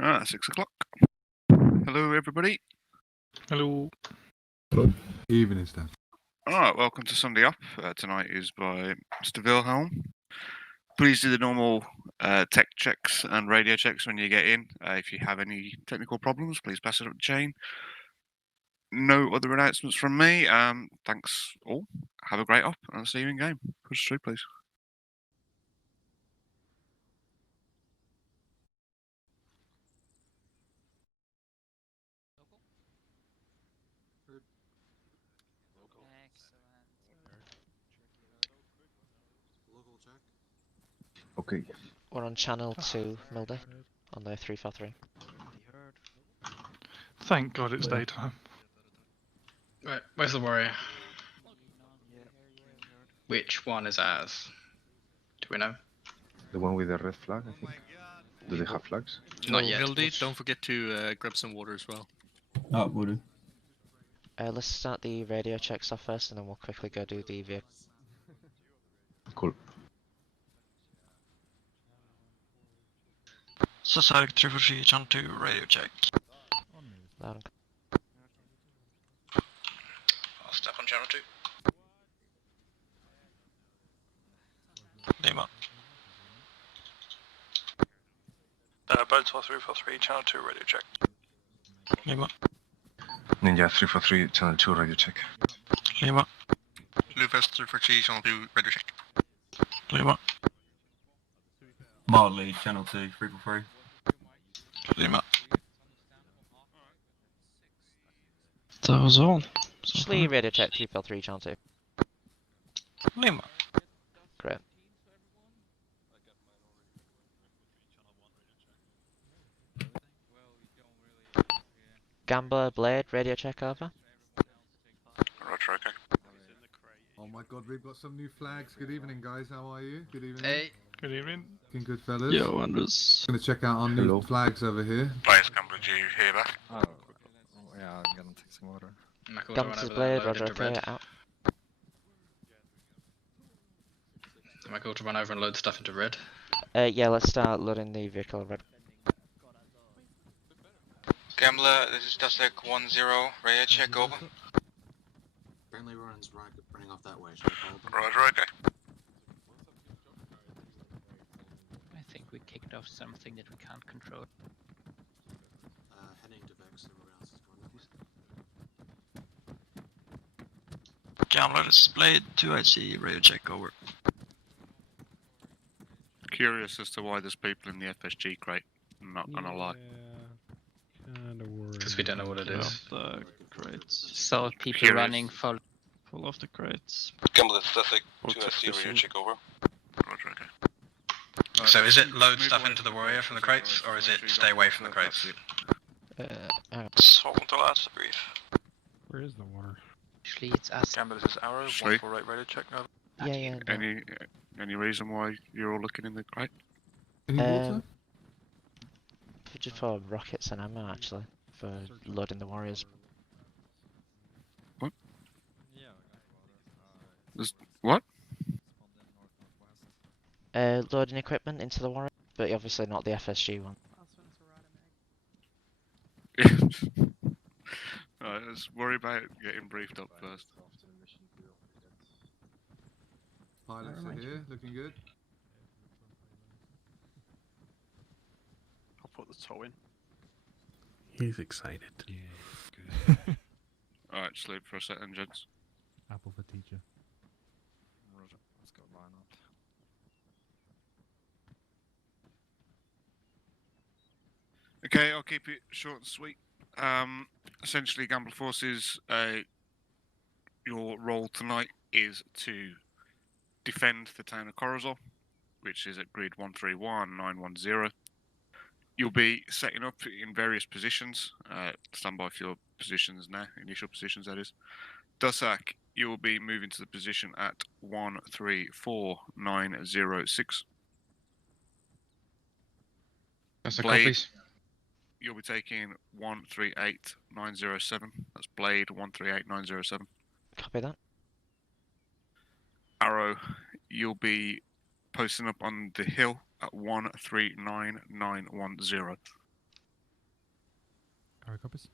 6 o'clock. Hello, everybody. Hello. Hello. Evening, Stan. Alright, welcome to Sunday Up. Tonight is by Mr. Villhelm. Please do the normal tech checks and radio checks when you get in. If you have any technical problems, please pass it up the chain. No other announcements from me. Thanks all. Have a great up, and I'll see you in game. Push through, please. Okay. We're on channel 2, Mildy, on the 343. Thank God it's daytime. Right, where's the warrior? Which one is ours? Do we know? The one with the red flag, I think. Do they have flags? Not yet. Mildy, don't forget to grab some water as well. Oh, will do. Let's start the radio checks off first, and then we'll quickly go do the vehicle. Cool. Society 343, channel 2, radio check. Loud and I'll step on channel 2. Lima. Birds 4343, channel 2, radio check. Lima. Ninja 343, channel 2, radio check. Lima. Bluevest 343, channel 2, radio check. Lima. Marley, channel 2, 343. Lima. That was all. Shlee, radio check 343, channel 2. Lima. Great. Gambler, Blade, radio check over. Roger, okay. Oh my god, we've got some new flags. Good evening, guys. How are you? Good evening. Hey. Good evening. Looking good, fellas. Yo, Anders. Gonna check out our new flags over here. Players, Gambler, do you hear that? Oh, yeah, I'm gonna take some water. Gambler's Blade, roger, okay, out. Am I cool to run over and load stuff into red? Yeah, let's start loading the vehicle red. Gambler, this is Dusek 10, radio check, over. Apparently everyone's running off that way. Should I follow them? Roger, okay. I think we kicked off something that we can't control. Heading to Vex, everyone else is going. Gambler, this is Blade, 2IC, radio check, over. Curious as to why there's people in the FSG crate. I'm not gonna lie. Because we don't know what it is. The crates. So people Curious. running full. Full of the crates. Gambler, this is Dusek What's 2IC, radio check, over. Roger, okay. So is it load stuff into the warrior from the crates, or is it stay away from the crates? Hang on. Hold until last brief. Where is the water? Actually, it's us. Gambler, this is Arrow, Shlee. 1 right, radio check, over. Yeah, no. Any reason why you're all looking in the crate? Any water? Just for rockets and ammo, actually, for loading the warriors. What? Loading equipment into the warrior, but obviously not the FSG one. Alright, let's worry about getting briefed up first. Pilots are here, looking good. I'll put the toe in. He's excited. Yeah, good. Alright, sleep for a second, gents. Apple for teacher. Roger. Let's go line up. Okay, I'll keep it short and sweet. Essentially, Gamble Forces, your role tonight is to defend the town of Corozal, which is at grid 131910. You'll be setting up in various positions. Stand by for your positions now, initial positions that is. Dusak, you'll be moving to the position at 134906. That's a Blade. copies. You'll be taking 138907. That's Blade 138907. Copy that. Arrow, you'll be posting up on the hill at 139910. Alright, copies.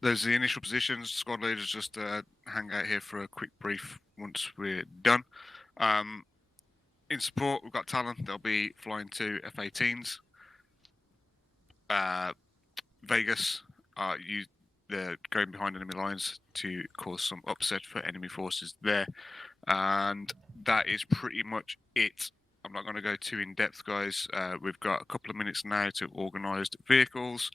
Those are the initial positions. Squad leaders just hang out here for a quick brief once we're done. In support, we've got Talon. They'll be flying to F-18s. Vegas, they're going behind enemy lines to cause some upset for enemy forces there. And that is pretty much it. I'm not going to go too in depth, guys. We've got a couple of minutes now to organised vehicles.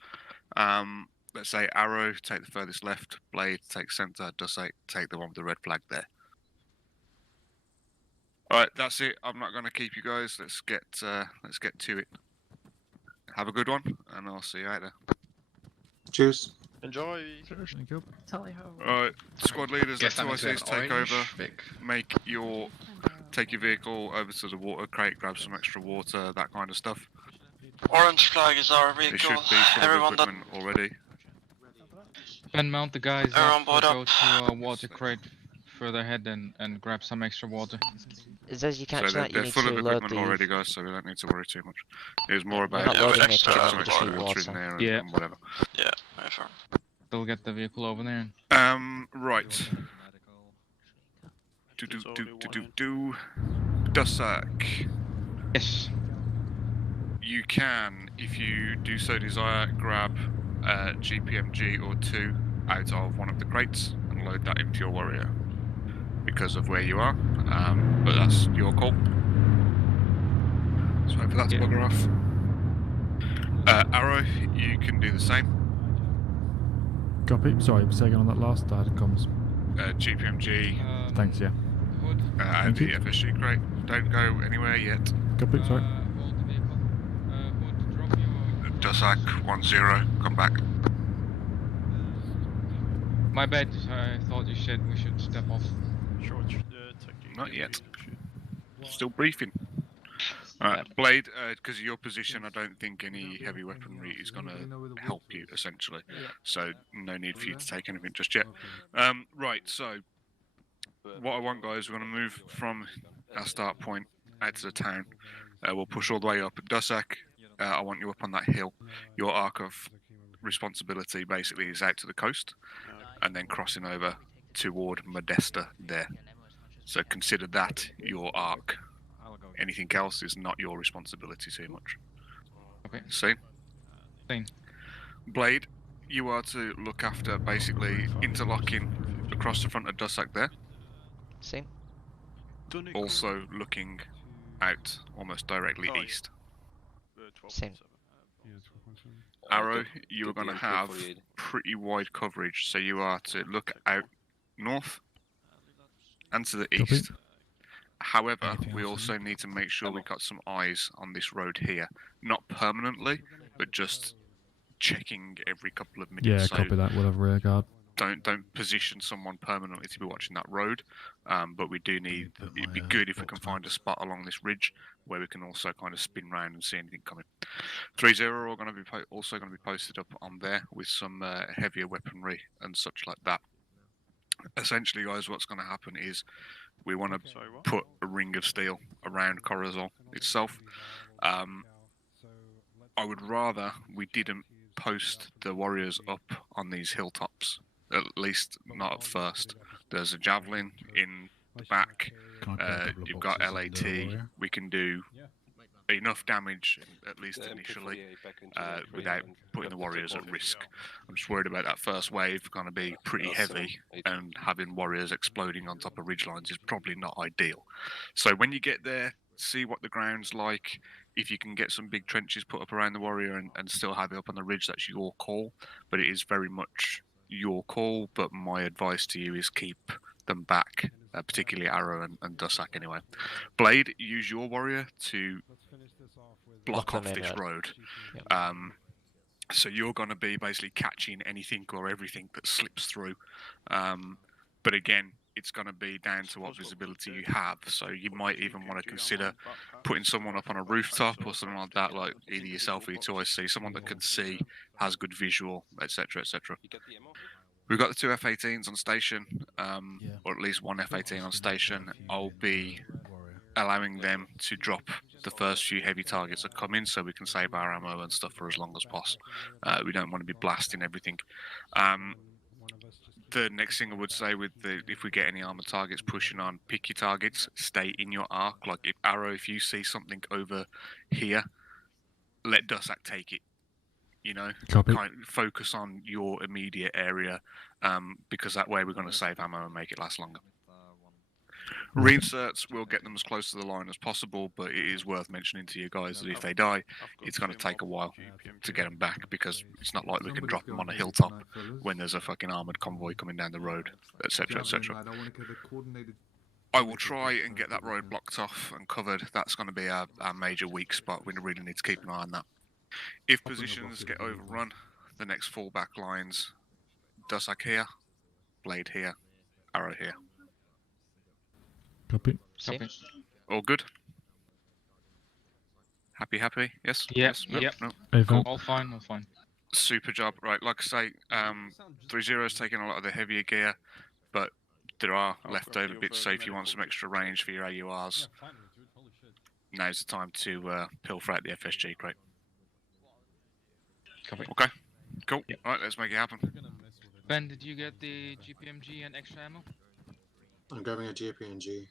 Let's say Arrow, take the furthest left. Blade, take centre. Dussek, take the one with the red flag there. All right, that's it. I'm not going to keep you guys. Let's get to it. Have a good one, and I'll see you later. Cheers. Enjoy. Thank you. Tally ho. All right, squad leaders, Guess let that means we have 2ICs an take orange, over. Vic. Take your vehicle over to the water crate, grab some extra water, that kind of stuff. Orange flag is our They vehicle. should be full of Everyone that equipment already. Ben, mount the guys Everyone up, board go up. to a water crate further ahead and grab some extra water. As you catch So they're, that, you they're need full to of load equipment the... already, guys, so we don't need to worry too much. It was more We're about not loading it, extra but some it's extra just water in water. there and, Yeah. and whatever. Yeah, very fair. They'll get the vehicle over there. Right. Dusak. Yes. You can, if you do so desire, grab a GPMG or two out of one of the crates and load that into your warrior because of where you are, but that's your call. So wait for that to bugger off. Arrow, you can do the same. Copy. Sorry, say again on that last item comes. GPMG Thanks, yeah. out of the FSG crate. Don't go anywhere yet. Copy, sorry. Hold the vehicle. Hood, drop your... Dusak 10, come back. My bad, I thought you said we should step off. Not yet. Still briefing. Alright, Blade, because of your position, I don't think any heavy weaponry is going to help you, essentially. So, no need for you to take anything just yet. Right, so, what I want, guys, we're going to move from our start point out to the town. We'll push all the way up. Dusak, I want you up on that hill. Your arc of responsibility, basically, is out to the coast, and then crossing over toward Modesta there. So, consider that your arc. Anything else is not your responsibility too much. Okay. See? Seen. Blade, you are to look after basically interlocking across the front of Dusak there. Seen. Also looking out almost directly east. Seen. Arrow, you are going to have pretty wide coverage, so you are to look out north and to the Copy. east. However, Anything we else also need to make sure we've got some eyes on this road here. Not permanently, but just checking every couple of minutes. Yeah, So copy that. We'll have rear guard. don't position someone permanently to be watching that road. But we do need, it'd be good if we can find a spot along this ridge where we can also kind of spin round and see anything coming. 3-0 are going to be also going to be posted up on there with some heavier weaponry and such like that. Essentially, guys, what's going to happen is we want to put a ring of steel around Corazon itself. I would rather we didn't post the warriors up on these hilltops, at least not at first. There's a javelin in the back. You've got LAT. We can do enough damage, at least initially, without putting the warriors at risk. I'm just worried about that first wave going to be pretty heavy, and having warriors exploding on top of ridgelines is probably not ideal. So when you get there, see what the ground's like. If you can get some big trenches put up around the warrior and still have it up on the ridge, that's your call. But it is very much your call, but my advice to you is keep them back, particularly Arrow and Dusak anyway. Blade, use your warrior to block off this road. Yep. So you're going to be basically catching anything or everything that slips through. But again, it's going to be down to what visibility you have. So you might even want to consider putting someone up on a rooftop or something like that, like either yourself or your 2IC, someone that can see, has good visual, etc., etc. We've got the 2 F-18s on station, or at least one F-18 on station. I'll be allowing them to drop the first few heavy targets that come in, so we can save our ammo and stuff for as long as possible. We don't want to be blasting everything. The next thing I would say if we get any armored targets pushing on, pick your targets, stay in your arc. Like if you see something over here, let Dusak take it. You know, focus on your immediate area, because that way we're going to save ammo and make it last longer. Reinserts, we'll get them as close to the line as possible, but it is worth mentioning to you guys that if they die, it's going to take a while to get them back, because it's not like we can drop them on a hilltop when there's a fucking armoured convoy coming down the road, etc, etc. I will try and get that road blocked off and covered. That's going to be our major weak spot. We really need to keep an eye on that. If positions get overrun, the next fallback lines, Dusak here, Blade here, Arrow here. Copy. All good? Happy? Yes? Yeah, Yes? No? yep. No? Cool. All fine. Super job. Right, like I say, 3-0's taking a lot of the heavier gear, but there are leftover bits, so if you want some extra range for your AURs, now's the time to pilfer out the FSG crate. Copy. Okay, cool. Yep. Alright, let's make it happen. Ben, did you get the GPMG and extra ammo? I'm grabbing a GPNG.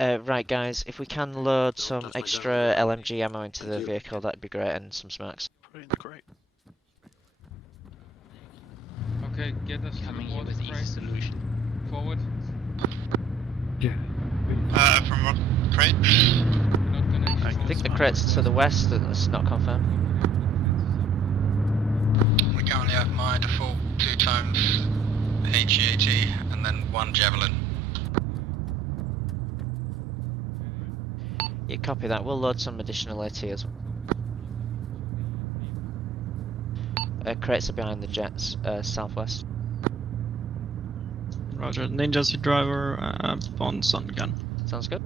Right, guys, if we can load some extra LMG ammo into the vehicle, that'd be great, and some smokes. Put it in the crate. Okay, get us Coming to in the with crate. easy solution. Forward. From what crate? We're not gonna I think the crate's to the west, and it's not confirmed. We currently have my default 2 times HEAT and then 1 Javelin. Yeah, copy that. We'll load some additional AT as well. Crates are behind the jets, southwest. Roger. Ninja's driver, Bonds on gun. Sounds good.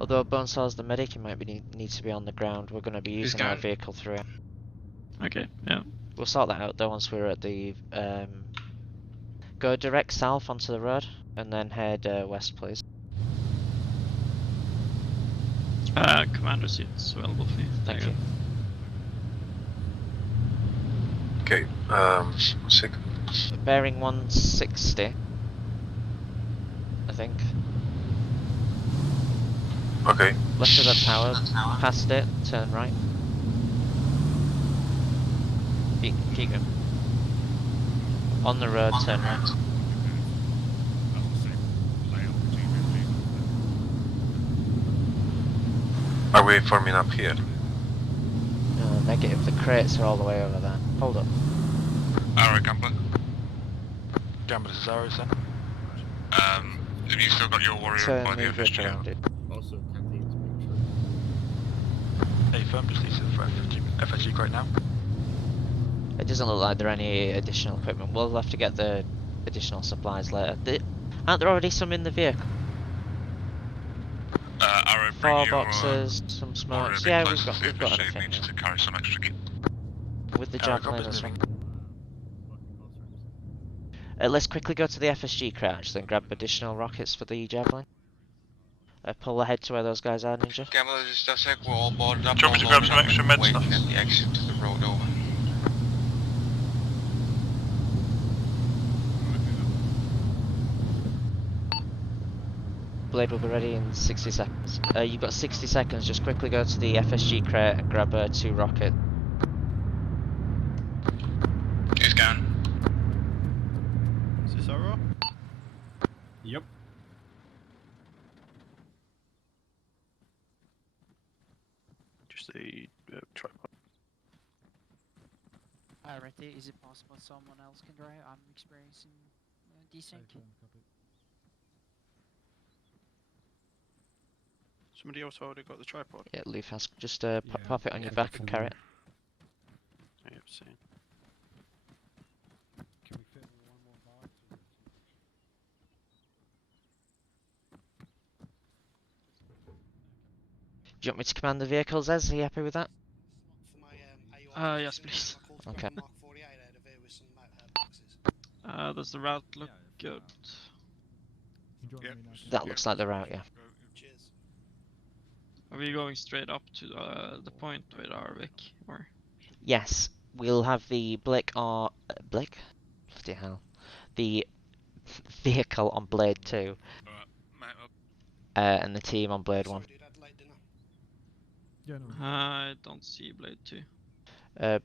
Although Bonesaw's the medic, he might need to be on the ground. We're going to be using our vehicle through it. Okay, yeah. We'll sort that out though once we're at the... Go direct south onto the road, and then head west, please. Commander seats available for you. Thank you. Okay, sick. Bearing 160, I think. Okay. Left of the tower, past it, turn right. Keep going. On the road, turn right. Are we forming up here? No, negative. The crates are all the way over there. Hold up. Arrow Gambler. Gambler is Arrow, sir. Have you still got your warrior Turn by the move it FSG? around it. Also, canteens, make sure. Hey, firm, just leave for FSG crate now. It doesn't look like there are any additional equipment. We'll have to get the additional supplies later. Aren't there already some in the vehicle? Arrow, 4 boxes, some smokes. Yeah, we've got FSG everything. needs to carry some extra gear. With the Arrow javelin compass as well. moving. Let's quickly go to the FSG crate actually and grab additional rockets for the javelin. Pull ahead to where those guys are, Ninja. Gambler, this does like we're all boarded up. Do you want me to grab some extra med waiting stuff? at the exit to the road over. Blade will be ready in 60 seconds. You've got 60 seconds, just quickly go to the FSG crate and grab 2 rockets. Who's going? Is this Aurora? Yep. Just the tripod. Alrighty, is it possible someone else can drive? I'm experiencing desync. Somebody else already got the tripod. Yeah, Leaf has just pop it on your back and carry it. I have seen. Can we fit in one more box? Do you want me to command the vehicles, Ez? Are you happy with that? Yes, please. Okay. Does the route look good? Yep. That looks like the route, yeah. Cheers. Are we going straight up to the point with our Vic, or? Yes, we'll have the Blick Blick? Bloody hell. The vehicle on Blade 2, Alright, mount up. and the team on Blade 1. I don't see Blade 2.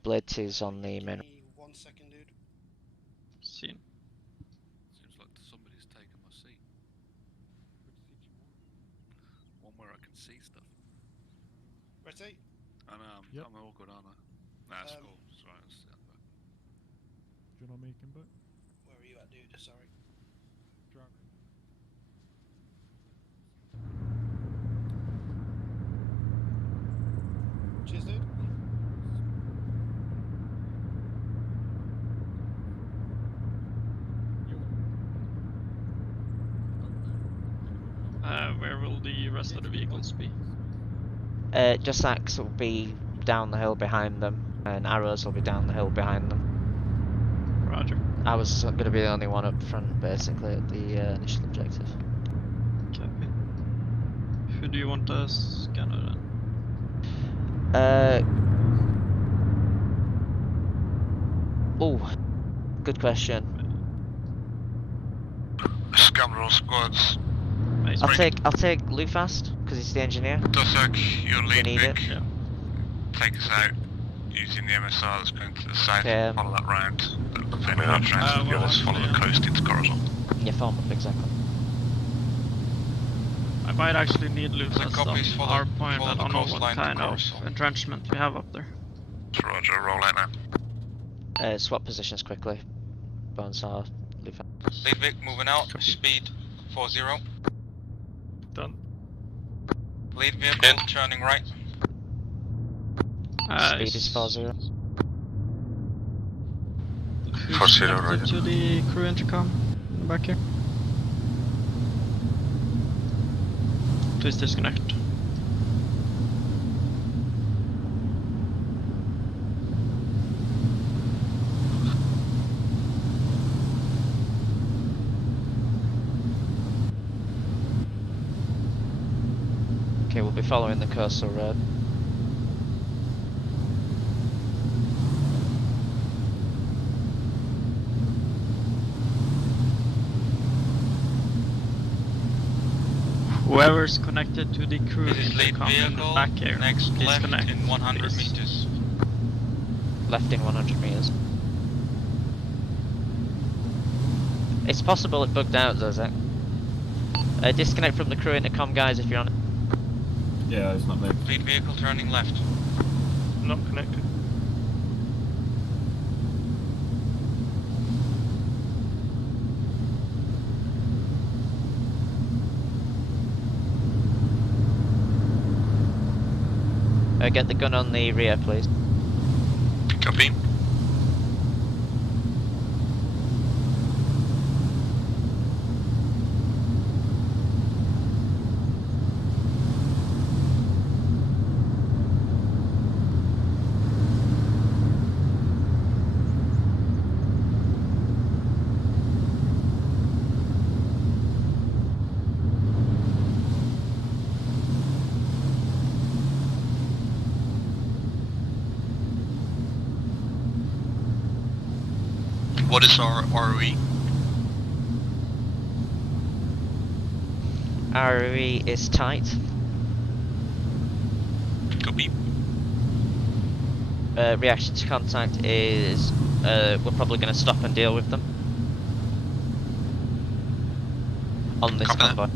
Blade 2's on the main. 1 second, dude. Seen. Seems like somebody's taken my seat. One where I can see stuff. Ready? I know, I'm all good, aren't I? Nah, it's cool. It's right, I'll stand back. Do you want to make him back? Where are you at, dude? Sorry. Cheers, dude. Where will the rest of the vehicles be? Just Axe will be down the hill behind them, and Arrows will be down the hill behind them. Roger. I was going to be the only one up front, basically, at the initial objective. Copy. Who do you want to scanner then? Oh, good question. Scanner all squads. I'll take Lufast because he's the engineer. Dosek, your We lead need Vic. it. Yeah. Take us out using the MSR that's going to the south. Okay, Follow that round. Then we'll transfer the others, follow the coast into Corazon. Yeah, form up, exactly. I might actually need Lucas copies, on follow- our point. follow I the don't know what coastline to kind of Corazon. entrenchment we have up there. Roger, roll out now. Swap positions quickly. Bonesaw, Lufast. Lead Vic moving out, speed 40. Done. Lead vehicle turning right. Speed is 40. Who's 40, connected right. to the crew intercom in the back here? Please disconnect. Okay, we'll be following the coastal road. Whoever's connected to the crew This is lead intercom in the vehicle, back here, next left disconnect, in 100 please. meters. Left in 100 meters. It's possible it bugged out though, Zach. Disconnect from the crew intercom, guys, if you're on it. Yeah, it's not me. Lead vehicle turning left. Not connected. Get the gun on the rear, please. Copy. What is our ROE? RE is tight. Copy. Reaction to contact is we're probably going to stop and deal with them on this Copy that. convoy.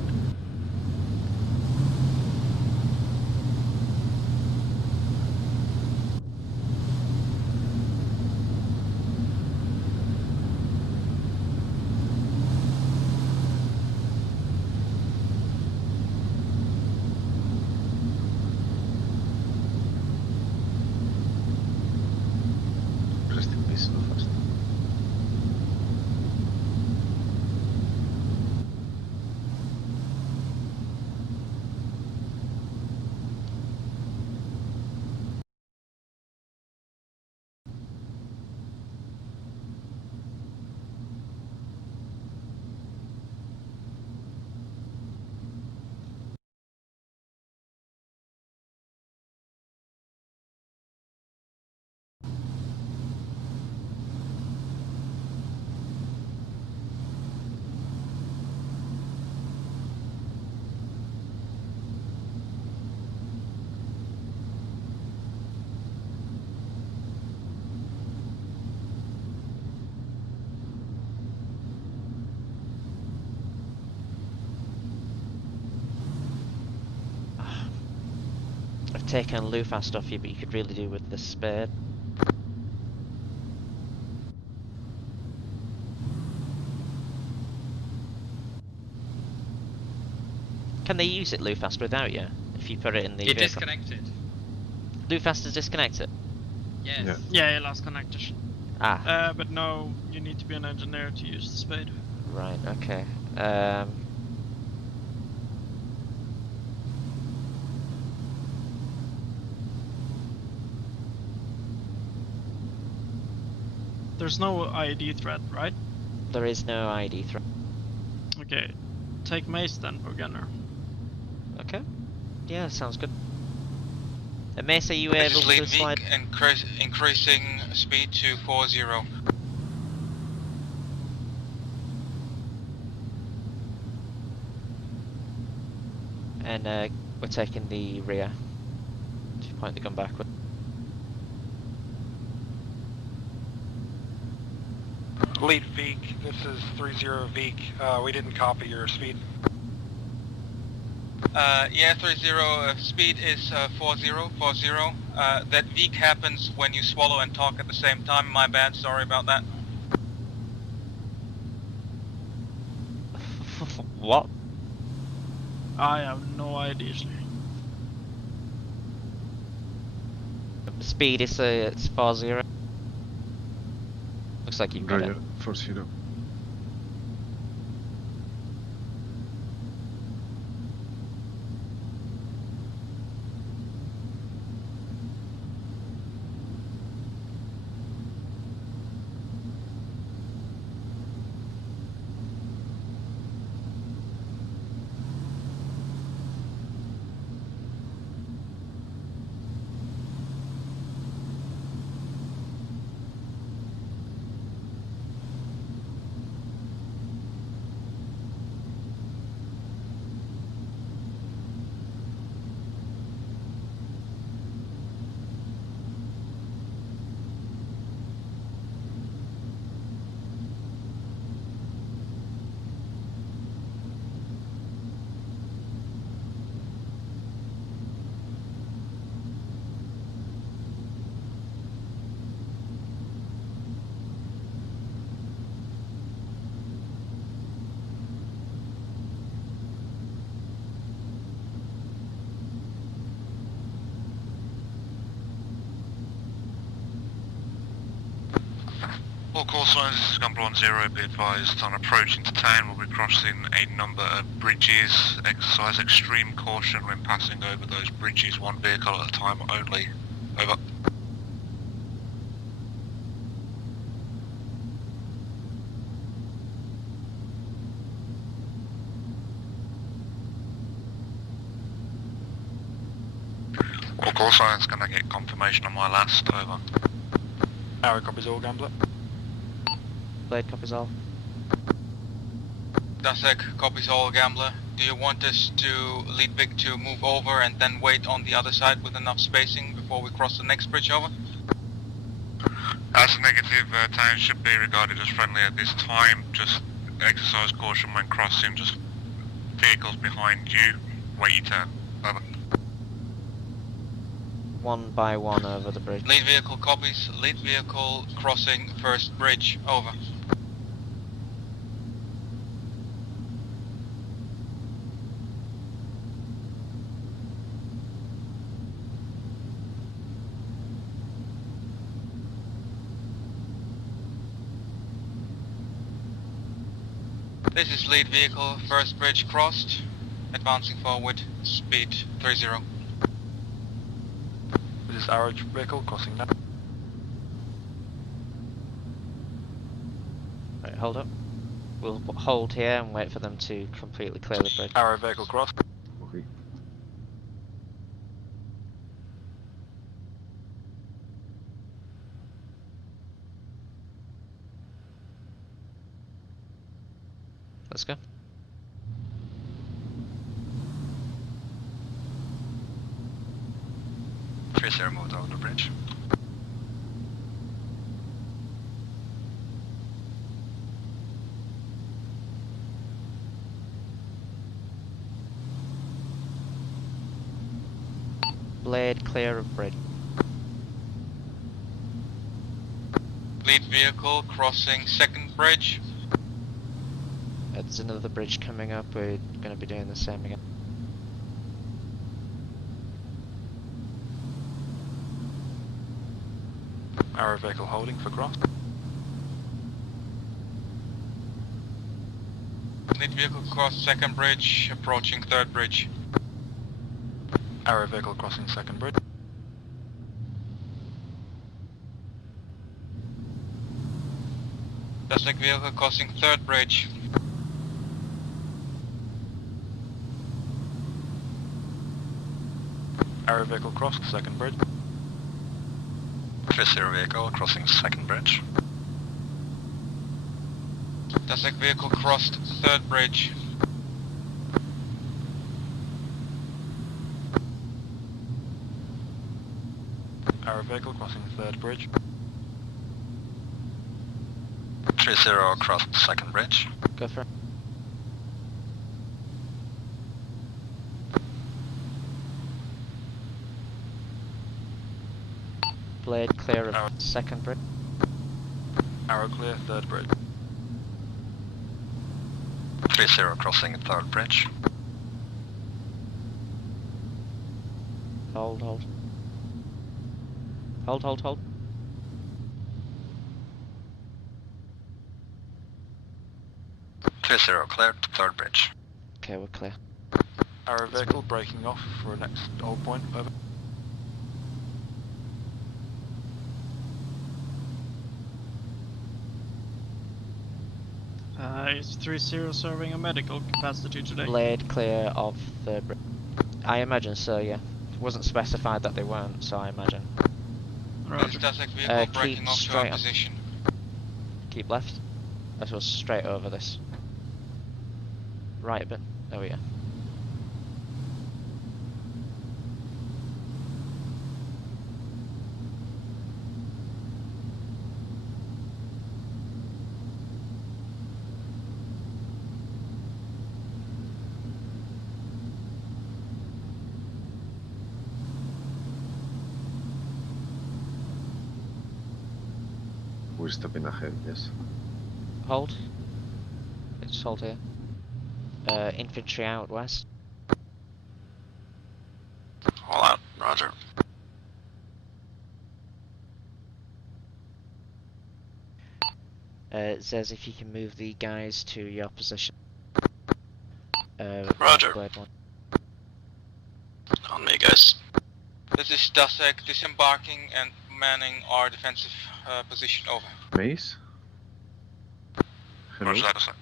taken Lufast off you, but you could really do with the spade. Can they use it Lufast without you? If you put it in the It vehicle? disconnected. Lufast is disconnected? Yes. Yeah. Yeah, it lost connection. Ah, But no, you need to be an engineer to use the spade. right, okay. There's no ID threat, right? There is no ID threat. Okay. Take Mace then, Gunner. Okay. Yeah, sounds good. Mace, are you This able is to lead slide? Vic, increasing speed to 40. And we're taking the rear. Just point the gun backward. Lead Vic, this is 30 Vic. We didn't copy your speed. Yeah, 30, speed is 40. That Vic happens when you swallow and talk at the same time. My bad, sorry about that. What? I have no idea, Shlee. Speed is it's 40. Looks like you've got it. 40. All call signs, this is Gunpla 10, be advised, on approach into town we'll be crossing a number of bridges. Exercise extreme caution when passing over those bridges, one vehicle at a time only. Over. All call signs, can I get confirmation on my last? Over. Arrow copies all, Gambler. Blade copies all. Dasek copies all, Gambler. Do you want us to lead Vic to move over and then wait on the other side with enough spacing before we cross the next bridge over? As a negative, town should be regarded as friendly at this time. Just exercise caution when crossing, just vehicles behind you, wait your turn. Over. One by one over the bridge. Lead vehicle copies, lead vehicle crossing first bridge, over. This is lead vehicle, first bridge crossed, advancing forward, speed 30. This is Arrow vehicle crossing now. Right, hold up. We'll hold here and wait for them to completely clear the bridge. Arrow vehicle cross. Okay. Let's go. Zero moved over the bridge. Blade clear of bridge. Lead vehicle crossing second bridge. There's another bridge coming up, we're going to be doing the same again. Arrow vehicle holding for cross. Lead vehicle cross second bridge, approaching third bridge. Arrow vehicle crossing second bridge. Dasek vehicle crossing third bridge. Arrow vehicle cross second bridge. 30 vehicle crossing second bridge. Dasek vehicle crossed third bridge. Arrow vehicle crossing third bridge. 30 crossed second bridge. Go for it. Blade clear of second bridge. Arrow clear third bridge. 30 crossing third bridge. Hold, hold. Hold, hold, hold. 30 cleared third bridge. Okay, we're clear. Arrow vehicle breaking off for next hold point. Over. Is 30 serving a medical capacity today? Blade clear of third bridge. I imagine so, yeah. It wasn't specified that they weren't, so I imagine. Roger. Dasek vehicle breaking Keep off to straight our on. position. Keep left. I suppose straight over this. Right a bit. There we go. We're stopping ahead, yes. Hold. Just hold here. Infantry out west. All out, roger. Zez, if you can move the guys to your position. Roger. Blade one. On me, guys. This is Dasek disembarking and manning our defensive position. Over. Mace? Hello? Roger that, sir.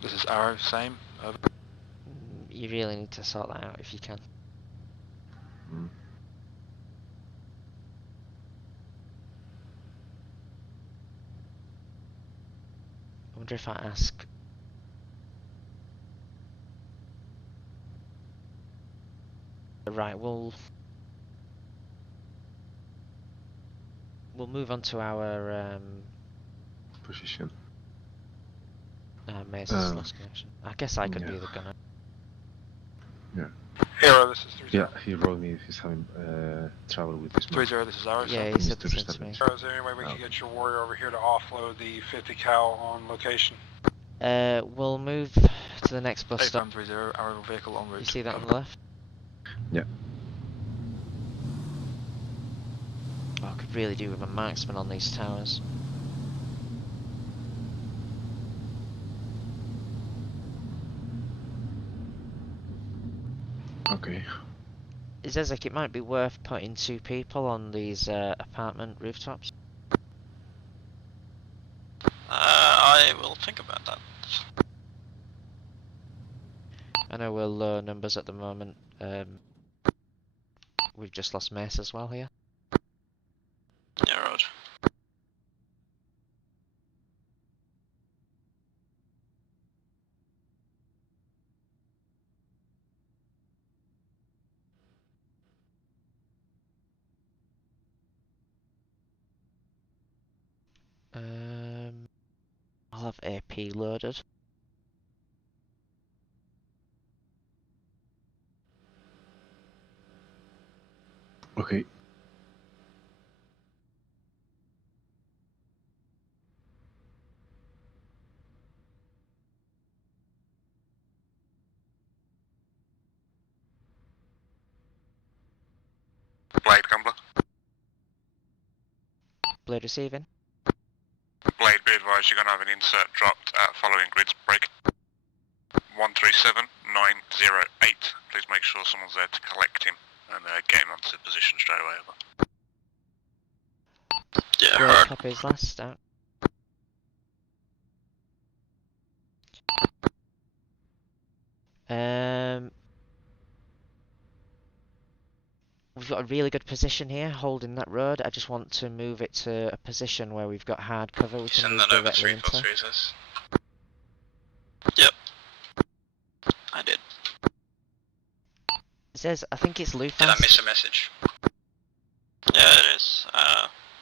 This is Arrow, same. Over. You really need to sort that out if you can. Mm. I wonder if I ask. Right, we'll move on to our Position. Mace's lost connection. I guess I could be the gunner. Yeah. Hero, this is 30. Yeah, he wrote me if he's having trouble with his mouse. 30, this is Arrow. Yeah, sir. he said the same to me. Arrow, is there any way we can get your warrior over here to offload the 50 cal on location? We'll move to the next bus stop. 30, Arrow vehicle en route. You see that on the left? Yeah. Oh, I could really do with a marksman on these towers. Okay. Zezek, it might be worth putting 2 people on these apartment rooftops. I will think about that. I know we're low numbers at the moment. We've just lost Mace as well here. Yeah, roger. I'll have AP loaded. Okay. Blade Gambler. Blade receiving. Blade, be advised you're going to have an insert dropped at following grids break. 137908. Please make sure someone's there to collect him and get him onto position straight away. Over. Yeah, Blade heard. copies last out. We've got a really good position here, holding that road. I just want to move it to a position where we've got hard cover. We can Send move that over directly into. 343 says. Yep. I did. It says, I think it's Lufas. Did I miss a message? Yeah, it is.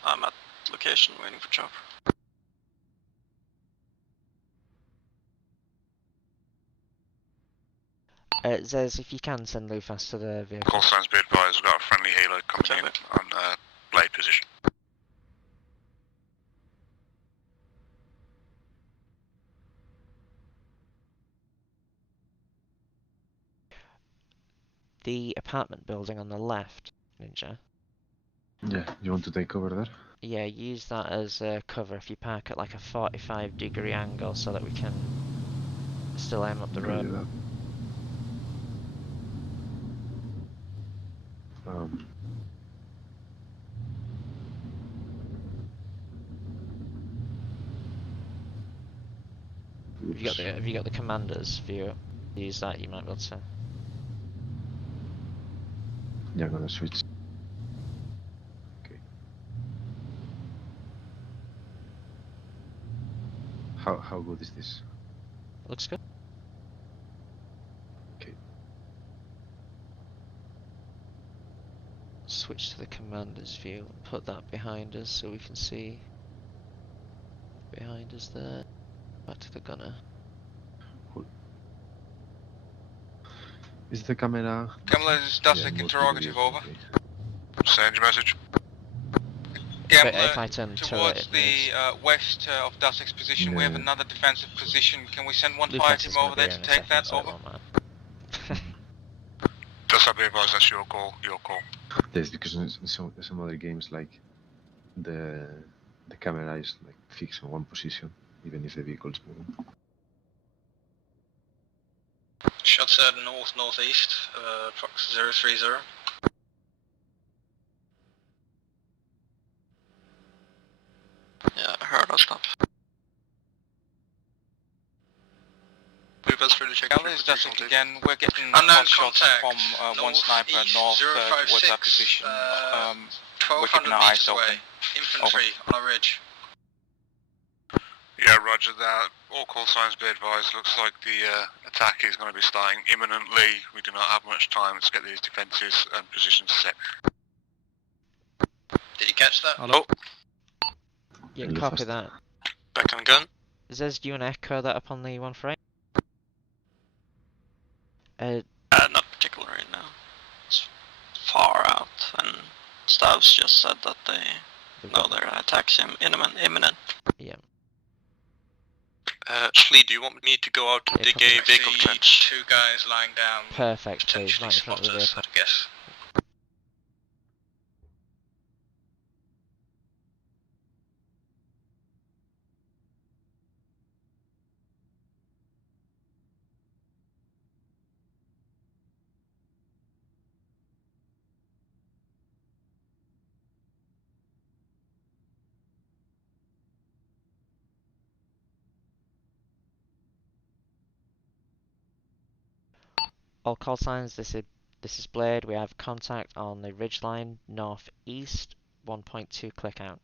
I'm at location waiting for chopper. It says if you can send Lufas to the vehicle. Call signs, be advised, we've got a friendly helo coming in on Blade position. The apartment building on the left, Ninja. Yeah, you want to take cover there? Yeah, use that as cover if you park at like a 45-degree angle so that we can still aim up the Roger road. that. Have you got the commander's view? Use that, you might be able to. Yeah, I'm gonna switch. Okay. How good is this? Looks good. Okay. Switch to the commander's view and put that behind us so we can see behind us there. Back to the gunner. Cool. Is the camera? Gambler is Dasik Yeah, interrogative, over. Okay. Send your message. Gambler, if I turn towards the west of Dasik's position, we have Yeah. another defensive position. Can we send one Lufas fire is team gonna over be there here to in a take second, that? so it Over. won't matter. Just be advised, that's your call, your call. Yes, because in some other games, like the camera is like fixed in one position, even if the vehicle is moving. Shots at north-northeast, Fox 030. Yeah, I heard, I'll stop. Movers through the check. Gambler is Dasik again. We're getting Unknown shots contact. from one sniper north towards our position. We're 1200 keeping our eyes meters open. away. Infantry on a ridge. Yeah, roger that. All call signs be advised. Looks like the attack is going to be starting imminently. We do not have much time. Let's get these defences and positions set. Did you catch that? Hello? Yeah, Really copy fast. that. Back on gun. Says, do you want to echo that up on the 148? Not particular right now. It's far out, and Stavs just said that they know their attack's imminent. Yeah. Shlee, do you want me to go out and dig a vehicle trench? Two guys lying down. Perfect, please, right in front of the vehicle. I guess. All call signs, this is Blade. We have contact on the ridgeline northeast, 1.2 click out.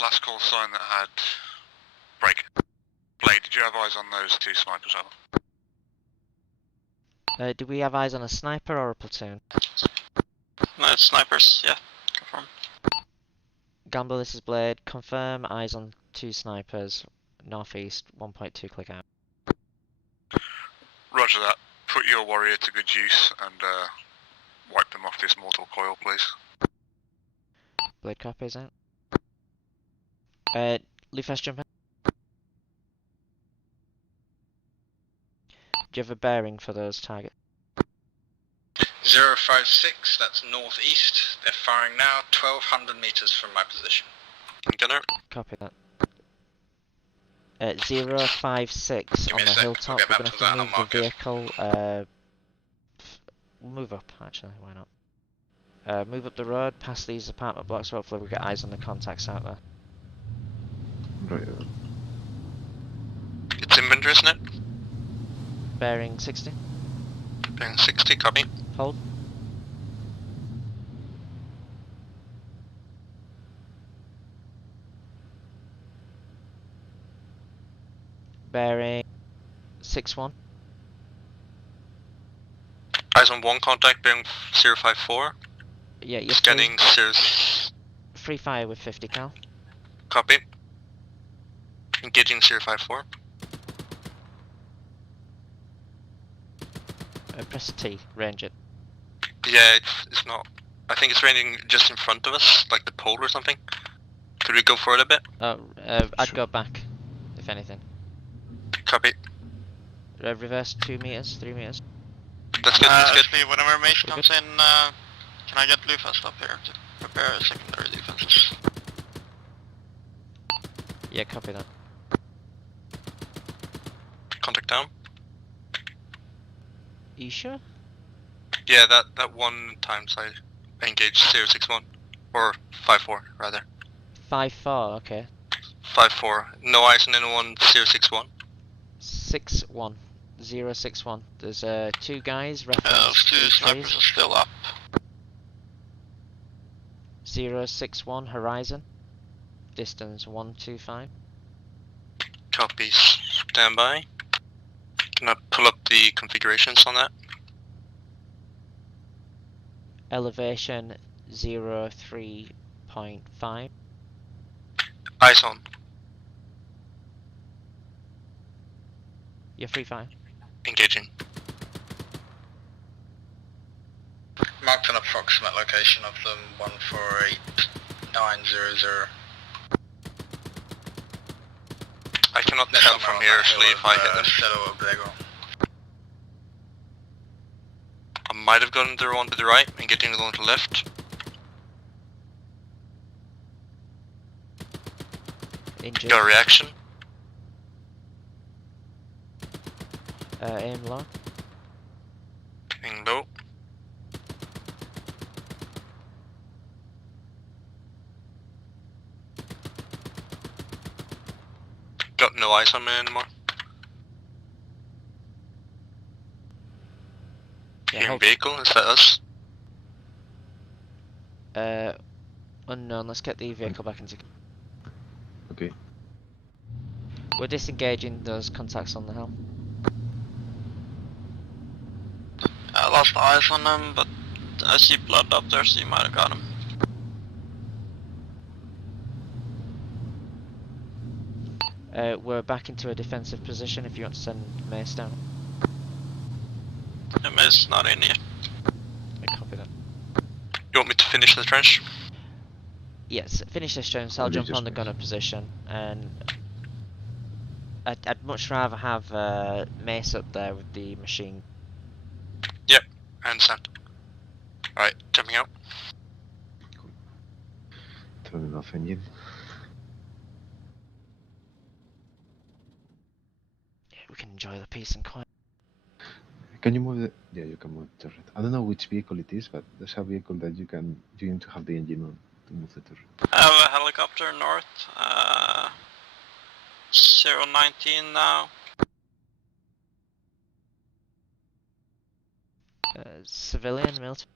last call sign that had break. Blade, did you have eyes on those two snipers? Do we have eyes on a sniper or a platoon? No, it's snipers, yeah. Confirm. Gamble, this is Blade. Confirm eyes on 2 snipers. Northeast, 1.2 click out. Roger that. Put your warrior to good use and wipe them off this mortal coil, please. Blade copies out. Lee first jump in. Do you have a bearing for those targets? 056, that's northeast. They're firing now, 1200 meters from my position. Gunner. Copy that. 056 Give on me a the sec, hilltop. we'll get We're back gonna to have that, to I'll move the mark it. vehicle. We'll move up actually. Why not? Move up the road past these apartment blocks. Hopefully we get eyes on the contacts out there. Right. It's inventory, isn't it? Bearing 60. Bearing 60, copy. Hold. Bearing 61. Eyes on 1 contact, bearing 054. Yeah, you're Scanning free fire with 50 cal. Copy. Engaging 054. Press T, range it. Yeah, it's not. I think it's raining just in front of us, like the pole or something. Could we go for it a bit? Oh, I'd go back, if anything. Copy. Reverse 2 meters, 3 meters. That's good, that's good. Shlee, whenever Mage comes in, can I get Blue Fast up here to prepare secondary defenses? Yeah, copy that. Contact down. You sure? Yeah, that one times I engaged 061. Or 54, rather. 5-4, okay. 54. No eyes on anyone, 061. 6-1. 061. There's 2 guys, reference Those 2 snipers are still up. 061 horizon. Distance 125. Copy. Stand by. Can I pull up the configurations on that? Elevation 03.5. Eyes on. You're free fire. Engaging. Marked an approximate location of them, 148900. I cannot tell from here actually if I hit them. I might have gotten the one to the right and getting the one to the left. Injured. Got a reaction. Aim low. Aim low. Got no eyes on me anymore. Yeah, Hearing vehicle, is that us? Unknown, let's get the vehicle back into... Okay. We're disengaging those contacts on the hill. I lost eyes on them, but I see blood up there, so you might have got him. We're back into a defensive position if you want to send Mace down. The Mace not in yet. I copy that. You want me to finish the trench? Yes, finish this trench, I'll jump on the gunner position, and I'd much rather have Mace up there with the machine. Yep, I understand. Alright, jumping out. Turning off engine. Yeah, we can enjoy the peace and quiet. Can you move the... Yeah, you can move the turret. I don't know which vehicle it is, but there's a vehicle that you need to have the engine on to move the turret. I have a helicopter north, 019 now. Civilian, military?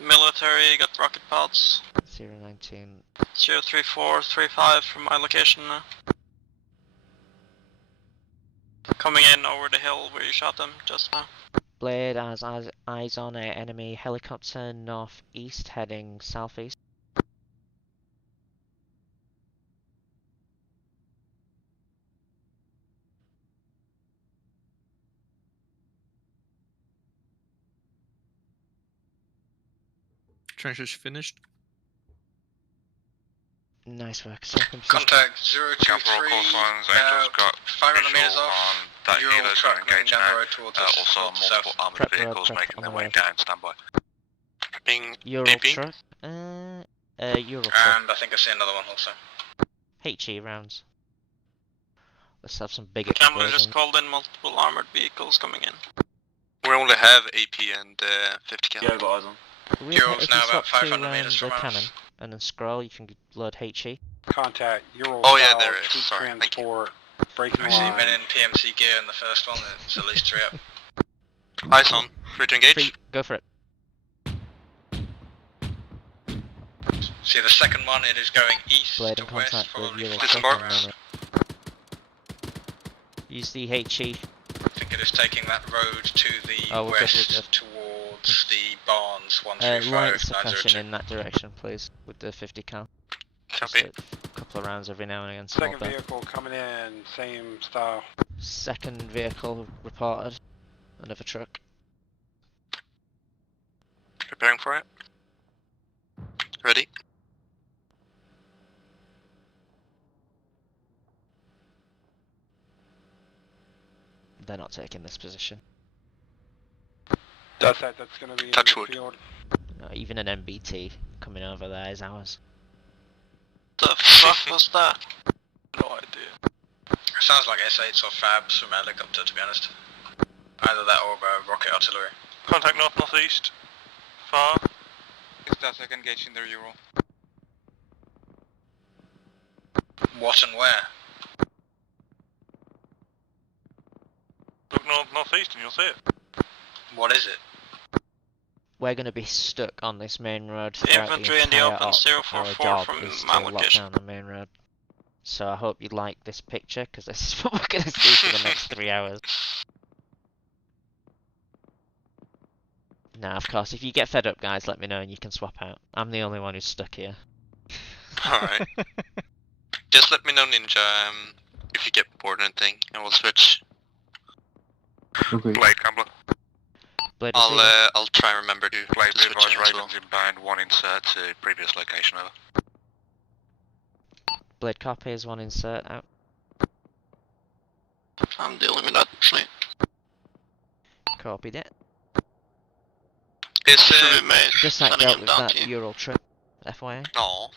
Military, got rocket pods. 019. 03435 from my location now. Coming in over the hill where you shot them just now. Blade has eyes on a enemy helicopter northeast heading southeast. Trenches finished. Nice work. Second position. Contact 023. Call signs, Angel's got 500 meters visual off. on that Euro healer's truck going to engage moving down the now. road towards us. Also, multiple armoured Prep road, vehicles prep making their on way the down. Standby. Being Euro truck. Euro truck. And I think I see another one also. HE rounds. Let's have some big Campbell explosions. just called in multiple armored vehicles coming in. We only have AP and 50 cal. Yeah, got eyes on. If Euro's you now swap about 500 to meters from the us. cannon and then scroll, you can load HE. Contact Euro. Oh, yeah, there is. Troop Sorry, thank you. transport. Breaking Actually, line. been in PMC gear in the first one. It's at least 3 up. Eyes on. Free to engage. Free, go for it. See the second one, it is going east Blade to in west, contact with probably Euro flipping truck. around. Use the HE. I think it is taking that road to the Oh, we're good, west we're good. towards the barns. Light 135 suppression 902. in that direction, please, with the 50 cal. Just Copy. a couple of rounds every now and again. Small Second bit. vehicle coming in, same style. Second vehicle reported. Another truck. Preparing for it. Ready. They're not taking this position. That's gonna be in Touch the wood. field. Even an MBT coming over there is ours. The fuck was that? No idea. Sounds like S8s or FABs from helicopter, to be honest. Either that or rocket artillery. Contact north-northeast. Far. Is Dasek engaging their Euro? What and where? Look north-northeast and you'll see it. What is it? We're going to be stuck on this main road. Infantry in the entire open, op. 044 Our job from is my to lock location. down the main road. So I hope you like this picture, because this is what we're going to see for the next 3 hours. Now, of course, if you get fed up, guys, let me know and you can swap out. I'm the only one who's stuck here. Alright. Just let me know, Ninja, if you get bored or anything, and we'll switch. Okay. Blade Campbell. Blade receiver. I'll try and remember to Blade switch advise as well. Ravens inbound, one insert to previous location, over. Blade copies, one insert out. I'm dealing with that, Shlee. Copied it. Is Just like sending dealt him with down that to you. Euro trip, FYI. no.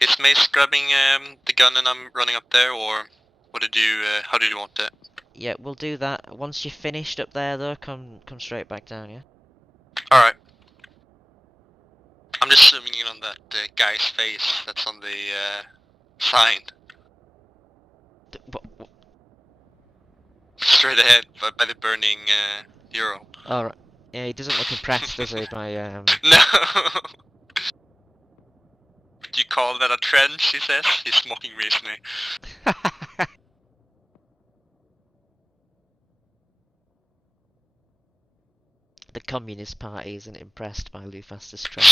Is Mace grabbing the gun and I'm running up there, or what did you? How did you want it? Yeah, we'll do that. Once you're finished up there, though, come straight back down, yeah? Alright. I'm just zooming in on that guy's face that's on the sign. Straight ahead by the burning Euro. Alright. Yeah, he doesn't look impressed, does he, by, No! Do you call that a trend, he says? He's mocking me, isn't he? The Communist Party isn't impressed by Lufaster's trend.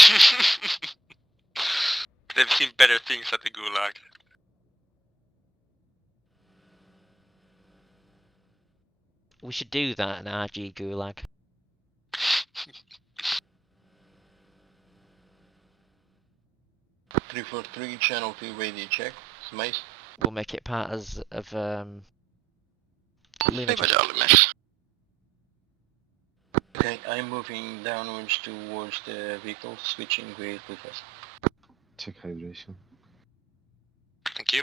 They've seen better things at the Gulag. We should do that in RG Gulag. Three for 3 channel 2 radio check. Mace. We'll make it part of lunatic. Okay, I'm moving downwards towards the vehicle, switching with us. Check hydration. Thank you.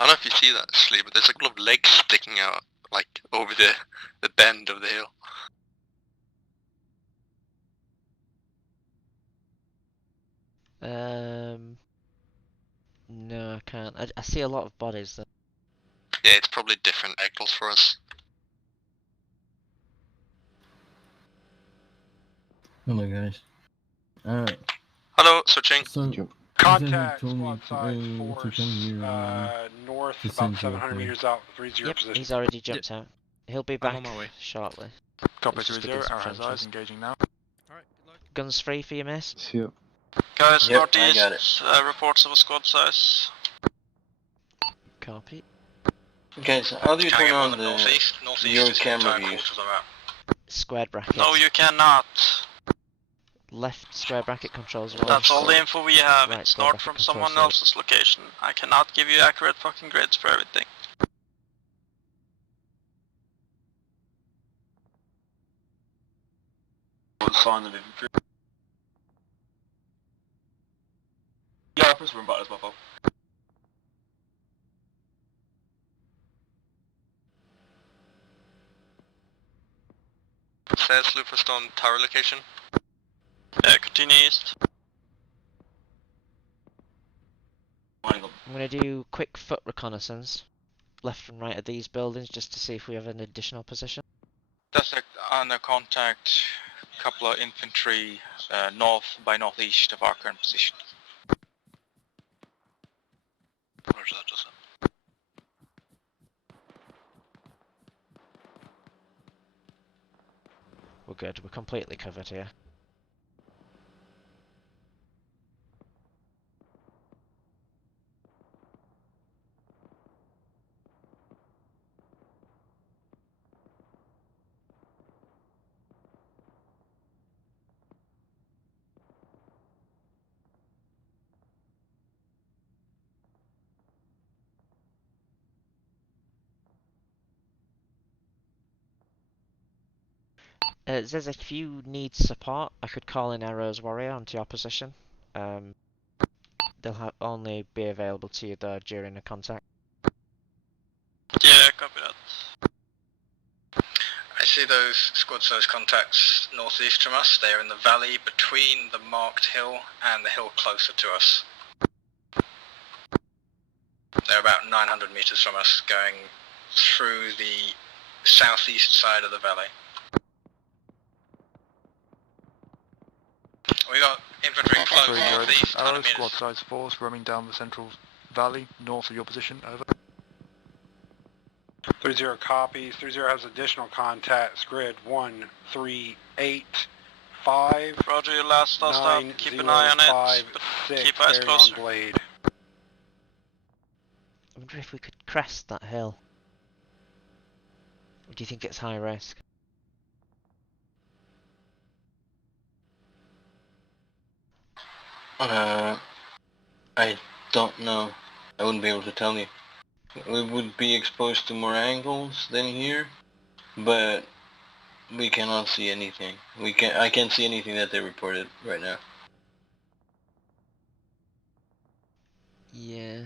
I don't know if you see that, Shlee, but there's a couple of legs sticking out, like, over the bend of the hill. No, I can't. I see a lot of bodies though. Yeah, it's probably different vehicles for us. Hello, guys. Hello, switching. So, Contact told me squad size to force come here north to about send you 700 up there. meters out, 30 Yep, position. he's already jumped out. He'll be back on my way. shortly. Copy Let's just 30, begin some arrow has eyes, trenches. engaging now. Guns free for you, miss? See ya. Guys, Yep, I northeast, got it. reports of a squad size. Copy. Guys, how do you Can I turn get on one the northeast? Northeast your is the camera entire views? quarters of the map. Squared bracket. No, you cannot. Left square bracket controls one. That's all the info we have. Right It's square not bracket from controls someone three. else's location. I cannot give you accurate fucking grids for everything. Sign of infantry. Yeah, I press run button as well, Bob. Says Luferstone tower location. Continue east. I'm gonna do quick foot reconnaissance, left and right of these buildings, just to see if we have an additional position. Just under contact, couple of infantry north by northeast of our current position. Where's that, Justin? We're good, we're completely covered here. There's if you need support, I could call in Arrow's Warrior onto your position. They'll only be available to you though during a contact. Yeah, copy that. I see those squad size contacts northeast from us. They are in the valley between the marked hill and the hill closer to us. They're about 900 meters from us, going through the southeast side of the valley. We got infantry close northeast, 100 Arrow meters. squad size force roaming down the central valley, north of your position, over. 30 copies, 30 has additional contacts, grid 1385. Roger, your last stop, keep an eye on it, but keep eyes closer. Blade. I wonder if we could crest that hill. Or do you think it's high risk? I don't know. I wouldn't be able to tell you. We would be exposed to more angles than here, but we cannot see anything. I can't see anything that they reported right now. Yeah.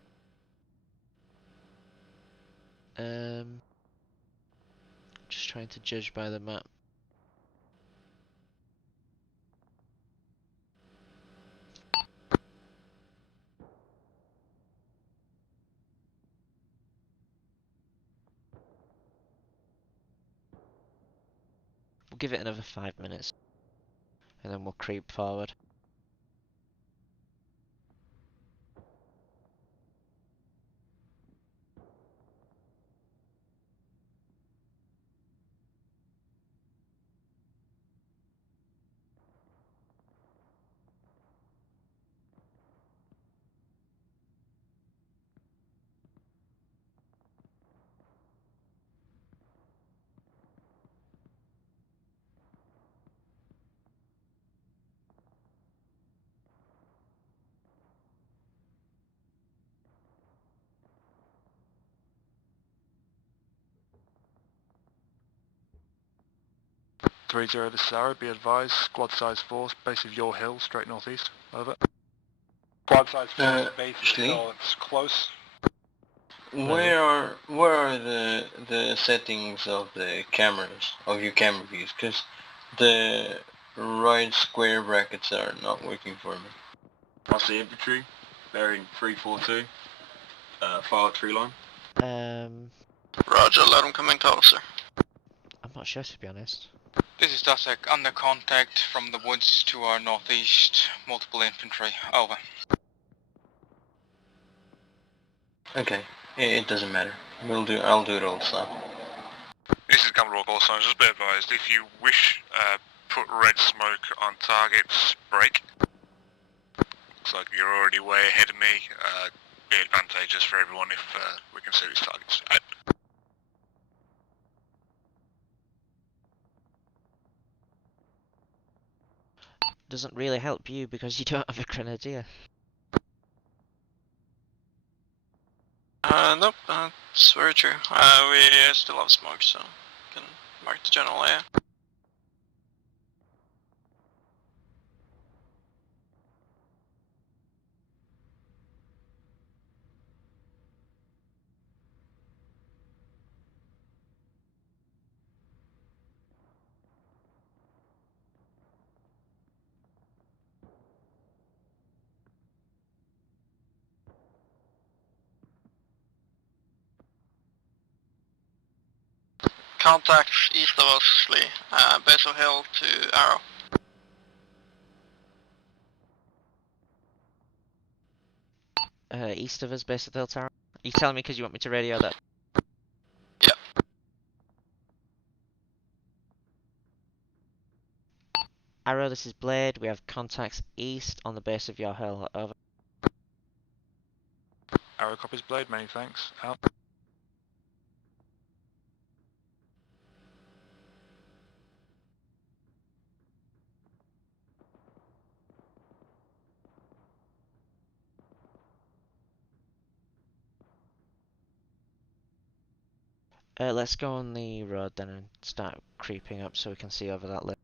Just trying to judge by the map. We'll give it another 5 minutes, and then we'll creep forward. This is Arrow, be advised, squad size force, base of your hill, straight northeast, over. Squad size force, base of Shlee? your hill, it's close. Where are the settings of the cameras, of your camera views? Because the right square brackets are not working for me. I see infantry, bearing 342, far tree line. Roger, let them come in closer. I'm not sure to be honest. This is Dusek, under contact from the woods to our northeast, multiple infantry, over. Okay, it doesn't matter. I'll do it all the time. This is Gunrock Call Signs. Just be advised, if you wish, put red smoke on targets, break. Looks like you're already way ahead of me. Be advantageous for everyone if we can see these targets. Doesn't really help you because you don't have a grenadier. Nope, that's very true. We still have smoke, so can mark the general area. Contact east of us, Shlee. Base of hill to Arrow. East of us, base of the hill tower. Are you telling me because you want me to radio that? Yep. Arrow, this is Blade. We have contacts east on the base of your hill. Over. Arrow copies Blade, many thanks. Out. Let's go on the road then and start creeping up so we can see over that lip.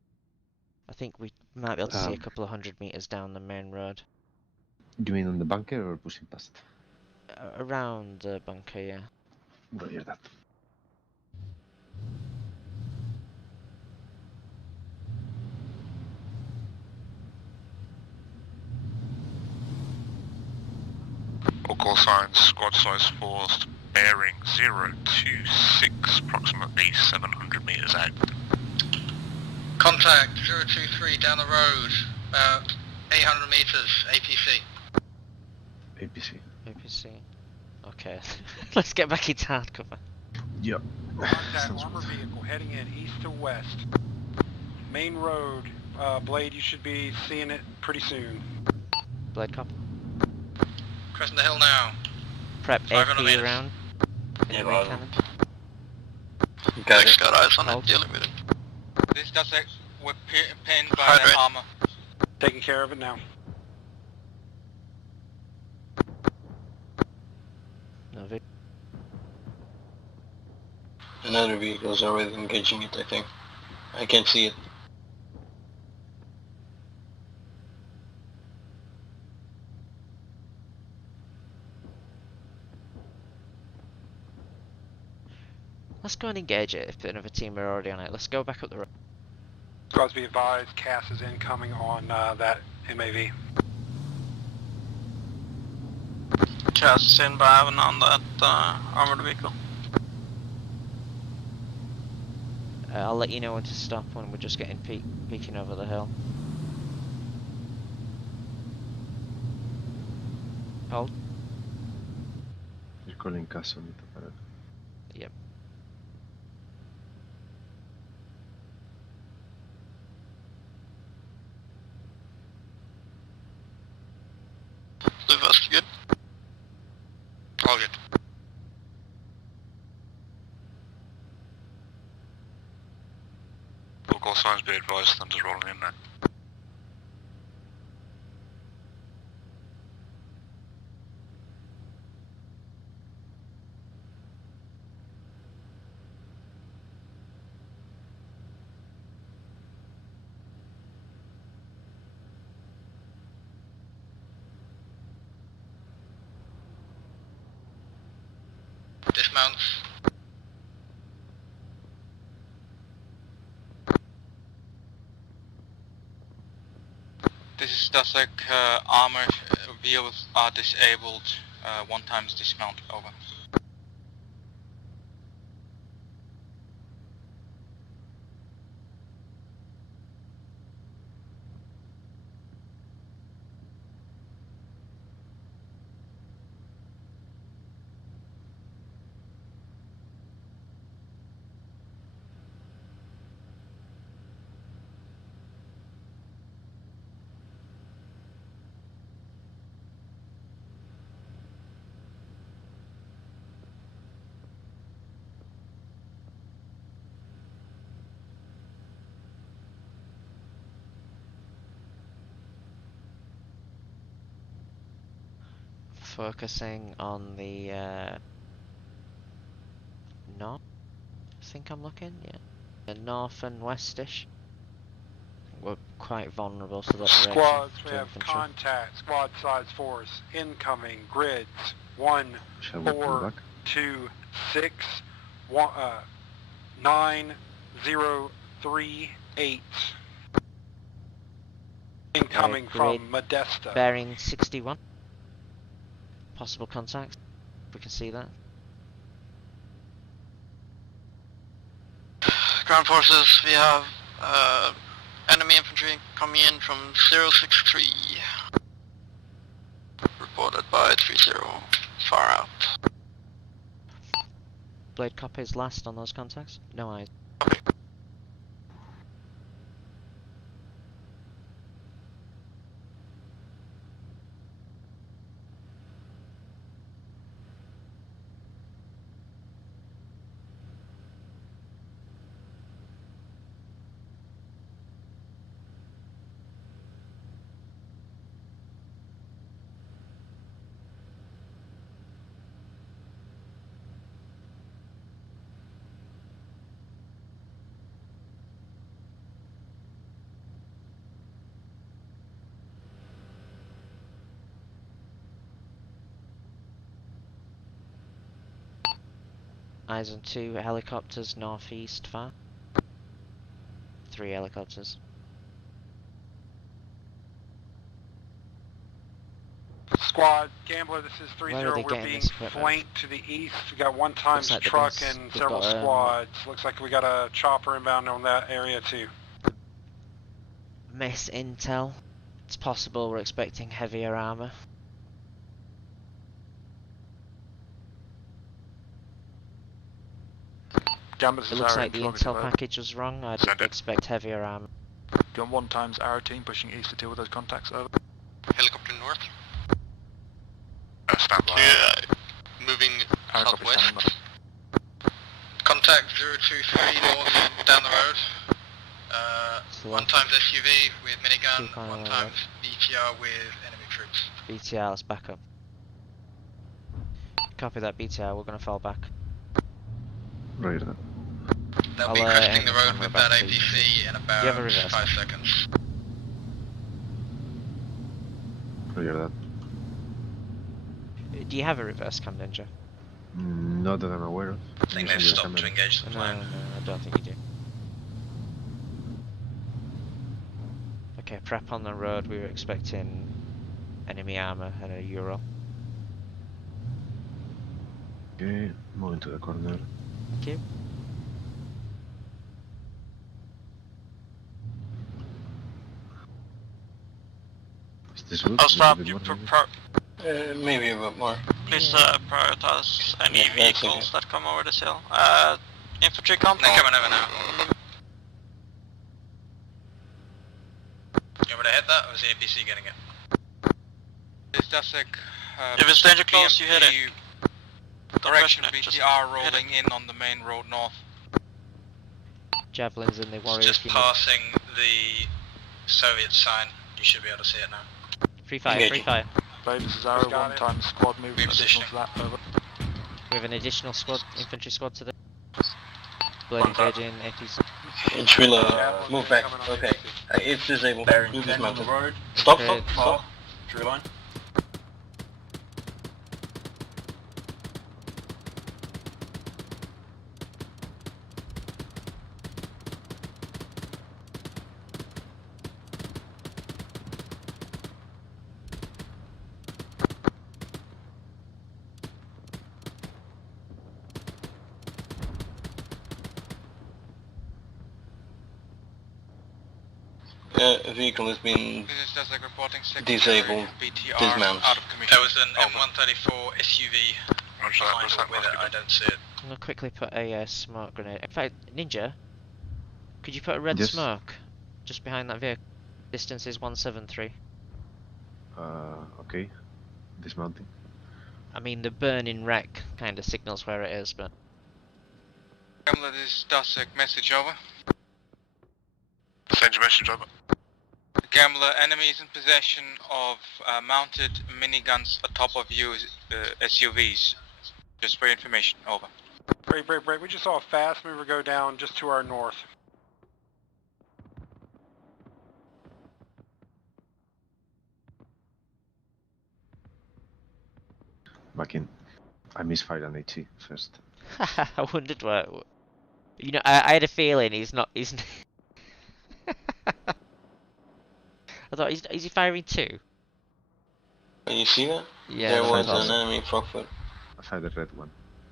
I think we might be able to see a couple of 100 meters down the main road. You mean on the bunker or pushing past? Around the bunker, yeah. Roger that. All call signs, squad size forced, bearing 026, approximately 700 meters out. Contact 023 down the road, about 800 meters, APC. APC. APC. Okay, let's get back into hard cover. Yep. Contact armor vehicle heading in east to west. Main road, Blade, you should be seeing it pretty soon. Blade cop. Crossing the hill now. Prep 500 AP meters. around. Yeah, Enemy well, cannon. got it. Got eyes on Hold. it, dealing with it. This Dusek, we're pinned by their armor. Taking care of it now. No vid. Another vehicle is already engaging it, I think. I can't see it. Let's go and engage it if another team are already on it. Let's go back up the road. Squads be advised, Cass is incoming on that MAV. Cass is in by having on that armored vehicle. I'll let you know when to stop when we're just getting peeking over the hill. Hold. You're calling Cass on it, apparently. Yep. Blue vest, good? All good. All call signs, be advised, thunder's rolling in now. Dismounts. This is Dusek, armor vehicles are disabled, 1 times dismount, over. focusing on the north. I think I'm looking, yeah. The north and westish. We're quite vulnerable to that direction. Squads, we to have infantry. contact, squad size force, incoming, grids, 1, Shall we pull 4, back? 2, 6, 1, 9, 0, 3, 8. Incoming from grid Modesta. Bearing 61. Possible contact. We can see that. Ground forces, we have enemy infantry coming in from 063. Reported by 30, far out. Blade copies last on those contacts. No eyes. Eyes on 2 helicopters northeast far. 3 helicopters. Squad, Gambler, this is Where are 3-0. they We're getting being this equipment? flanked to the east. We got 1 times Looks like they've truck been and they've several got, squads. Looks like we got a chopper inbound on that area too. Miss intel. It's possible we're expecting heavier armor. Gambler's It looks like the intel package was wrong. I'd expect heavier armor. Do you want 1 times our team pushing east to deal with those contacts? Over. Helicopter north. Stand by. Yeah, moving Helicopter southwest. standing by. Contact 023 north down the road. 1 times SUV with minigun, 1 times BTR with enemy troops. BTR, let's back up. Copy that BTR, we're gonna fall back. Right then. They'll I'll, be cresting aim the the road camera with back that to you. APC in Do you have a about reverse? 5 seconds. Roger that. Do you have a reverse cam, Ninja? Not that I'm aware of. I think they've stopped to engage the No, plane. I don't think you do. Okay, prep on the road. We were expecting enemy armor and a Euro. Okay, moving to the corner. Thank you. Is this good? I'll Is it a stop bit you. more, maybe? Maybe a bit more. Please prioritize any Yeah, that's vehicles okay. that come over this hill. Infantry compound. They're coming over now. You want me to hit that, or is the APC getting it? It's Dasek. If it's danger close, you hit it. Direction Don't question it, BTR just hit rolling in on the main road north. Javelins in the warrior. Just passing the Soviet sign. You should be able to see it now. Free fire, free fire. Blade, this is Arrow, 1 times squad movement additional to that. Over. We have an additional squad, infantry squad to the Blade engaging APC. Trilla, move back. Okay. It's disabled. Move this mountain. road. Stop, Okay. stop, stop. True line. Vehicle has been This is Dasek reporting disabled, BTR dismount. out of commission. There was an M134 SUV behind or with it. I don't see it. I'm gonna quickly put a smoke grenade. In fact, Ninja, could you put a red Yes. smoke just behind that vehicle? Distance is 173. Okay. Dismounting. I mean, the burning wreck kind of signals where it is, but Gambler, this is Dasek. Message over. Send your message over. Gambler, enemies in possession of mounted miniguns atop of you, SUVs. Just for your information, over. Break. We just saw a fast mover go down just to our north. Back in. I misfired an AT first. I wondered what. You know, I had a feeling he's not. He's. I thought, is he firing two? Can you see that? Yeah, there was that's an enemy profile. I fired the red one.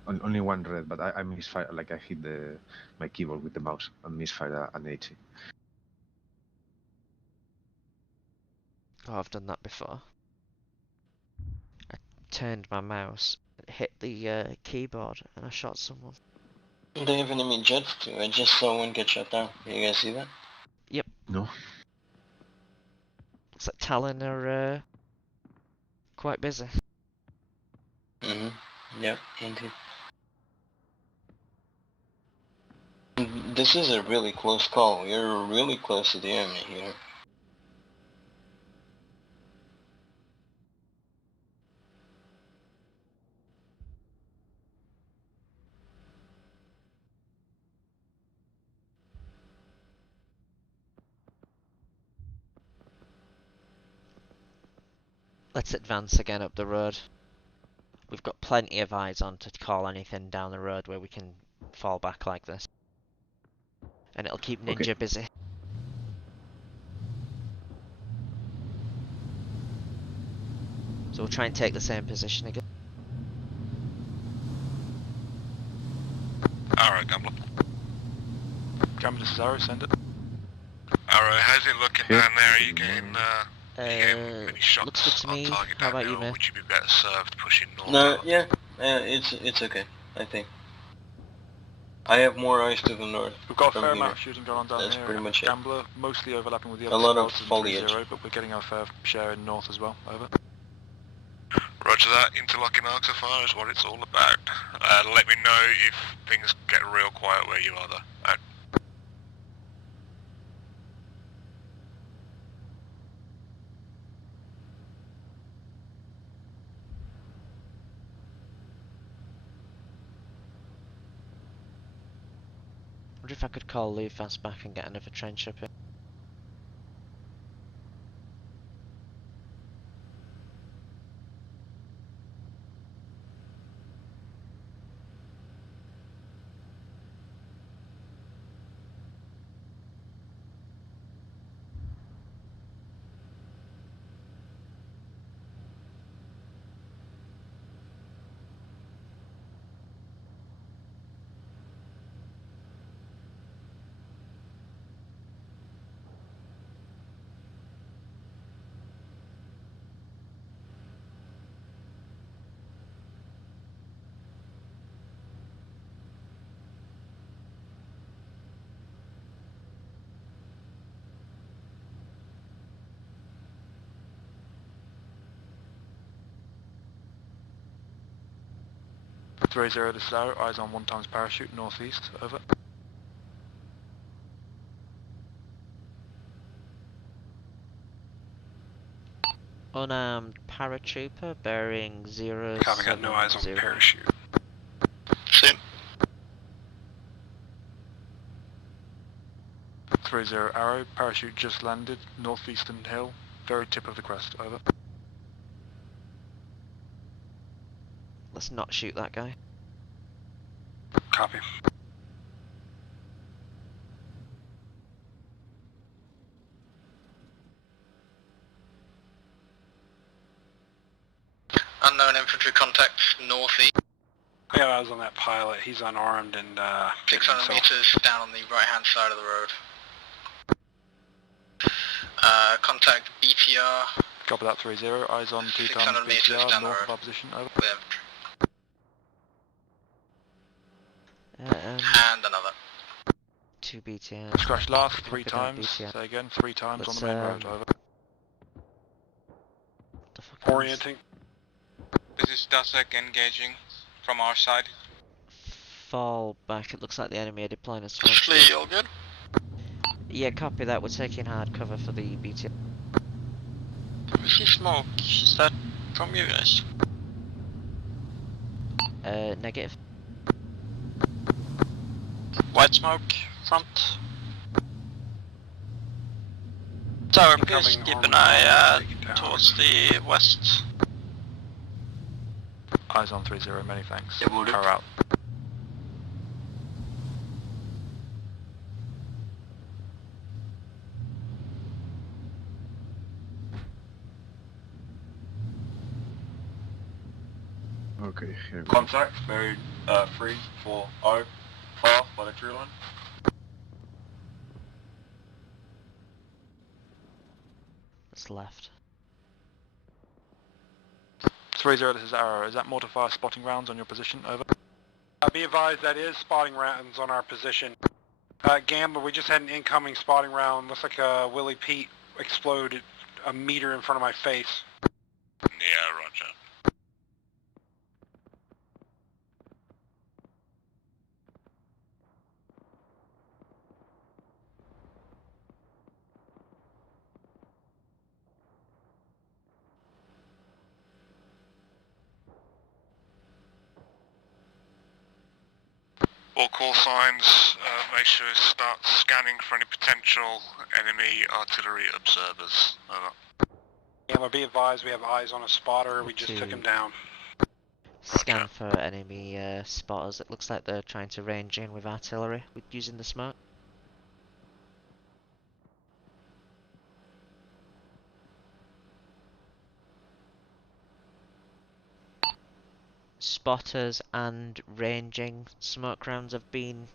Only one red, but I misfired, like I hit my keyboard with the mouse and misfired an AT. Oh, I've done that before. I turned my mouse, hit the keyboard, and I shot someone. They have enemy jets too. I just saw one get shot down. You guys see that? Yep. No. Looks like Talon are quite busy. Yep, indeed. This is a really close call. You're really close to the enemy here. Let's advance again up the road. We've got plenty of eyes on to call anything down the road where we can fall back like this. And it'll keep Ninja busy. So we'll try and take the same position again. Alright, Gambler. Gambler, this is Arrow, send it. Alright, how's it looking down there? Are you getting any shots looks good to on me. target How down about there, you, or mate? would you be better served pushing north? No, yeah, it's okay, I think. I have more eyes to the north. We've got a from fair here. amount of shooting going on down That's here. pretty much it. Gambler, mostly overlapping with the A other lot of squads in foliage. 3-0, but we're getting our fair share in north as well. Over. Roger that, interlocking arcs of fire is what it's all about. Let me know if things get real quiet where you are though. Out. I wonder if I could call Lufas back and get another train ship in. Three 0, this is Arrow, eyes on 1 times parachute, northeast, over. Unarmed paratrooper bearing 0. Haven't got no eyes on parachute. Soon. 3-0 Arrow, parachute just landed, northeastern hill, very tip of the crest, over. Let's not shoot that guy. Copy. Unknown infantry contact northeast. Yeah, I was on that pilot. He's unarmed and 600 meters down on the right hand side of the road. Contact BTR. Copy that 3-0, eyes on 2 times 600 meters BTR, down the north road. of our position, over. And another. 2 BTR. Scratch last, 3 Copy that, times, BTR. say again, 3 times on Let's, the main road, over. orienting. This is Dusek engaging from our side. Fall back. It looks like the enemy are deploying as well. Shlee, all good? Yeah, copy that. We're taking hard cover for the BT. We see smoke. Is that from you guys? Negative. White smoke, front. Tower, please Incoming keep armor an eye taken down. towards the west. Eyes on 3-0, many thanks. Yeah, will do. Power out. Okay, here we go. Contact, bearing 340, far by the tree line. That's left. 3-0, this is Arrow. Is that mortar fire spotting rounds on your position? Over. Be advised, that is spotting rounds on our position. Gamba, we just had an incoming spotting round. Looks like a Willie Pete exploded a meter in front of my face. Yeah, roger. All call signs, make sure you start scanning for any potential enemy artillery observers. Over. Gamba, be advised, we have eyes on a spotter. We just took him down. Scan for enemy spotters. It looks like they're trying to range in with artillery using the smoke. Spotters and ranging smoke rounds have been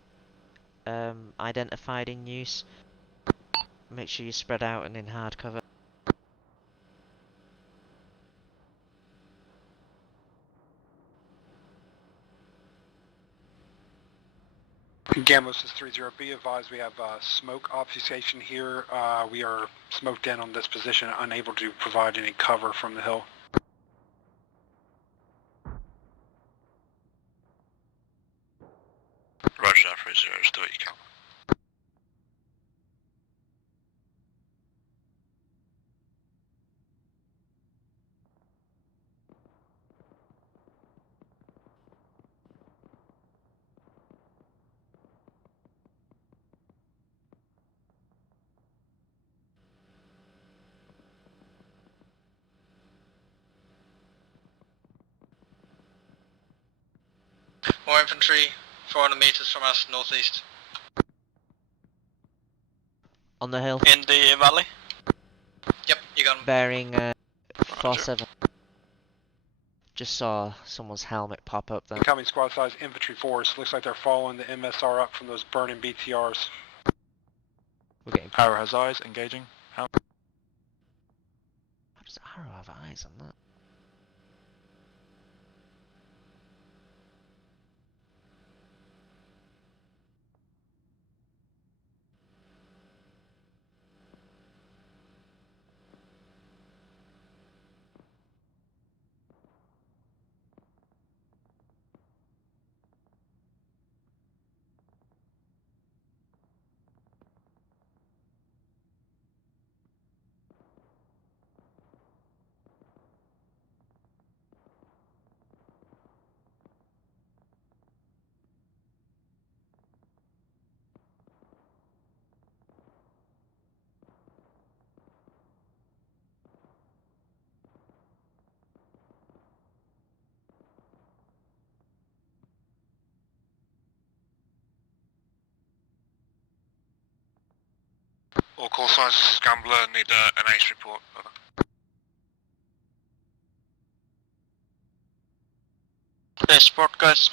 identified in use. Make sure you spread out and in hard cover. Gamba, this is 3-0. Be advised, we have smoke obfuscation here. We are smoked in on this position, unable to provide any cover from the hill. Roger, 3-0, just do what you can. More infantry, 400 meters from us, northeast. On the hill. In the valley? Yep, you got him. Bearing 4-7. Just saw someone's helmet pop up there. Incoming squad size infantry force. Looks like they're following the MSR up from those burning BTRs. We're getting. Arrow has eyes, engaging. How does Arrow have eyes on that? All call signs, this is Gambler, need an ace report. Over. Hey, sport guys.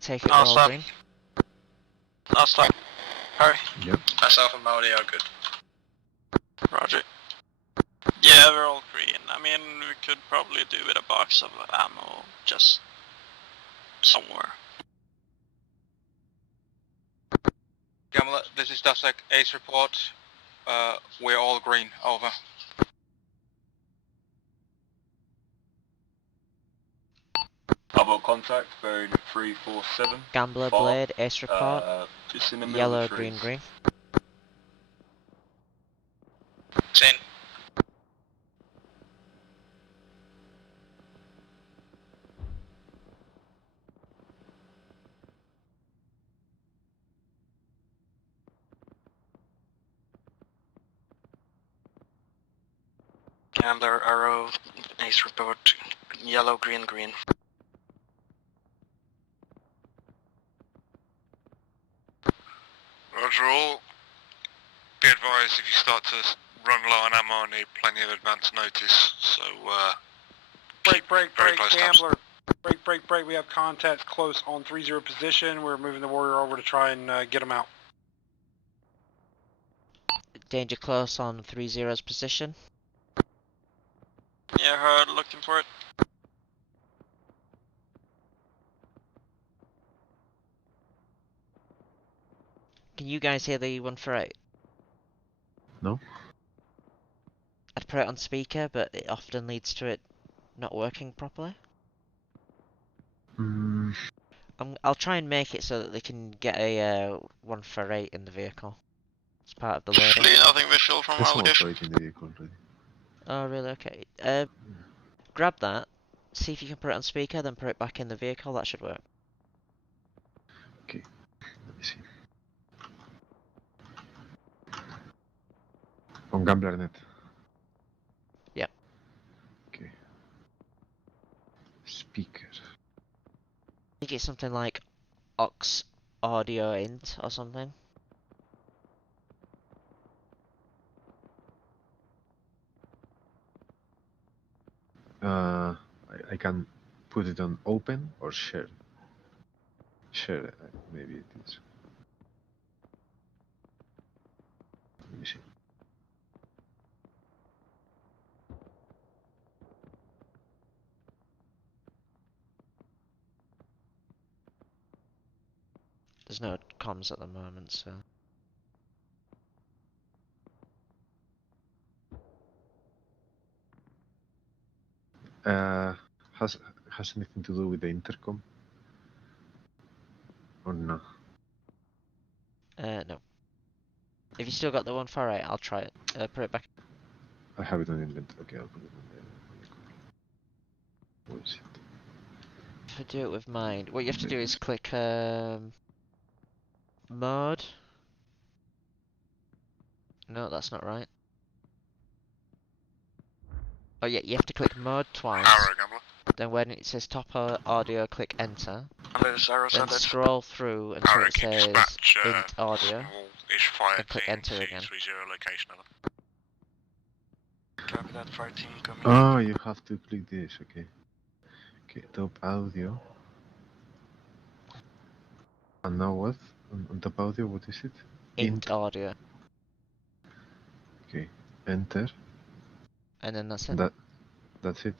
Take it, roll green. Last time. Hurry. Yep. Myself and Maori are good. Roger. Yeah, we're all green. I mean, we could probably do with a box of ammo just somewhere. Gambler, this is Dasek. Ace report. We're all green. Over. How about contact? Bearing 347. Gambler, Far, Blade, Ace report. just in the middle Yellow, of the trees. green, green. Same. Gambler, Arrow, Ace report, yellow, green, green. Roger all. Be advised if you start to run low on ammo, I need plenty of advance notice, so Break, very close tabs. Gambler. Break. We have contacts close on 3-0 position. We're moving the warrior over to try and get him out. Danger close on 3-0's position. Yeah, heard, looking for it. Can you guys hear the 148? No? I'd put it on speaker, but it often leads to it not working properly. I'll try and make it so that they can get a 148 in the vehicle. It's part of the loading. Shlee, nothing visual from There's our location. 148 in the vehicle already. Oh, really? Okay. Grab that. See if you can put it on speaker, then put it back in the vehicle. That should work. Okay, let me see. On GamblerNet. Yep. Okay. Speaker. I think it's something like aux audio int or something. I can put it on open or share. Share, maybe it is. Let me see. There's no comms at the moment, so. Has anything to do with the intercom? Or no? No. If you still got the 148, I'll try it. Put it back. I have it on inventory. Okay, I'll put it on the copy. What is it? If I do it with mine, what you have to do is click mode. No, that's not right. Oh yeah, you have to click mode twice. Arrow, Gambler. Then when it says top audio, click enter. Arrow, Then scroll through until Arrow, it can you says dispatch int audio. small-ish fire Then click team enter to again. 30 location of it. Copy that, fire team coming. Oh, you have to click this, okay. Okay, top audio. And now what? On top audio, what is it? Int audio. Okay, enter. And then that's it. That's it.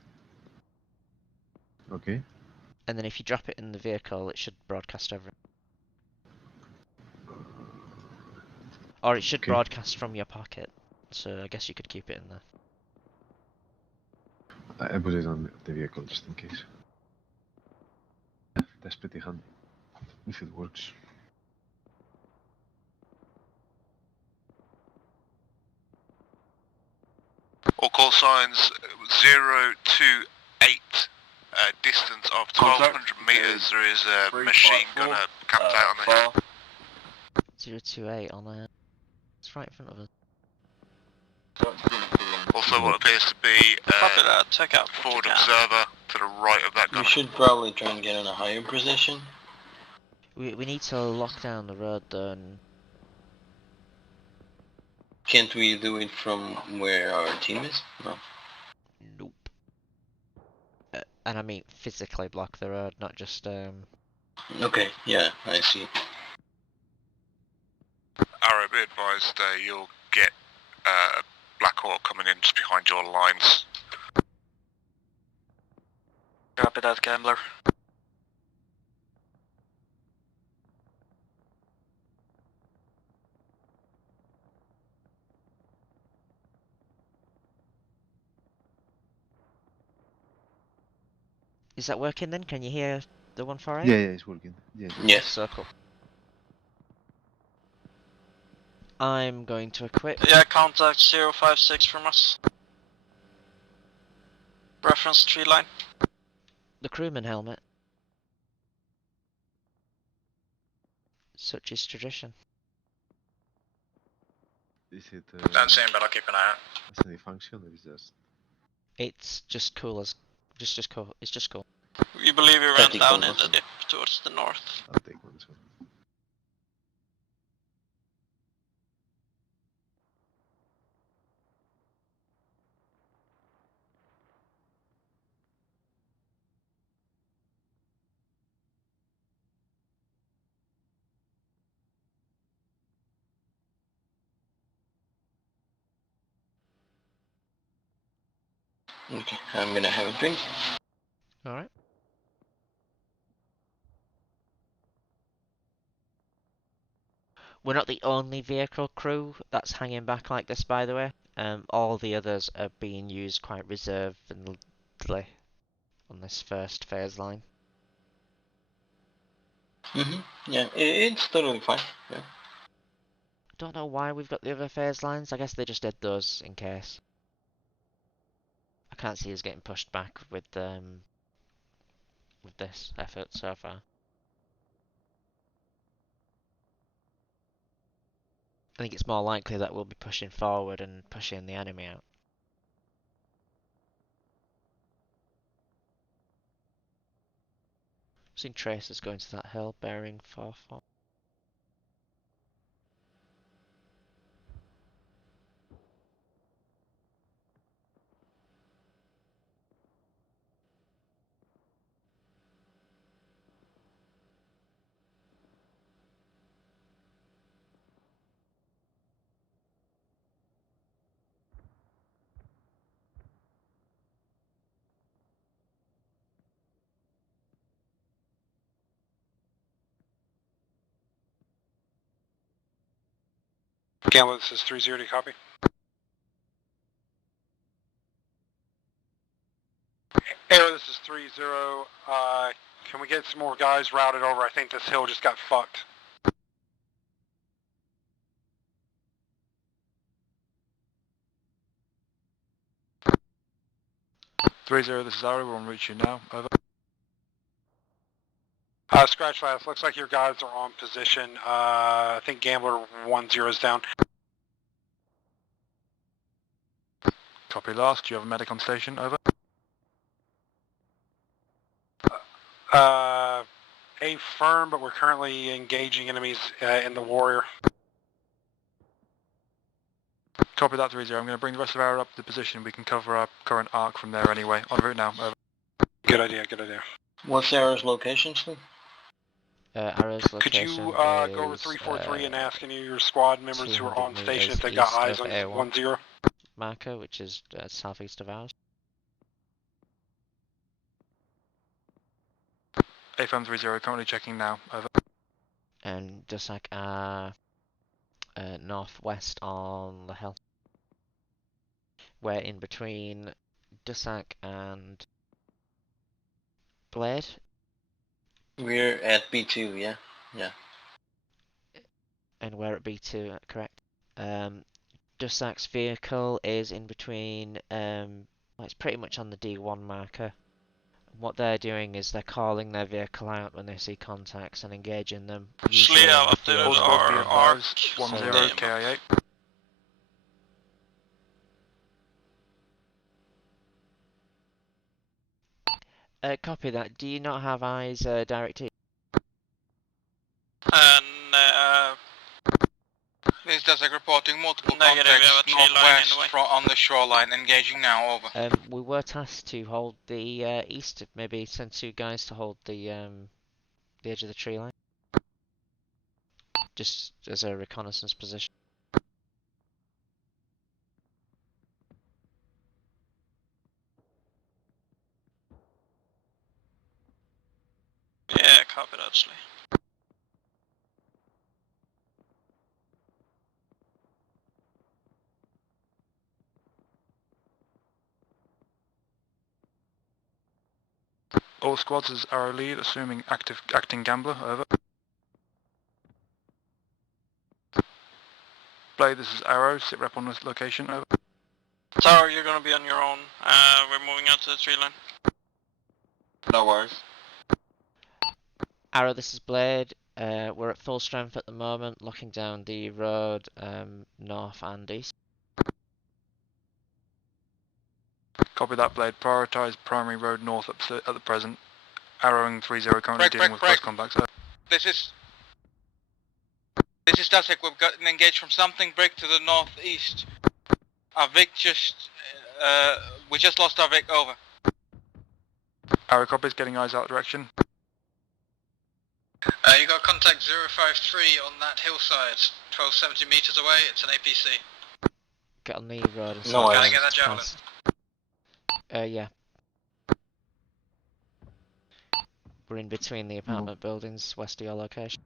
Okay. And then if you drop it in the vehicle, it should broadcast over. Or it should broadcast from your pocket. So I guess you could keep it in there. I put it on the vehicle just in case. That's pretty handy. If it works. All call signs 028. Distance of 1200 meters. There is a machine gunner camped out on the hill. 028 on there. It's right in front of us. Also, what appears to be Copy that, check out. forward observer to the right of that We gunner. should probably try and get in a higher position. We need to lock down the road though, and Can't we do it from where our team is? No. nope. And I mean physically block the road, not just Okay, yeah, I see. Arrow, be advised, you'll get Black Hawk coming in just behind your lines. Copy that, Gambler. Is that working then? Can you hear the 148? Yeah, it's working. Yeah. Yes. Circle. I'm going to equip. Yeah, contact 056 from us. Reference tree line. The crewman helmet. Such is tradition. Is it? Don't see him, but I'll keep an eye out. Has any function, or is just? It's just cool as, just cool. It's just cool. We believe we ran Tactical down in weapon. the dip towards the north. I'll take one as well. Okay, I'm gonna have a drink. Alright. We're not the only vehicle crew that's hanging back like this, by the way. All the others are being used quite reservedly on this first phase line. Yeah, it's totally fine. Yeah. Don't know why we've got the other phase lines. I guess they just did those in case. I can't see us getting pushed back with this effort so far. I think it's more likely that we'll be pushing forward and pushing the enemy out. I've seen tracers going to that hill bearing 4-4. Gamma, this is 30 to copy. Arrow, this is 30. Can we get some more guys routed over? I think this hill just got fucked. This is Ari, we're on route you now. Over. Scratch last. Looks like your guys are on position. I think Gambler 10 is down. Copy last. Do you have a medic on station? Over. Affirm, but we're currently engaging enemies in the Warrior. Copy that, 30. I'm going to bring the rest of our up to the position. We can cover our current arc from there anyway. En route now. Over. Good idea, good idea. What's Arrow's location, Shlee? Arrow's Could you location go over is, 343 and ask any of your squad members who are on 200 station meters if they've got east eyes of on A1. 10? Marker, which is southeast of ours. AFM 30, currently checking now. Over. And Dusak are northwest on the hill. We're in between Dusak and Blade. We're at B2, yeah? Yeah. And we're at B2, correct. Dusak's vehicle is in between, well, it's pretty much on the D1 marker. What they're doing is they're calling their vehicle out when they see contacts and engaging them. Shlee have updated our arc. 10 KIA. Copy that. Do you not have eyes direct east? And this does like reporting multiple Negative, we have a contacts tree line northwest anyway. on the shoreline, engaging now, over. We were tasked to hold the east. Maybe send 2 guys to hold the edge of the tree line, just as a reconnaissance position. Yeah, copy that, Shlee. All squads is Arrow lead, assuming acting gambler, over. Blade, this is Arrow, sit rep on this location, over. Tower, you're gonna be on your own. We're moving out to the tree line. No worries. Arrow, this is Blade. We're at full strength at the moment, locking down the road north and east. Copy that, Blade. Prioritise primary road north at the present. Arrowing 3-0 currently dealing with close contacts. This is Dasek. We've got an engage from something break to the northeast. Our Vic we just lost our Vic, over. Arrow copies, getting eyes out direction. You got contact 053 on that hillside, 1270 meters away, it's an APC. Get on the road and No, Can I get that javelin? Yeah. We're in between the apartment buildings, west of your location.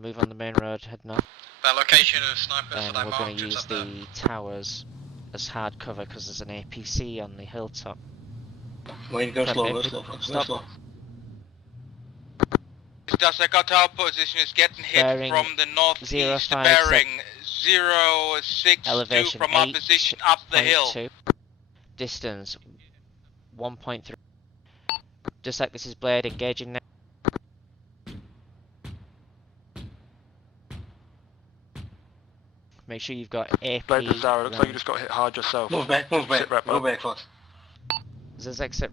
Move on the main road, head north. That location of snipers And that I we're marked going to is use up there. the towers as hard cover because there's an APC on the hilltop. Wait, go slow, go Traffic. slow, go Stop. slow. Dasek, our tower position is getting hit Bearing from the northeast, 057. bearing 062 Elevation from our position up the hill. 8.2. Distance 1.3. Just like this is Blade, engaging now. Make sure you've got AP. Blade, this is Arrow. Looks like you round. just got hit hard yourself. Move back, move back, Sit rep, move over. back fast. Does exit?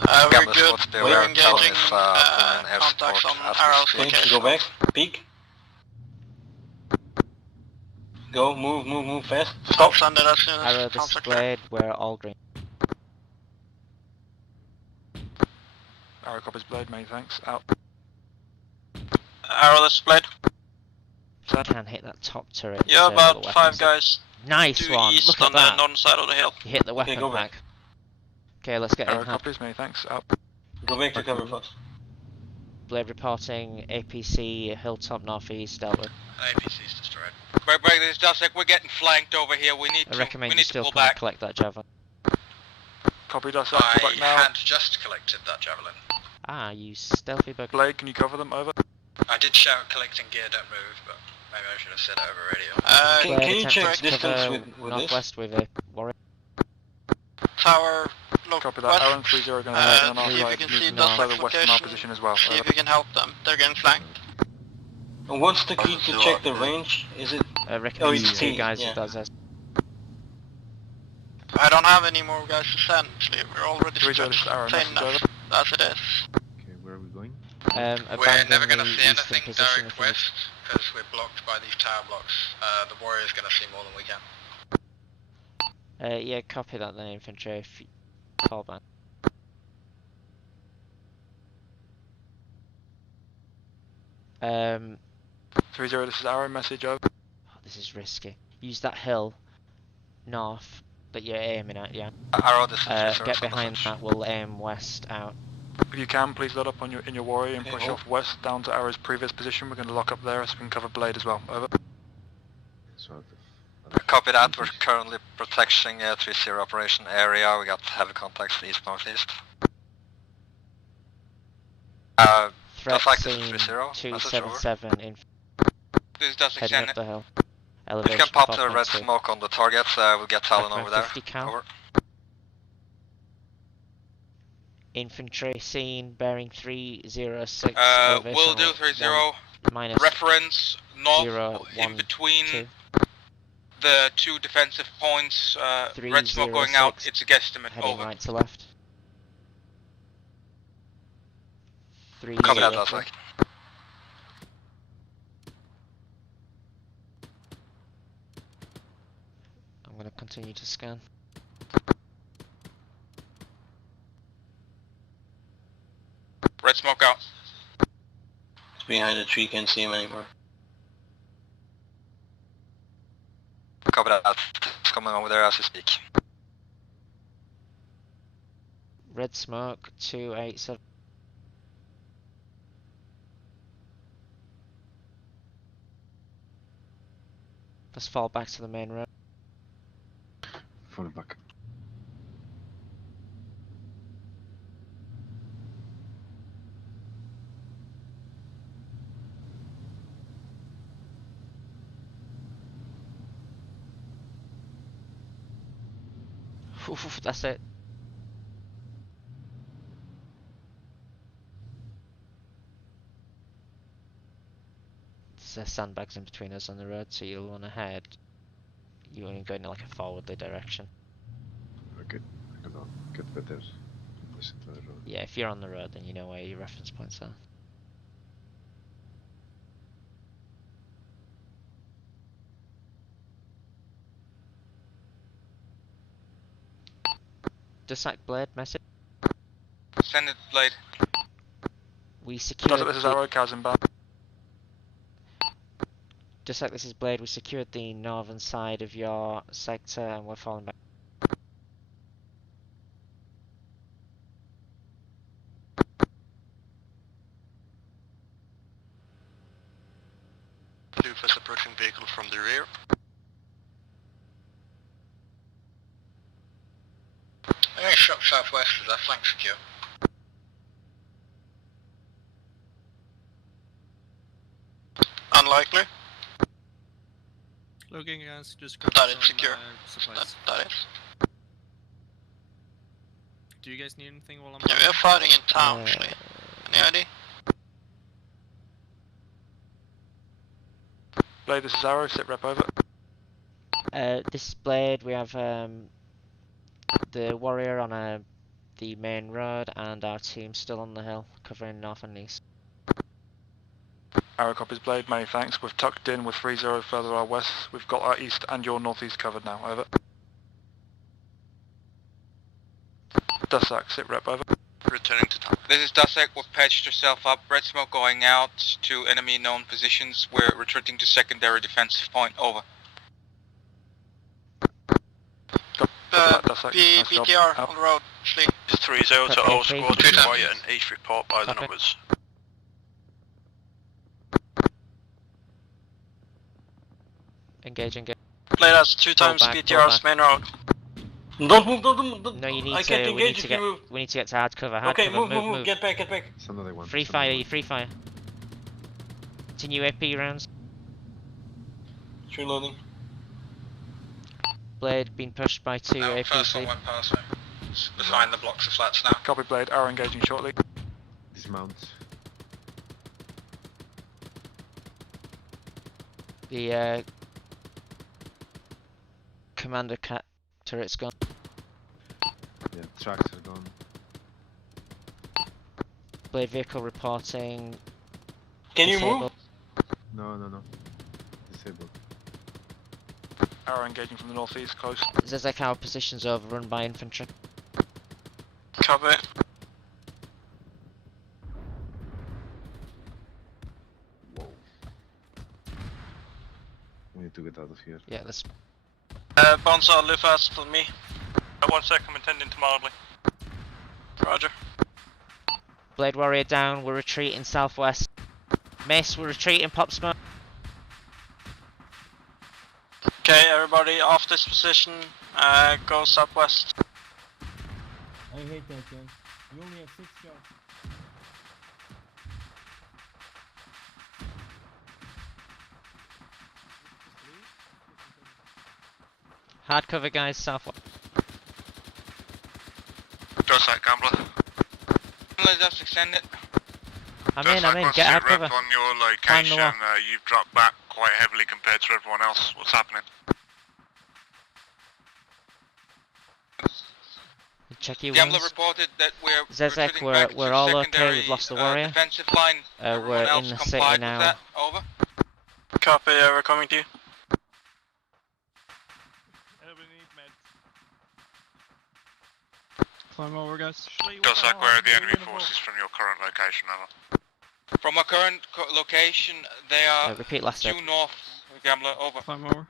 We're good. We're We're engaging contacts on Arrow's Okay, location. go back, peek. Go, move, fast. Stop, send it as soon as Arrow, this is contact clear. Blade, we're all green. Arrow copies, Blade, many thanks. Out. Arrow, this is Blade. Can't hit that top turret. Yeah, disable the about 5 weapons. guys. Nice due one, east look on at the that. northern side of the hill. You hit the weapon go pack. back. Okay, let's get Arrow in. Hard. copies, many thanks. Out. Go back to cover fast. Blade reporting APC Hilltop Northeast dealt with. APC's destroyed. Break, this is Dasek. We're getting flanked over here. We need I to. recommend We you need to still pull come and back. collect that javelin. Copy, that's up. Go I back now. had just collected that javelin. Ah, you stealthy bug. Blade, can you cover them? Over. I did shout collecting gear, don't move, but maybe I should have said it over radio. Can you attempting check to distance cover with this? northwest with a warrior. Tower, look Copy that. west. Arrow 3-0 going to head on our see if side. you can Move see north Dusk's further west from our location. position as well. See Over. if you can help them. They're getting flanked. And what's the key to check the range? Is it? I recommend it's you two T, guys yeah. that does this. I don't have any more guys to send. We're already 3-0, this is stretched Arrow. thin Message over. enough as it is. Okay, where are we going? We're Abandon never going to the see eastern anything position direct if you- west, because we're blocked by these tower blocks. The warrior's going to see more than we can. Yeah, copy that then, infantry. If you call back. 3-0, this is Arrow. Message over. Oh, this is risky. Use that hill north that you're aiming at, yeah. Arrow, this is Get behind that, we'll aim west out. If you can, please load up on in your warrior and Okay, push hold. off west down to Arrow's previous position. We're going to lock up there so we can cover Blade as well. Over. Sort of. Copy that. We're currently protecting 3-0 operation area. We got heavy contacts east-northeast. Threat like this is scene 3-0. 277 in This is Dasek. heading Send up it. the hill. If Elevation you can pop the 4.2. red smoke on the target, we'll get Talon Recommend over there. 50 cal. Over. Infantry scene bearing 306. We'll do 3-0. Minus Reference north 0, in 1, between 2. the two defensive points. Red smoke going out. 306, It's a guesstimate. heading Over. right to left. Copy that, 306. Dasek. I'm going to continue to scan. Red smoke out. It's behind the tree, can't see him anymore. Copy that. It's coming over there as we speak. Red smoke 287. Let's fall back to the main road. Fall back. Oof, that's it. There's sandbags in between us on the road, so you'll want to head. You want to go in like a forwardly direction. Okay, I know. Get better. Listen to the road. Yeah, if you're on the road, then you know where your reference points are. Dusak Blade message. Send it, Blade. We secured. This is Arrow, Chasm back. Just like this is Blade, we secured the northern side of your sector and we're falling back. Doofus approaching vehicle from the rear. I'm going to shop southwest with that flank secure. Unlikely. Looking against just That is secure. Supplies. That is. Do you guys need anything while I'm Yeah, we're fighting in town, Shlee. Any ID? Blade, this is Arrow, sit rep over. This is Blade, we have the warrior on the main road and our team still on the hill, covering north and east. Arrow copies Blade, many thanks. We've tucked in with 3-0 further our west. We've got our east and your northeast covered now, over. Dusak, sit rep over. Returning to town. This is Dusak, we've patched yourself up. Red smoke going out to enemy known positions. We're retreating to secondary defensive point, over. BTR on the road, Shlee. It's 3-0 to all squads, quiet and east report by the numbers. Engage. Blade has 2 times BTR's main road. Don't move, don't move. No, you need I to. can't We engage need to if get. you move. We need to get to hard cover. Hard Okay, cover. move. Get back. It's another one. Free fire. Free fire. Continue AP rounds. Reloading. Blade being pushed by 2 No, AP. first one went past me. It's behind the blocks of flats now. Copy Blade, Arrow engaging shortly. Dismount. The commander turret's gone. Yeah, tracks are gone. Blade vehicle reporting. Can you disabled. move? No. Disabled. Arrow engaging from the northeast, close. Zezek, our position's overrun by infantry. Cover. Whoa. We need to get out of here. Yeah, let's. Bonsar, live fast on me. 1 second, I'm intending to mildly. Roger. Blade warrior down. We're retreating southwest. Mace, we're retreating. Pop smoke. Okay, everybody off this position. Go southwest. I hate that gun. You only have 6 shots. Hard cover, guys. Southwest. Does that, Gambler? Let's just extend it. I'm in. Get hard cover. On your Climb the location, wall. you've dropped back quite heavily compared to everyone else. What's happening? Check your Gambler wings. reported that we're Zezek, retreating back we're to all okay. secondary, We've lost the warrior. defensive line. We're Everyone else in the complied city with now. that. Over. Copy, we're coming to you. Climb over, guys. Does that where are the enemy forces from your current location, over? From our current location, they are repeat last due step. north. Gambler, over. Climb over.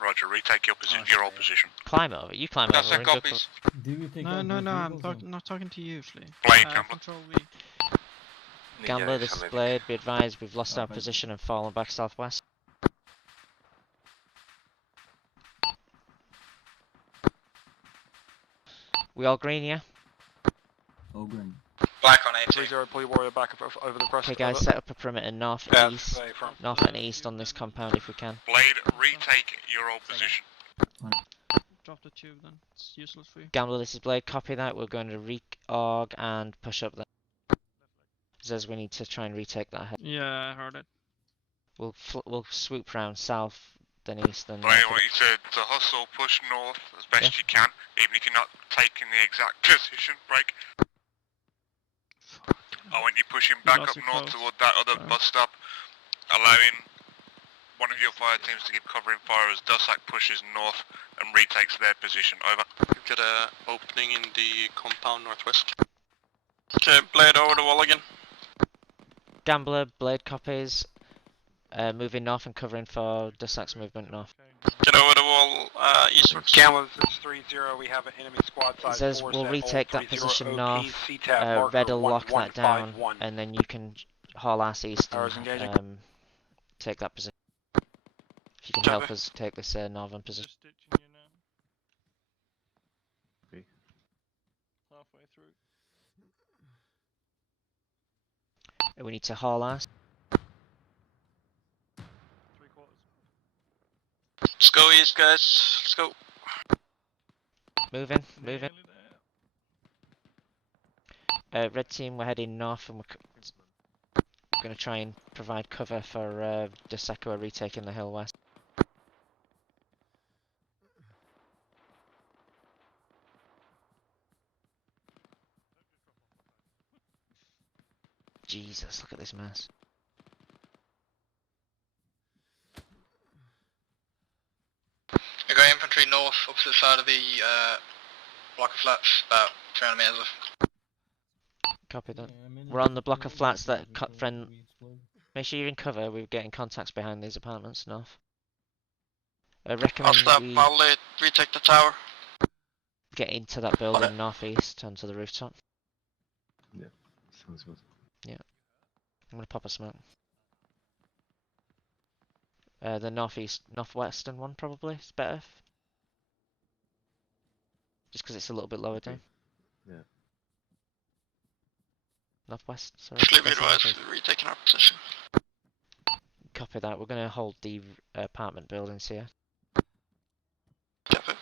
Roger, retake your position. Your old position. Climb over. You climb over. That's our we're in good copies. Do you think No, I'm not talking to you, Shlee. Blade, Gambler. Control V. Gambler, this is Blade. Be advised, we've lost our position and fallen back southwest. We all green, yeah? All green. Black on 80. 3-0, pull your warrior back over the crest. Okay, guys, over. set up a perimeter north, Yeah, east, where you from? north and east on this compound if we can. Blade, retake your old position. drop the tube then. It's useless for you. Gambler, this is Blade. Copy that. We're going to re-org and push up there. Says we need to try and retake that head. Yeah, I heard it. We'll swoop round south, then east, then I north. want you to hustle, push north as best you can, even if you're not taking the exact position. Break. I want you pushing back up north toward that other bus stop, allowing one of your fire teams to give covering fire as Dusak pushes north and retakes their position. Over. We've got a opening in the compound northwest. Okay, Blade over the wall again. Gambler, Blade copies. Moving north and covering for Dusak's movement north. Get over the wall, eastwards. Gambler, this is 3-0. We have an enemy squad size. It says we'll retake that position north. Red will lock that down, and then you can haul ass east and take that position. If you can help us take this northern position. Halfway through. We need to haul ass. Let's go east, guys. Let's go. Moving. Red team, we're heading north and we're going to try and provide cover for Dusak who are retaking the hill west. Jesus, look at this mess. We've got infantry north, opposite side of the block of flats, about 300 meters off. Copy that. We're on the block of flats that cut friend. Make sure you're in cover. We're getting contacts behind these apartments north. Recommend we I'll retake the tower. get into that building northeast onto the rooftop. Yeah, sounds good. Yeah. I'm gonna pop a smoke. The northwestern one probably is better. Just because it's a little bit lower down. Yeah. Northwest, sorry. Shlee, be advised, we're retaking our position. Copy that. We're gonna hold the apartment buildings here. Copy.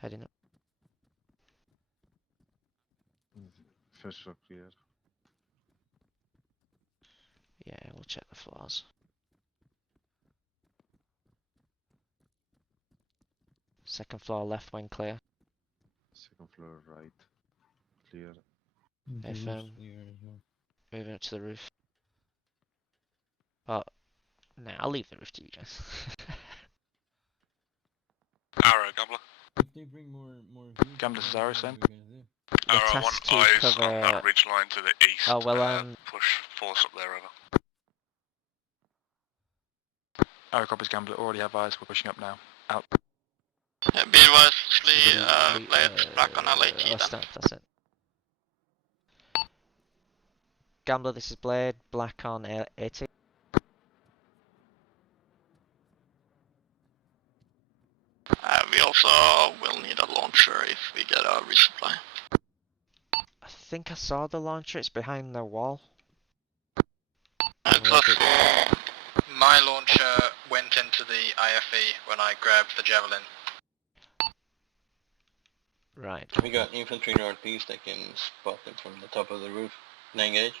Heading up. First floor clear. Yeah, we'll check the floors. Second floor left wing clear. Second floor right. Clear. FM. Moving up to the roof. Oh, nah, I'll leave the roof to you guys. Arrow, Gambler. If they bring more Gambler is Arrow sent. Arrow, I want eyes cover... on that ridge line to the east. Oh, well, push force up there, over. Arrow copies, Gambler. Already have eyes. We're pushing up now. Out. Yeah, be advised, Shlee, Blade, black on LAT then. That's it. Gambler, this is Blade, black on 80. We also will need a launcher if we get a resupply. I think I saw the launcher, it's behind the wall. My launcher went into the IFE when I grabbed the javelin. Right. We got infantry northeast, I can spot them from the top of the roof. Can I engage?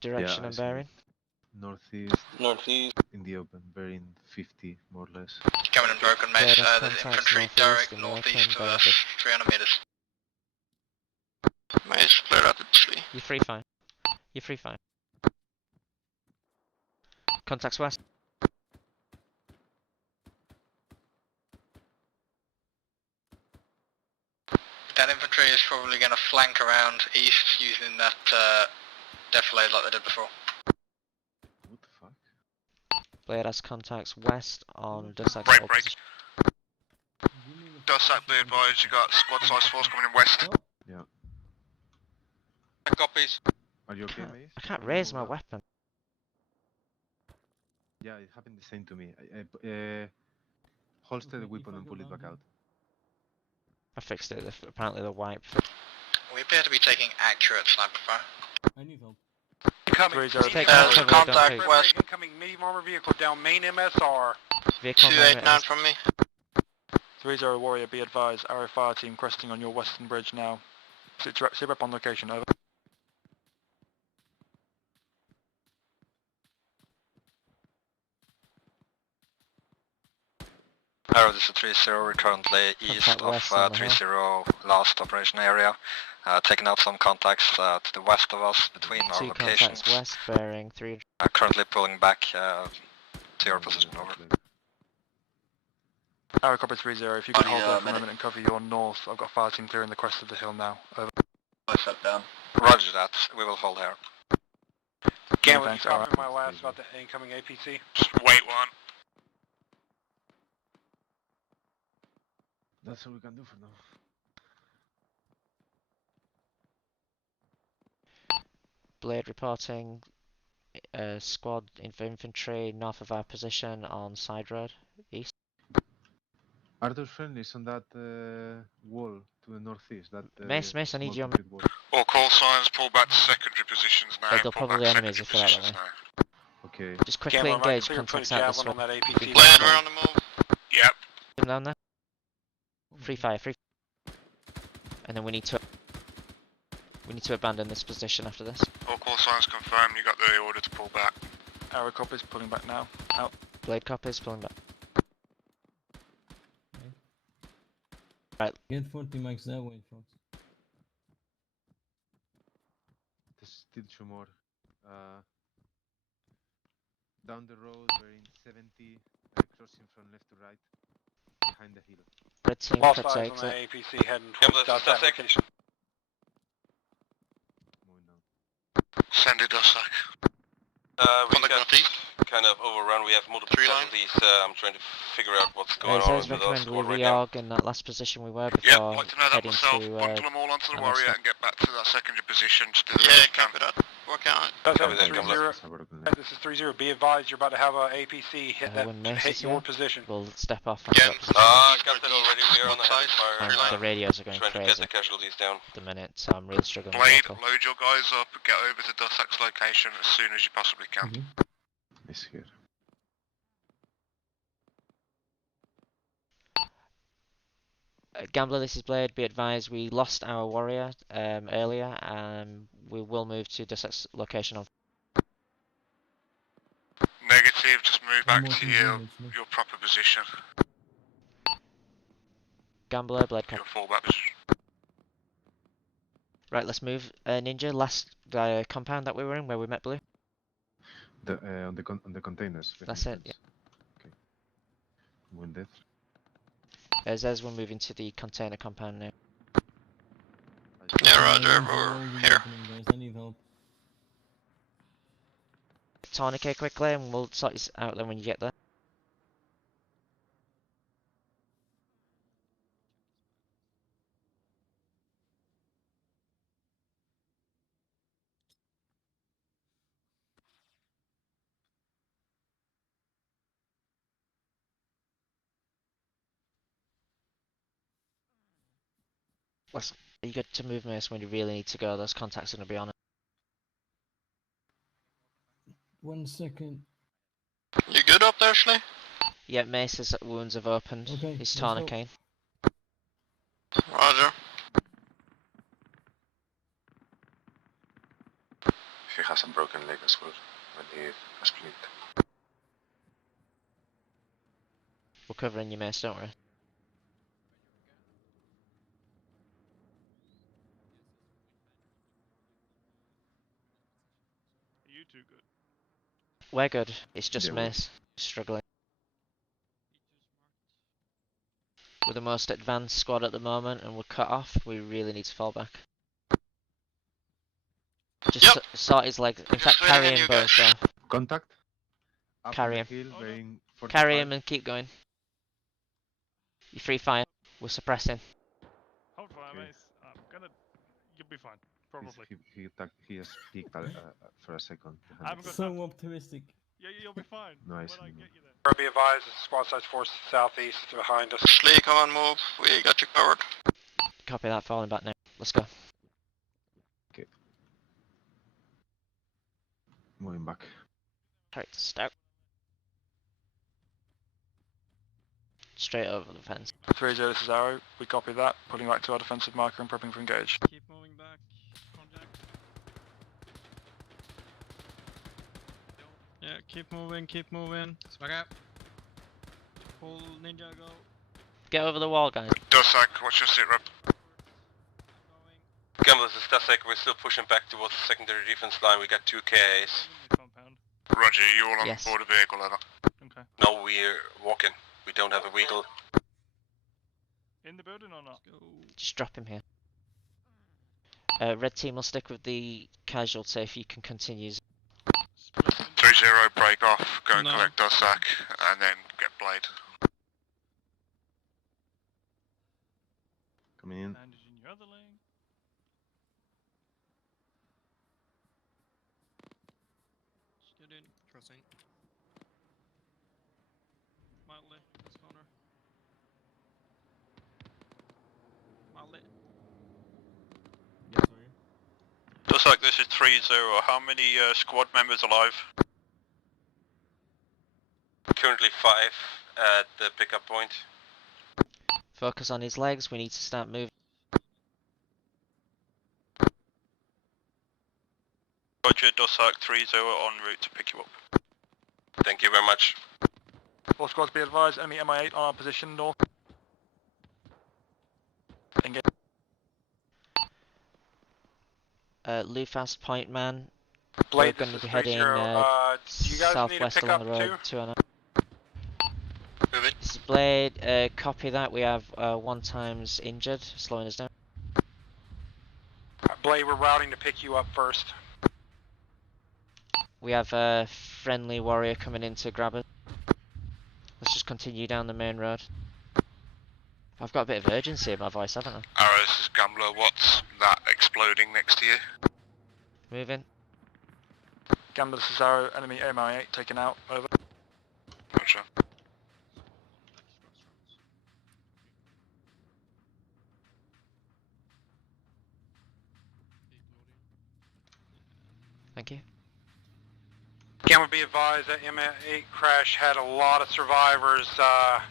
Direction Yeah, and bearing? Northeast. Northeast. In the open, bearing 50 more or less. Coming in broken mate, there's infantry direct northeast of us, 300 meters. Mate, clear out at Shlee. You're free fine. You're free fine. Contacts west. That infantry is probably going to flank around east using that defilade like they did before. What the fuck? Blade has contacts west on Dusak. Break. Dusak, be advised, you got squad size force coming in west. Yeah. Copies. Are you okay, mate? I can't raise my weapon. Yeah, it happened the same to me. Holster the weapon and pull it back out. I fixed it. Apparently the wipe. We appear to be taking accurate sniper fire. I need help. Incoming. Take contact Incoming medium armor vehicle down main MSR. Vehicle 289 from me. 3-0 Warrior, be advised, Arrow Fire Team cresting on your western bridge now. Sit rep on location, over. Arrow, this is 3-0, we're currently east of 3-0 last operation area. Taking out some contacts to the west of us between our 2 locations. contacts west, bearing 3. Currently pulling back to your position, over. Arrow copy 3-0, if you could hold there for a moment and cover your north. I've got fire team clearing the crest of the hill now, over. I shut down. Roger that, we will hold here. Gamble, you copy my last about the incoming APC? Just wait one. That's all we can do for now. Blade reporting. Squad infantry north of our position on side road east. Are those friendlies on that wall to the northeast? That Mace, I need you on. All call signs, pull back to secondary positions now. They'll pull probably back enemies if they're out that way. Okay. Just quickly engage contacts out this way. Blade, we're on the move. Yep. Him down there. Free fire. And then we need to abandon this position after this. All call signs confirmed, you got the order to pull back. Arrow copies, pulling back now. Out. Blade copies, pulling back. Right. Get 40 mics that way, folks. There's still 2 more. Down the road, we're in 70, crossing from left to right, behind the hill. Red team Lost eyes protects on the it. APC heading towards that location. Send it, Dussack. We got kind of overrun. We have multiple casualties. I'm trying to figure out what's going on Guys, with recommend us we right now. reorg in that last position we were Yep, before like to know that heading myself. to Bundle them all onto the Alistair. warrior and get back to that secondary position. Just do the Yeah, best you can. copy that. Work out. That's Copy that, 3-0. This is 3-0. Be advised, you're about to have a APC hit when Mace hit is your here, position. we'll step off and Yeah, drop position. Got that already. We are on the head fire. And the radios are going Trying to get crazy the casualties down. at the minute, so I'm really struggling with Blade, local. load your guys up, get over to Dussack's location as soon as you possibly can. It's here. Gambler, this is Blade. Be advised, we lost our warrior earlier. We will move to Dussack's location on. Negative, just move back to your proper position. Gambler, Blade. Your fallback position. Right, let's move. Ninja, last compound that we were in, where we met Blue. On the containers. That's it. Yeah. Okay. One death. As we're moving to the container compound now. Yeah, roger, we're here. Guys, I need help. Tourniquet quickly, and we'll sort this out then when you get there. Are you good to move, Mace, when you really need to go? Those contacts are going to be on it. 1 second. You good up there, Shlee? Yeah, Mace's wounds have opened. Okay, He's let's go. tourniquet. Roger. He has a broken leg as well when he split. We're covering you, Mace, don't worry. You too good. We're good. It's just Yeah, Mace struggling. We're the most advanced squad at the moment, and we're cut off. We really need to fall back. Just sort his legs. In fact, carry him both. Contact. Carry him. Hill, bearing Carry 45. him and keep going. You free fire. We're suppressing. Hold fire, Mace. I'm gonna. You'll be fine. Probably. He has peeked for a second. I'm gonna So optimistic. Yeah, you'll be fine. Nice. When I get you there. Be advised, squad size force southeast behind us. Shlee, come on, move. We got you covered. Copy that. Falling back now. Let's go. Okay. Moving back. Alright, start. straight over the fence. 3-0, this is Arrow. We copy that. Pulling back to our defensive marker and prepping for engage. Keep moving back. Contact. Yeah, keep moving, keep moving. Smack out. Full ninja go. Get over the wall, guys. Dosak, what's your sit rep? Gamble, this is Dasek. We're still pushing back towards the secondary defense line. We got 2 KAs. Roger, you all on Yes. board a vehicle, over. Okay. No, we're walking. We don't have a vehicle. In the building or not? Just drop him here. Red team will stick with the casualty if you can continue. 3-0, break off, go and No. collect Dosak, and then get Blade. Coming in. Bandage in your other leg. Just get in. Crossing. Mildly, this corner. Mildly. Yes, sorry. Dosak, this is 3-0. How many squad members alive? Currently 5 at the pickup point. Focus on his legs, we need to start moving. Roger, Dosak, 3-0 en route to pick you up. Thank you very much. All squads be advised, enemy MI8 on our position north. Engage. Lufast Point Man. Blade, We're going this to is be heading 3-0. Do you guys need to southwest pick along up the road. too? 209. Moving. This is Blade. Copy that. We have 1 times injured, slowing us down. Blade, we're routing to pick you up first. We have a friendly warrior coming in to grab us. Let's just continue down the main road. I've got a bit of urgency in my voice, haven't I? Arrow, this is Gambler. What's that exploding next to you? Moving. Gambler, this is Arrow. Enemy MI8 taken out. Over. Roger. Thank you. Again, would be advised that M8 crash had a lot of survivors.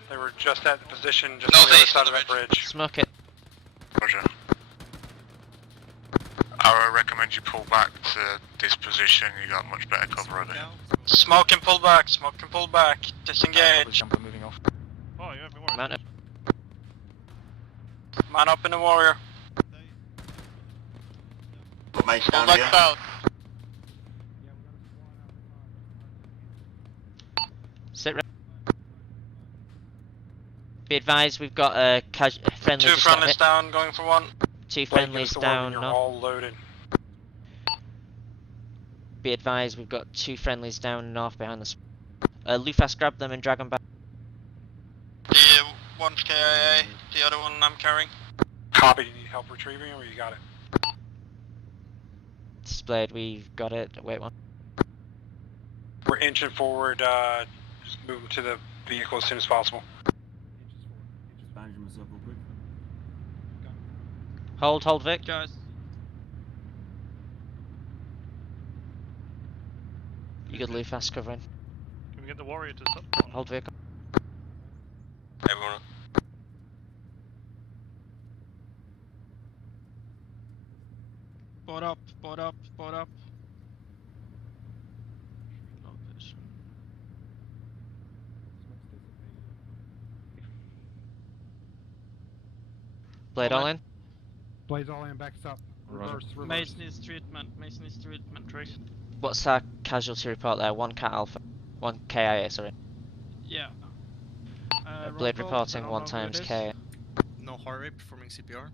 They were just at the position just on the other side of that bridge. Smoke it. Roger. Arrow, recommend you pull back to this position. You got much better cover over here. Smoke and pull back, smoke and pull back. Disengage. Jumper moving off. Oh, you have me worried. Mount up. Man up in the warrior. Got mates Pull down back here. south. Sit right. Be advised, we've got a friendly. 2 friendlies down, going for 1. 2 Blade, give friendlies us the word when down. you're North. all loaded. Be advised, we've got 2 friendlies down north behind us. Lufast, grab them and drag them back. The one's KIA, the other one I'm carrying. Copy, do you need help retrieving or you got it? Displayed, we've got it. Wait one. We're inching forward, just moving to the vehicle as soon as possible. Just bandage myself real quick. Hold Vic. Guys. You good, Lufast, covering. Can we get the warrior to stop? Hold vehicle. Everyone. Board up, board up, board up. Location. Blade all in. Blade's all in, backs up. Reverse, reverse. Mace needs treatment, Mace needs treatment. What's our casualty report there? 1 Cat Alpha. 1 KIA, sorry. Yeah. Blade roll call, reporting I don't 1 know who times it is. KIA. No heart rate, performing CPR.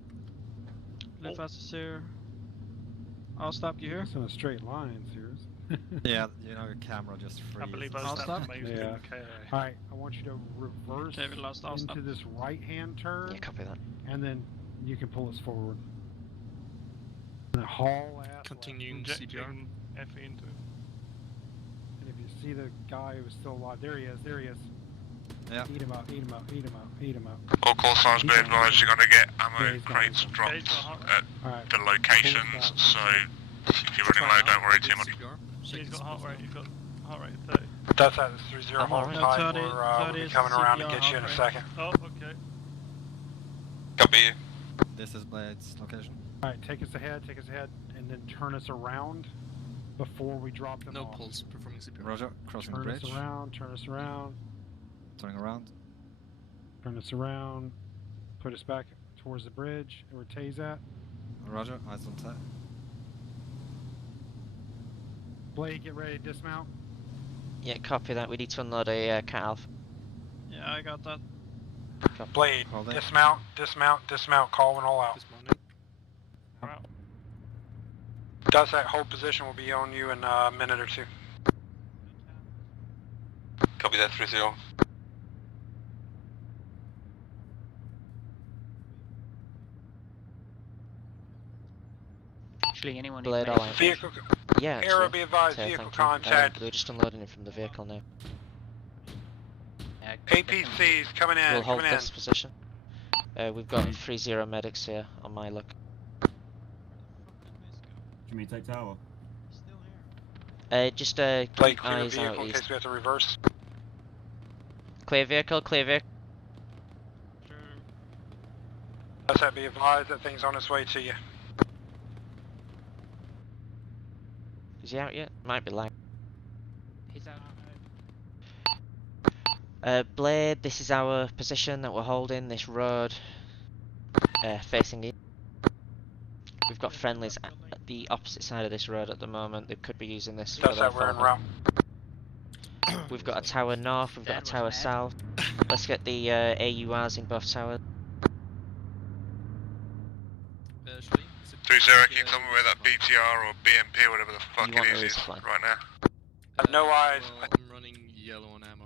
Live fast is here. I'll stop you here. It's in a straight line, Sears. Yeah, you know, your camera just freezes. I believe I I'll was stop. Yeah. Alright, I want you to reverse Okay, we lost. I'll into stop. this right-hand turn. Yeah, copy that. And then you can pull us forward. And haul ass. Continuing left. Injecting Effie into it. And if you see the guy who's still alive, there he is, there he is. Yeah. Eat him out, eat him out, eat him out, eat him out. All call signs be advised, you're going to get Yeah, ammo he's gone, crates he's gone. dropped Yeah, he's got at Alright. the locations, so if you're running low, don't worry too much. He's got heart rate, you've got heart rate 30. That's at 30, I'm hold alright. tight. 30 We'll be coming around to get you in a second. Oh, okay. Copy. This is Blade's location. Alright, take us ahead, and then turn us around before we drop them off. No pulse, performing CPR. Roger, crossing the Turn bridge. us around, turn us around, Turning around. turn us around, put us back towards the bridge where Tay's at. Roger, eyes on set. Blade, get ready to dismount. Yeah, copy that. We need to unload a Cat Alpha. Yeah, I got that. Copy. Blade, Hold it. dismount, call when all out. Dismounting. Wow. Does that hold position will be on you in a minute or two. Copy that 30. Actually, anyone Blade need all out. Vehicle, Yeah, Arrow, actually. be advised, So, vehicle thank you. contact. We're just unloading it from the vehicle now. APCs coming in, We'll hold coming in. this position. We've got 30 medics here on my look. Can we take tower? Just Blade, keep clear eyes vehicle out in east. case we have to reverse. Clear vehicle, clear vehicle. Does that be advised that thing's on its way to you? Is he out yet? Might be lag. He's out. Blade, this is our position that we're holding, this road facing east. We've got friendlies at the opposite side of this road at the moment. They could be using this for Does their that we're en follow-up. route. We've got a tower north, we've got a tower south. Let's get the AURs in both towers. Shlee, 30, can you tell me where that BTR or BMP or whatever the fuck You want it the is resupply. right now? No eyes. Well, I'm running yellow on ammo.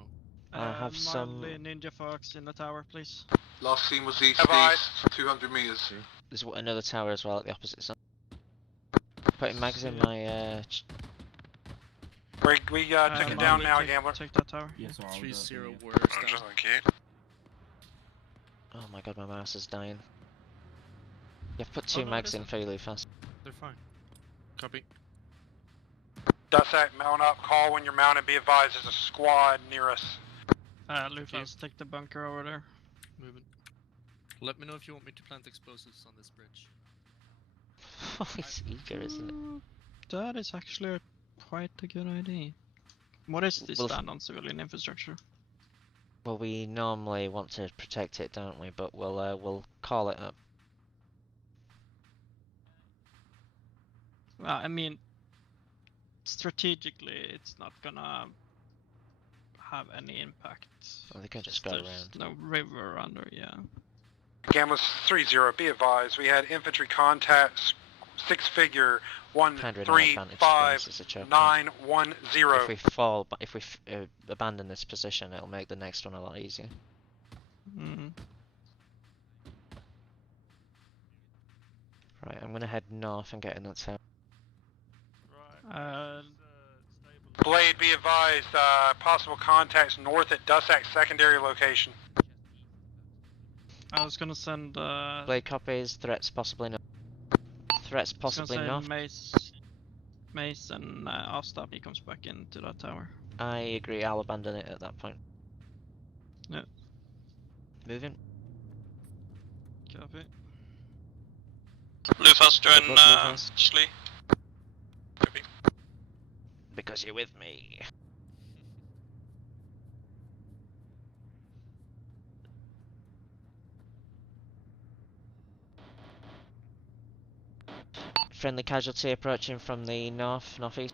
I have some. Mildly Ninja Fox in the tower, please. Last scene was east, Advise. 200 meters. There's another tower as well at the opposite side. Putting mags in my We took it down now, Gambler. Take that tower. Yes, sir. 3-0 warriors I'm down. just on key. Oh my god, my mouse is dying. You've put Oh, two no, mags it in fairly fast. They're fine. Copy. Does that mount up? Call when you're mounted. Be advised, there's a squad near us. Lucas, take the bunker over there. Moving. Let me know if you want me to plant explosives on this bridge. It's eager, isn't it? That is actually quite a good idea. What is this Well, stand on civilian infrastructure? Well, we normally want to protect it, don't we? But we'll call it up. Well, I mean, strategically, it's not gonna have any impact. Well, they can just go There's around. no river under, yeah. Gambler's 3-0. Be advised, we had infantry contacts. 6-figure Kind of an advantage for us as a choke point. 135-910. If we fall, but if we abandon this position, it'll make the next one a lot easier. Mm. Right, I'm gonna head north and get in that tower. Blade, be advised, possible contacts north at Dussac secondary location. I was gonna send Blade copies, threats possibly north. Threats possibly north. Mace and I'll stop. He comes back into that tower. I agree, I'll abandon it at that point. Yeah. Moving. Copy. Lufas, join Good luck, Lufas. Shlee. Because you're with me. Friendly casualty approaching from the northeast.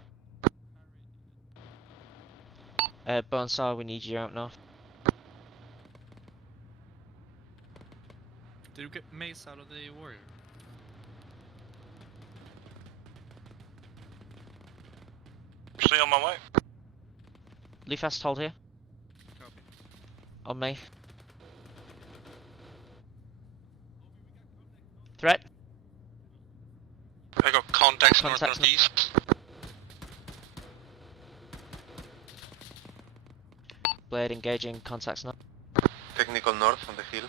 Bonesaw, we need you out north. Did you get Mace out of the warrior? Shlee on my way. Lufast, hold here. Copy. On me. Threat. I got contacts Contacts northeast. Blade engaging, contacts north. Technical north on the hill.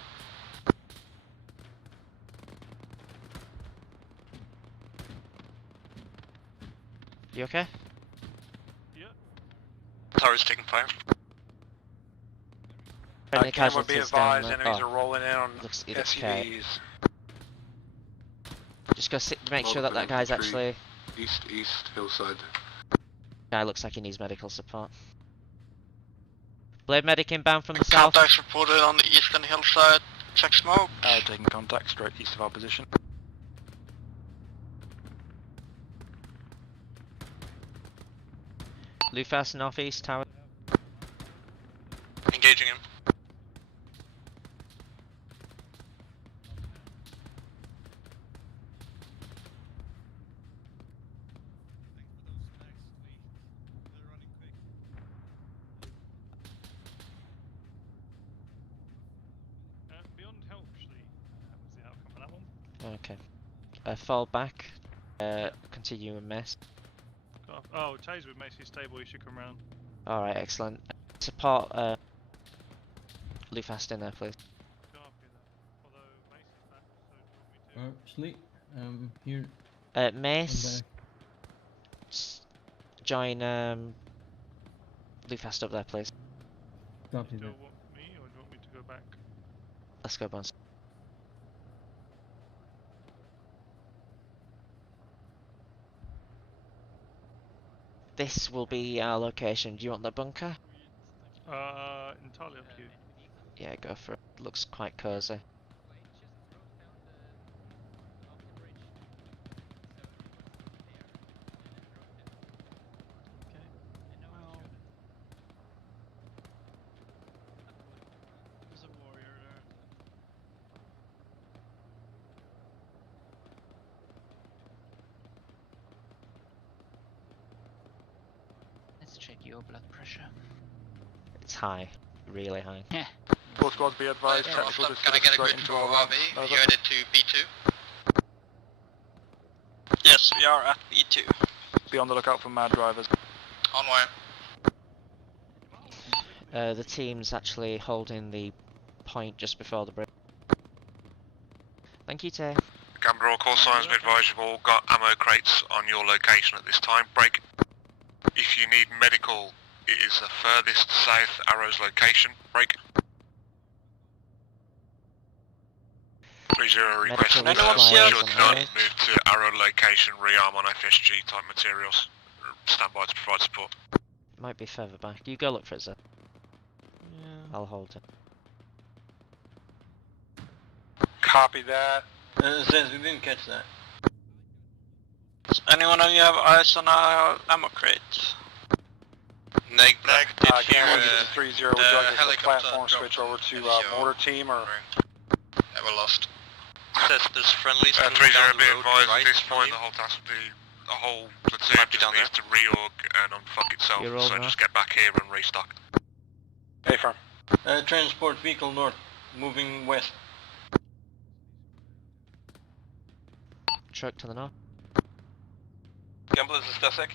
You okay? Yeah. Tower's taking fire. Friendly Gamma, be casualties down advised, there. enemies Oh, are rolling in on it looks okay. SUVs. Just go make sure that that guy's actually... East, hillside. Guy looks like he needs medical support. Blade medic inbound from the south. Contacts reported on the eastern hillside. Check smoke. Taking contact straight east of our position. Lufas northeast tower. Engaging him. Beyond help, Shlee. What's the outcome of that one? Okay. Fall back. Continue with mess. Oh, Chase with Macy stable, you should come round. Alright, excellent. Support Lufast in there, please. Shlee, here. Mace. Join Lufast up there, please. Copy Do that. you want me, or do you want me to go back? Let's go, Bones. This will be our location. Do you want the bunker? Entirely up to you. Yeah, go for it. Looks quite cozy. There's a warrior there. Let's check your blood pressure. It's high. Really high. Yeah. All squads be advised, Yeah, technical can I get a straight grid into for our RV? over. You headed to B2? Yes, we are at B2. Be on the lookout for mad drivers. On where? The team's actually holding the point just before the break. Thank you, Tay. Gambler, all call signs, be advised you've all got ammo crates on your location at this time. Break. If you need medical, it is the furthest south Arrow's location. Break. 30 request. Medical Sure supplies to on not Arrow. move to Arrow location, rearm on FSG type materials. Stand by to provide support. Might be further back. You go look for it, sir. Yeah. I'll hold it. Copy that. Says we didn't catch that. Does anyone of you have eyes on our ammo crate? Neg, did you, Gamma, 3-0, would you like us to helicopter platform switch over to if mortar team, or? Yeah, we're lost. says there's friendlies 30, down be the road advised right at this from point you. the whole task will be, the whole platoon just down needs to reorg and unfuck itself, You're all so now? just get back here and restock. Hey, firm. Transport vehicle north, moving west. Truck to the north. Gamble, this is Dasek.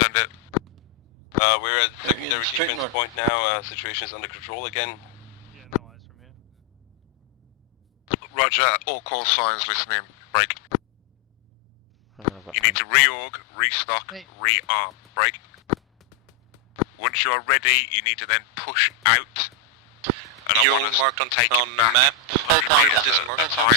Send it. We're at secondary straight defense north. point now. Situation is under control again. Yeah, no eyes from here. Roger, all call signs listening. Break. You need to reorg, restock, rearm. Break. Once you are ready, you need to then push out. And You're I want us marked on to take on it the back map. 100 meters This at marked a time.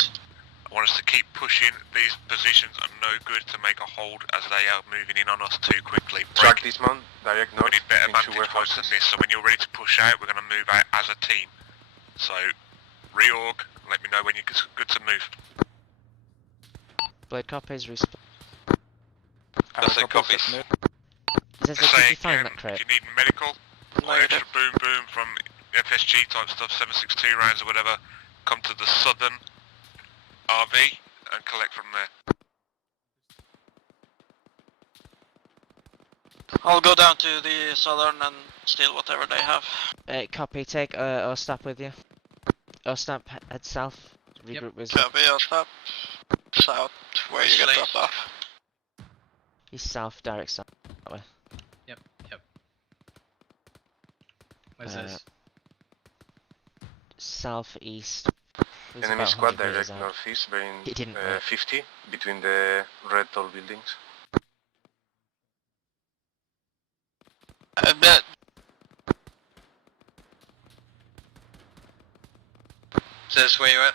I want us to keep pushing. These positions are no good to make a hold as they are moving in on us too quickly. Track Break. this man, direct We north need better into vantage points than warehouses. this, so when you're ready to push out, we're going to move out as a team. So, reorg, let me know when you're good to move. Blade copies, respawn. Dasek copies. Did Say you find again, that crate? if you need medical, or extra boom boom from FSG type stuff, 762 rounds or whatever, come to the southern RV and collect from there. I'll go down to the southern and steal whatever they have. Copy, take Ostap with you. Ostap, head south. Regroup with Copy, I'll stop. South, where you get dropped off. East south, direct south. That way. Yep. Where's Uh, this? Southeast. It was Enemy about squad 100 meters direct out. northeast, bearing It didn't work. 50 between the red tall buildings. Says where you at?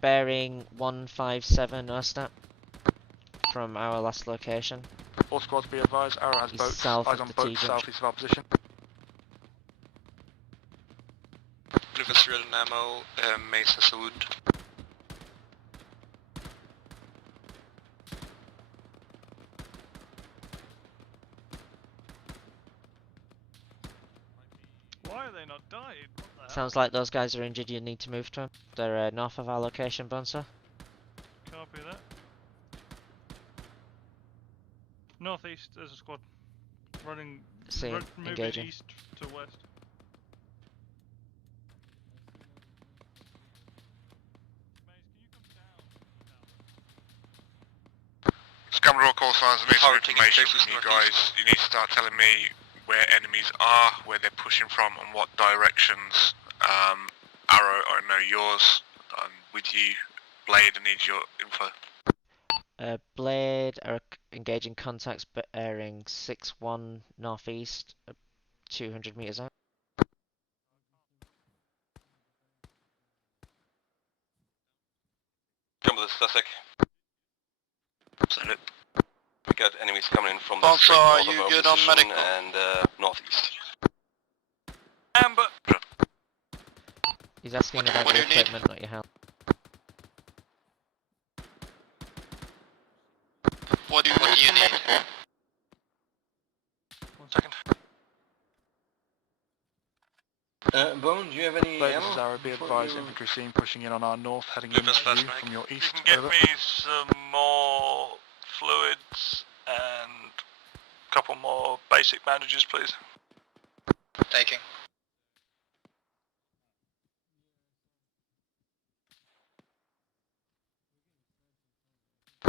Bearing 157 Ostat from our last location. All squads be advised, Arrow has He's boats, south eyes of on the boats T-junction. southeast of our position. Liver's red and ammo, Mace has a wound. Why are they not died? What the hell? Sounds like those guys are injured, you need to move to them. They're north of our location, Bonser. Copy that. Northeast, there's a squad. Running, See, moving engaging. east to west. Scammer all call signs, I need some information from you guys. You need to start telling me where enemies are, where they're pushing from, and what directions. Arrow, I know yours. I'm with you. Blade, I need your info. Blade are engaging contacts bearing 6-1 northeast, 200 meters out. Come with us, Sussex. Send it. We got enemies coming in from the Also, straight are north of you our good on position medical? and northeast. Amber. He's asking about what your do you need? equipment, not your health. What do you need? 1 second. Bone, do you have any Blade, ammo? this is Arrow, be advised, infantry seen pushing in on our north, heading in Liver's to you last mag. from your You east. can get Over. me some more fluids and a couple more basic bandages, please. Taking.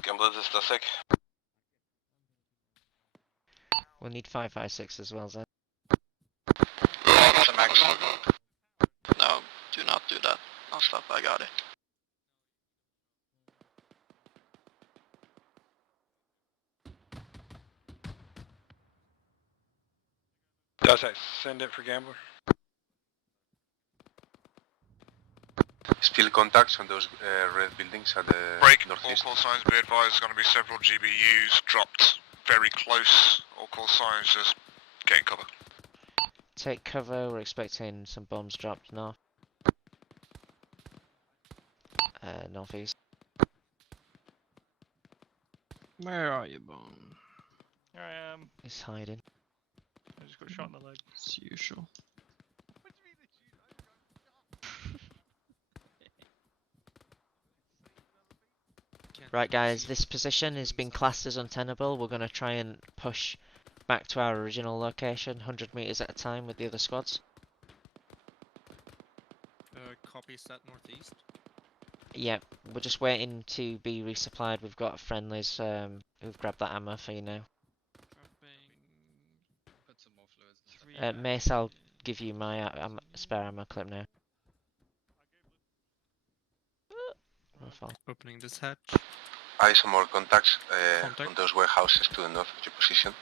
Come with us, Sussex. We'll need 556 as well, Zed. That's the max. No, do not do that. I'll stop, I got it. Does I send it for Gambler? Still contacts on those red buildings at the Break. All northeast. call signs be advised, there's going to be several GBUs dropped very close. All call signs, just getting cover. Take cover, we're expecting some bombs dropped north. Northeast. Where are you, Bone? Here I am. He's hiding. I just got shot in the leg. As usual. Right guys, this position has been classed as untenable. We're going to try and push back to our original location, 100 meters at a time with the other squads. Copies that northeast. Yep, we're just waiting to be resupplied. We've got friendlies who've grabbed that ammo for you now. Put some more fluids. Mace, I'll give you my spare ammo clip now. Opening this hatch. I some more contacts Contact. on those warehouses to the north of your position.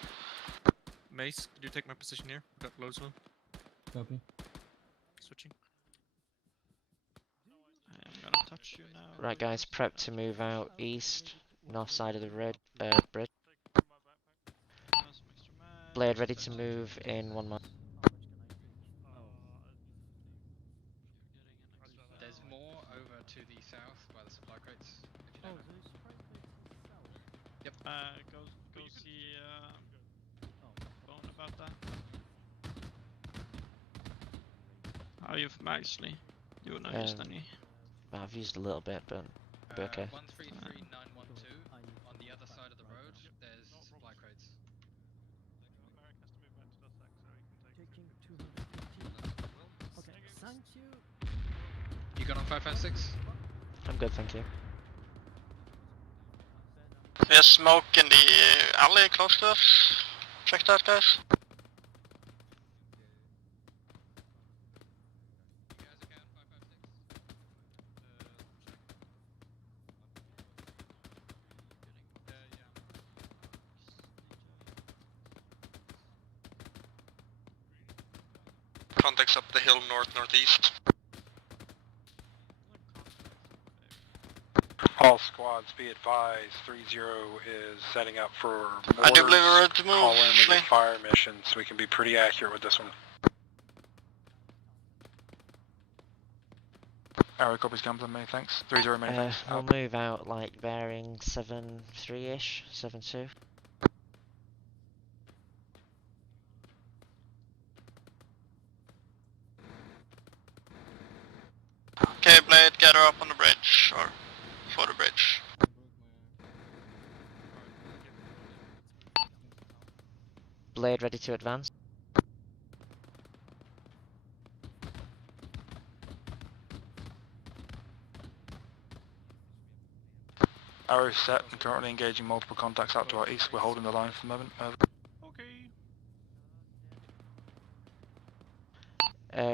Mace, could you take my position here? We got loads of them. Copy. Switching. I'm gonna touch you now. Right guys, prep to move out east, north side of the red bridge. Blade ready to move in 1 mile. There's more over to the south by the supply crates. If you know Yep. Go see Bone about that. How you've actually? You haven't used any. I've used a little bit, but be okay. 133912 on the other side of the road. There's supply crates. Taking 215. Okay, thank you. You got on 556? I'm good, thank you. There's smoke in the alley close to us. Check that, guys. Contacts up the hill north-northeast. All squads, be advised, 3-0 is setting up for I do believe we're mortars. ready to move, Call in with Shlee. your fire mission, so we can be pretty accurate with this one. Arrow copies, Gambler, many thanks. 3-0, many thanks. We'll move out like bearing 7-3-ish, 7-2. Okay, Blade, gather up on the bridge, or for the bridge. Blade ready to advance. Arrow set and currently engaging multiple contacts out to our east. We're holding the line for the moment. Over.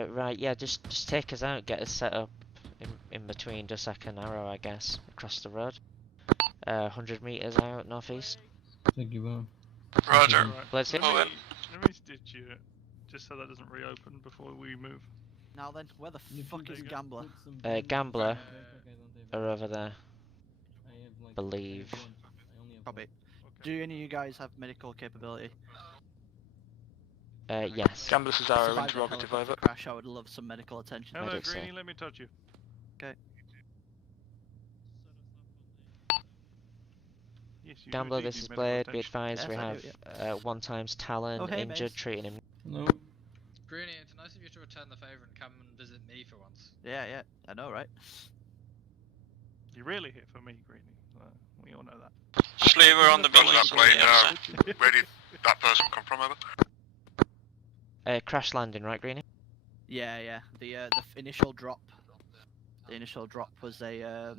Right, yeah, just take us out, get us set up in between Dusak and Arrow, I guess, across the road. 100 meters out northeast. Thank you, man. Roger. Blade's here. Let me stitch you, just so that doesn't reopen before we move. Now then, where the fuck is Gambler? Gambler are over there. Believe. Copy. Do any of you guys have medical capability? Yes. Gambler's is Arrow, Survived a interrogative helicopter over. crash, I would love some medical attention. Hello, Greenie, let me touch you. Okay. Yes, you Gambler, indeed this need is medical Blade. Be attention. advised, Yes, we I have do, 1 times Talon Oh, hey, injured, mates. treating him. No. Greenie, it's nice of you to return the favour and come and visit me for once. Yeah, I know, right? You're really here for me, Greenie. We all know that. Shlee, we're on the Roger building. that, Blade. Where did that person come from, over? Crash landing, right, Greenie? Yeah. The initial drop. The initial drop was a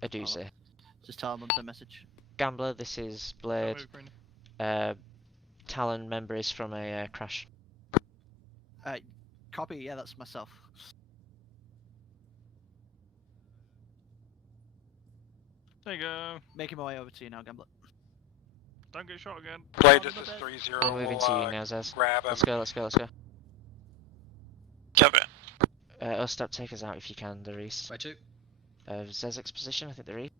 A doozy. Just tell them on the message. Gambler, this is Blade. Move, Greenie. Talon member is from a crash. Copy. Yeah, that's myself. There you go. Making my way over to you now, Gambler. Don't get shot again. Blade, this is 3-0. We're moving to you now, Zez. Grab him. Let's go. Copy. Ostap, take us out if you can, the east. Where to? Zezek's position, I think they're east.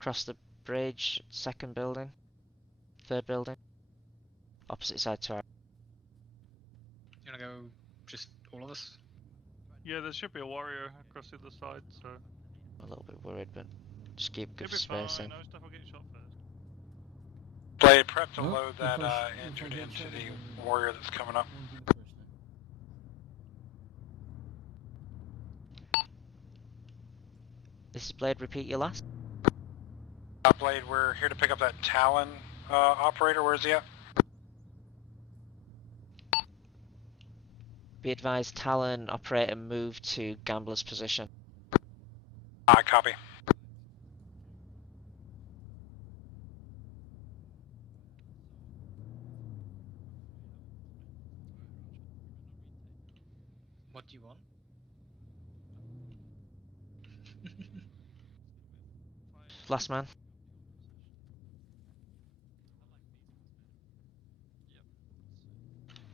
Across the bridge, 2nd building. 3rd building. Opposite side to our... You wanna go, just all of us? Yeah, there should be a warrior across the other side, so... a little bit worried, but just keep good You'll be fine, spacing. no stuff will get shot first. Blade, prep to Huh? load that The first- injured the into first- the warrior that's coming up. Won't be the first time. This is Blade, repeat your last. Blade, we're here to pick up that Talon operator. Where's he at? Be advised, Talon operator move to Gambler's position. Copy. What do you want? Last man.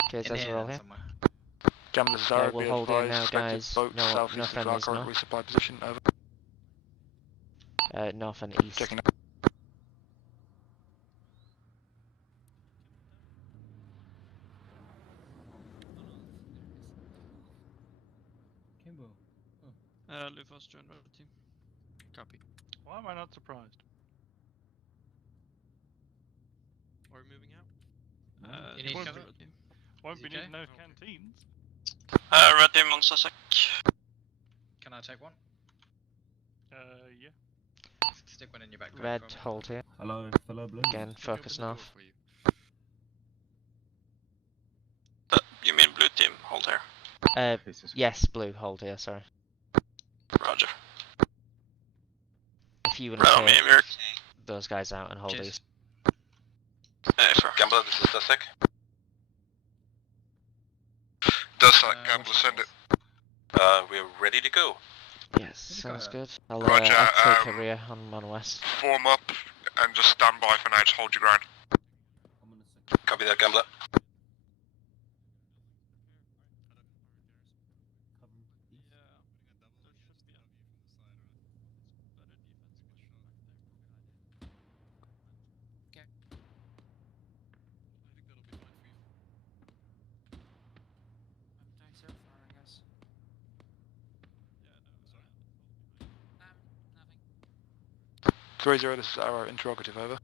Okay, In Zez, we're all here. somewhere. Gambler's is Yeah, Arrow, we'll be hold in advised. now, Selected guys. boat No southeast of our friendlies, current no. resupply position. Over. North and east. Checking out. Kimbo. Lufas joined by the team. Copy. Why am I not surprised? Are we moving out? You need won't cover? be- Won't be Okay. needing those canteens. Red team on Sussex. Can I take one? Yeah. Stick one in your backpack. Red, for me. hold here. Hello, fellow blues. Again, focus Open the door north. for you. You mean blue team? Hold here. Yes, blue, hold here, sorry. Roger. If you would Red on me, take Amir. those guys out and hold Cheers. these. Gambler, this is Dusak. Does that what's Gambler your send it? calls? We're ready to go. Yes, sounds go. good. I'll Roger, take a rear on west. Form up and just stand by for now, just hold your ground. Copy that, Gambler. 3-0, this is our interrogative, over.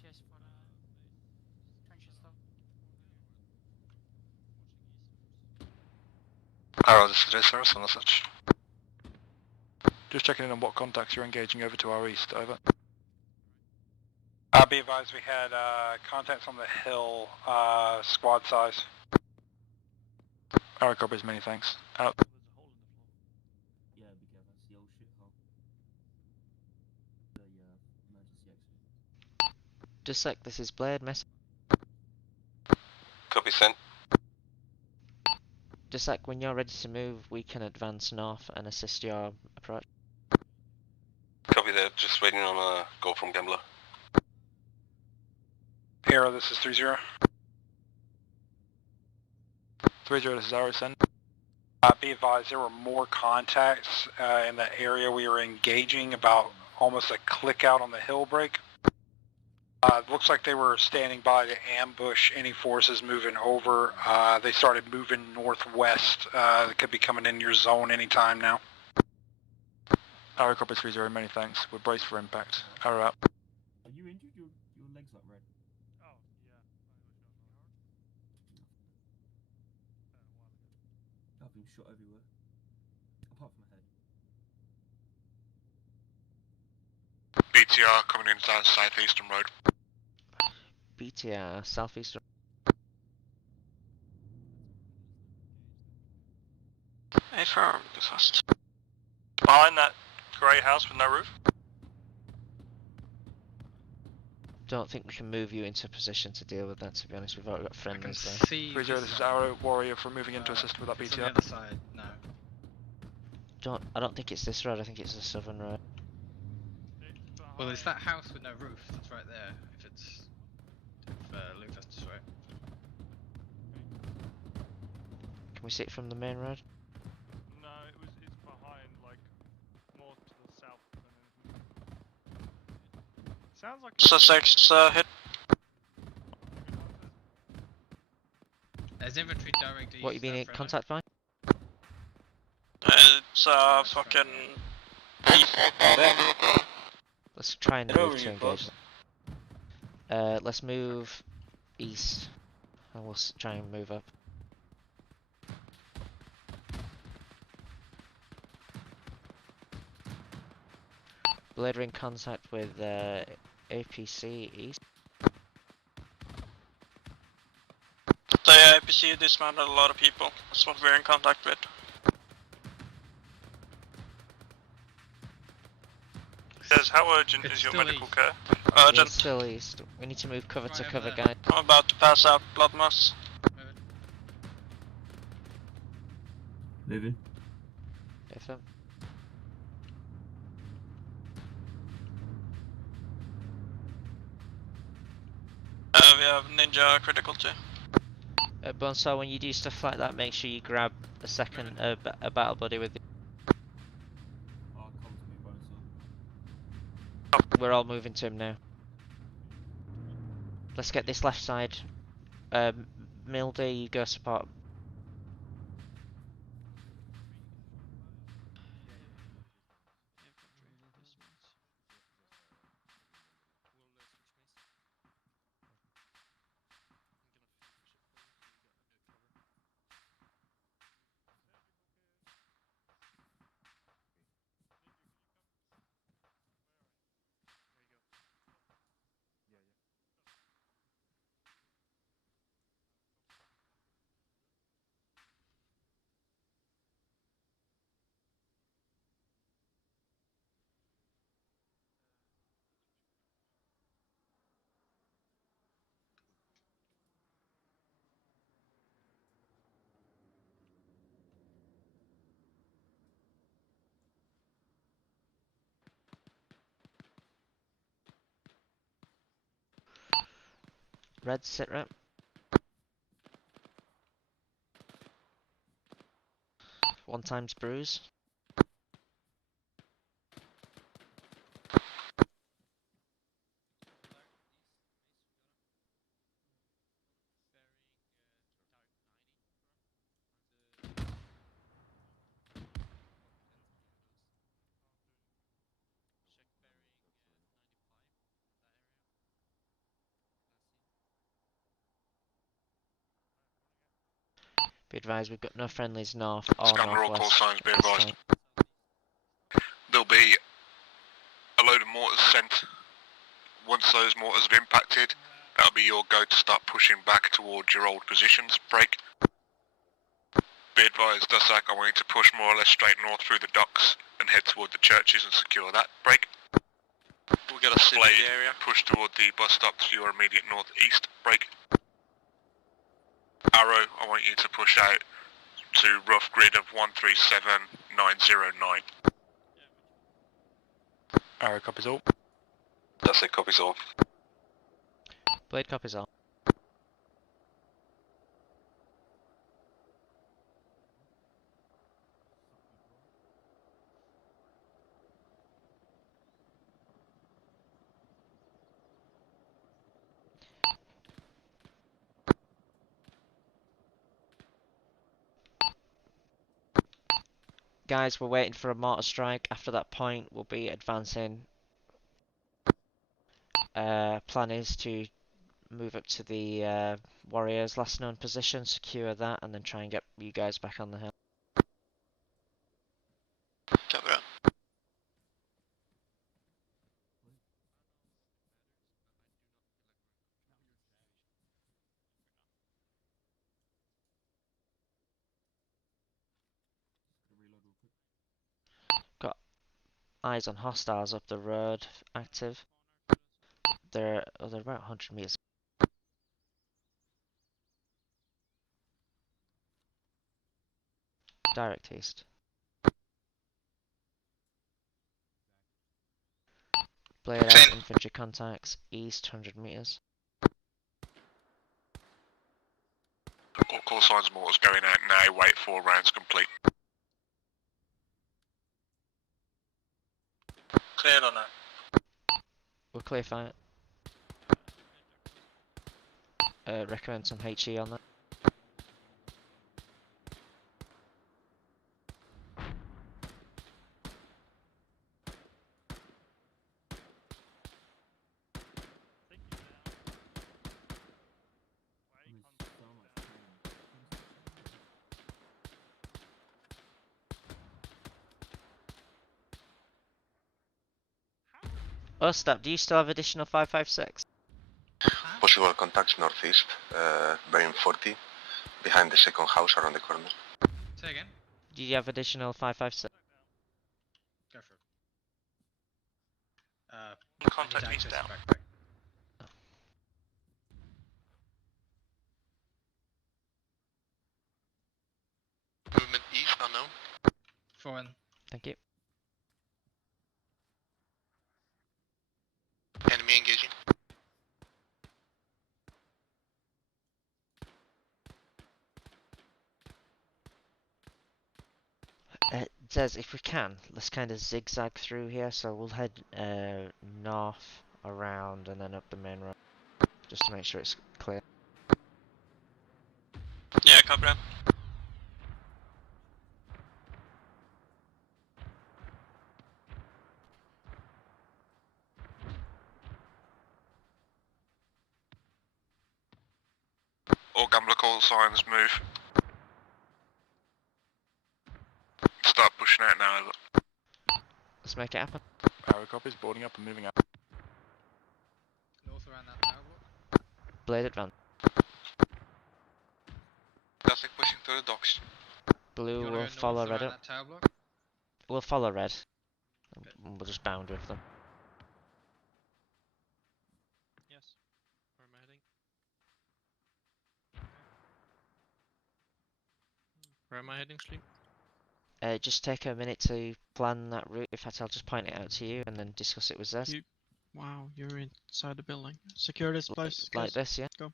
Cheers for the trenches though. Arrow, this is Sarhani on the such. Just checking in on what contacts you're engaging over to our east, over. Be advised we had contacts on the hill, squad size. Arrow copies, many thanks. Out. Yeah, be careful. It's the old shithole. The emergency exit. Just like this is Blade message. Copy sent. Just like when you're ready to move, we can advance north and assist your approach. Copy that, just waiting on a go from Gambler. Arrow, this is 3-0. 3-0, this is Arrow, send. Be advised, there were more contacts in the area we were engaging, about almost a click out on the hill break. Looks like they were standing by to ambush any forces moving over. They started moving northwest. They could be coming in your zone anytime now. Arrow copies 3-0, many thanks. We're braced for impact. Arrow out. Are you injured? Your legs aren't red. Oh, yeah. I've been shot everywhere. Apart from my head. BTR coming in down Southeastern Road. BTR, southeastern. Affirm, the first. Behind that grey house with no roof? Don't think we can move you into a position to deal with that, to be honest. We've already got friendlies there. 3-0, this is Arrow, Warrior for moving in to assist with that It's BTR. on the other side, no. I don't think it's this road, I think it's the southern road. Well, it's that house with no roof that's right there, if Lucas is right. Can we see it from the main road? No, it's behind, like, more to the south than anything. Sounds like Sussex hit. There's infantry directly. What, you been in contact by? It's fucking... Let's try and move to engage. Let's move east, and we'll try and move up. Blade, we're in contact with APC east. The APC dismounted a lot of people. That's what we're in contact with. Says, how urgent is your medical care? Urgent. It's still east. We need to move cover to cover, guys. I'm about to pass out blood mass. Moving. FM. We have Ninja critical too. Bonsai, when you do stuff like that, make sure you grab a second a battle buddy with you. We're all moving to him now. Let's get this left side. Mildy, you go support. Red, sit rep. One times bruise. Be advised, we've got no friendlies north or Scammer, all call northwest. signs, be this advised. time. There'll be a load of mortars sent. Once those mortars have impacted, that'll be your go to start pushing back towards your old positions. Break. Be advised, Dusak, I want you to push more or less straight north through the docks and head toward the churches and secure that. Break. We got a city Blade, area. push toward the bus stop to your immediate northeast. Break. Arrow, I want you to push out to rough grid of 137909. Arrow copies all. That's it, copies all. Blade copies all. Guys, we're waiting for a mortar strike. After that point, we'll be advancing. Plan is to move up to the warriors' last known position, secure that, and then try and get you guys back on the hill. Copy that. Got eyes on hostiles up the road, active. They're about 100 meters. Direct east. Blade out infantry contacts east 100 meters. All call signs, mortars going out now. Wait 4 rounds complete. Clear or no? We'll clear fire. Recommend some HE on that. Stop. Do you still have additional 556? Possible contacts northeast, bearing 40, behind the second house around the corner. Say again? Do you have additional 556? Go for it. Contact east down. Movement east unknown. Foreign. Thank you. Enemy engaging. Des, if we can, let's kind of zigzag through here. So we'll head north, around, and then up the main road, just to make sure it's clear. Yeah, copy that. All gambler call signs, move. Start pushing out now. Let's make it happen. Arrow copies, boarding up and moving out. North around that tower block. Blade advance. That's like pushing through the docks. Blue You will wanna go follow north red around up. that tower block? We'll follow red. We'll just bound with them. Yes. Where am I heading? Where am I heading, Shlee? Just take a minute to plan that route. In fact, I'll just point it out to you and then discuss it with Zez. Wow, you're inside the building. Secure this place. Like guys. this, yeah? Go.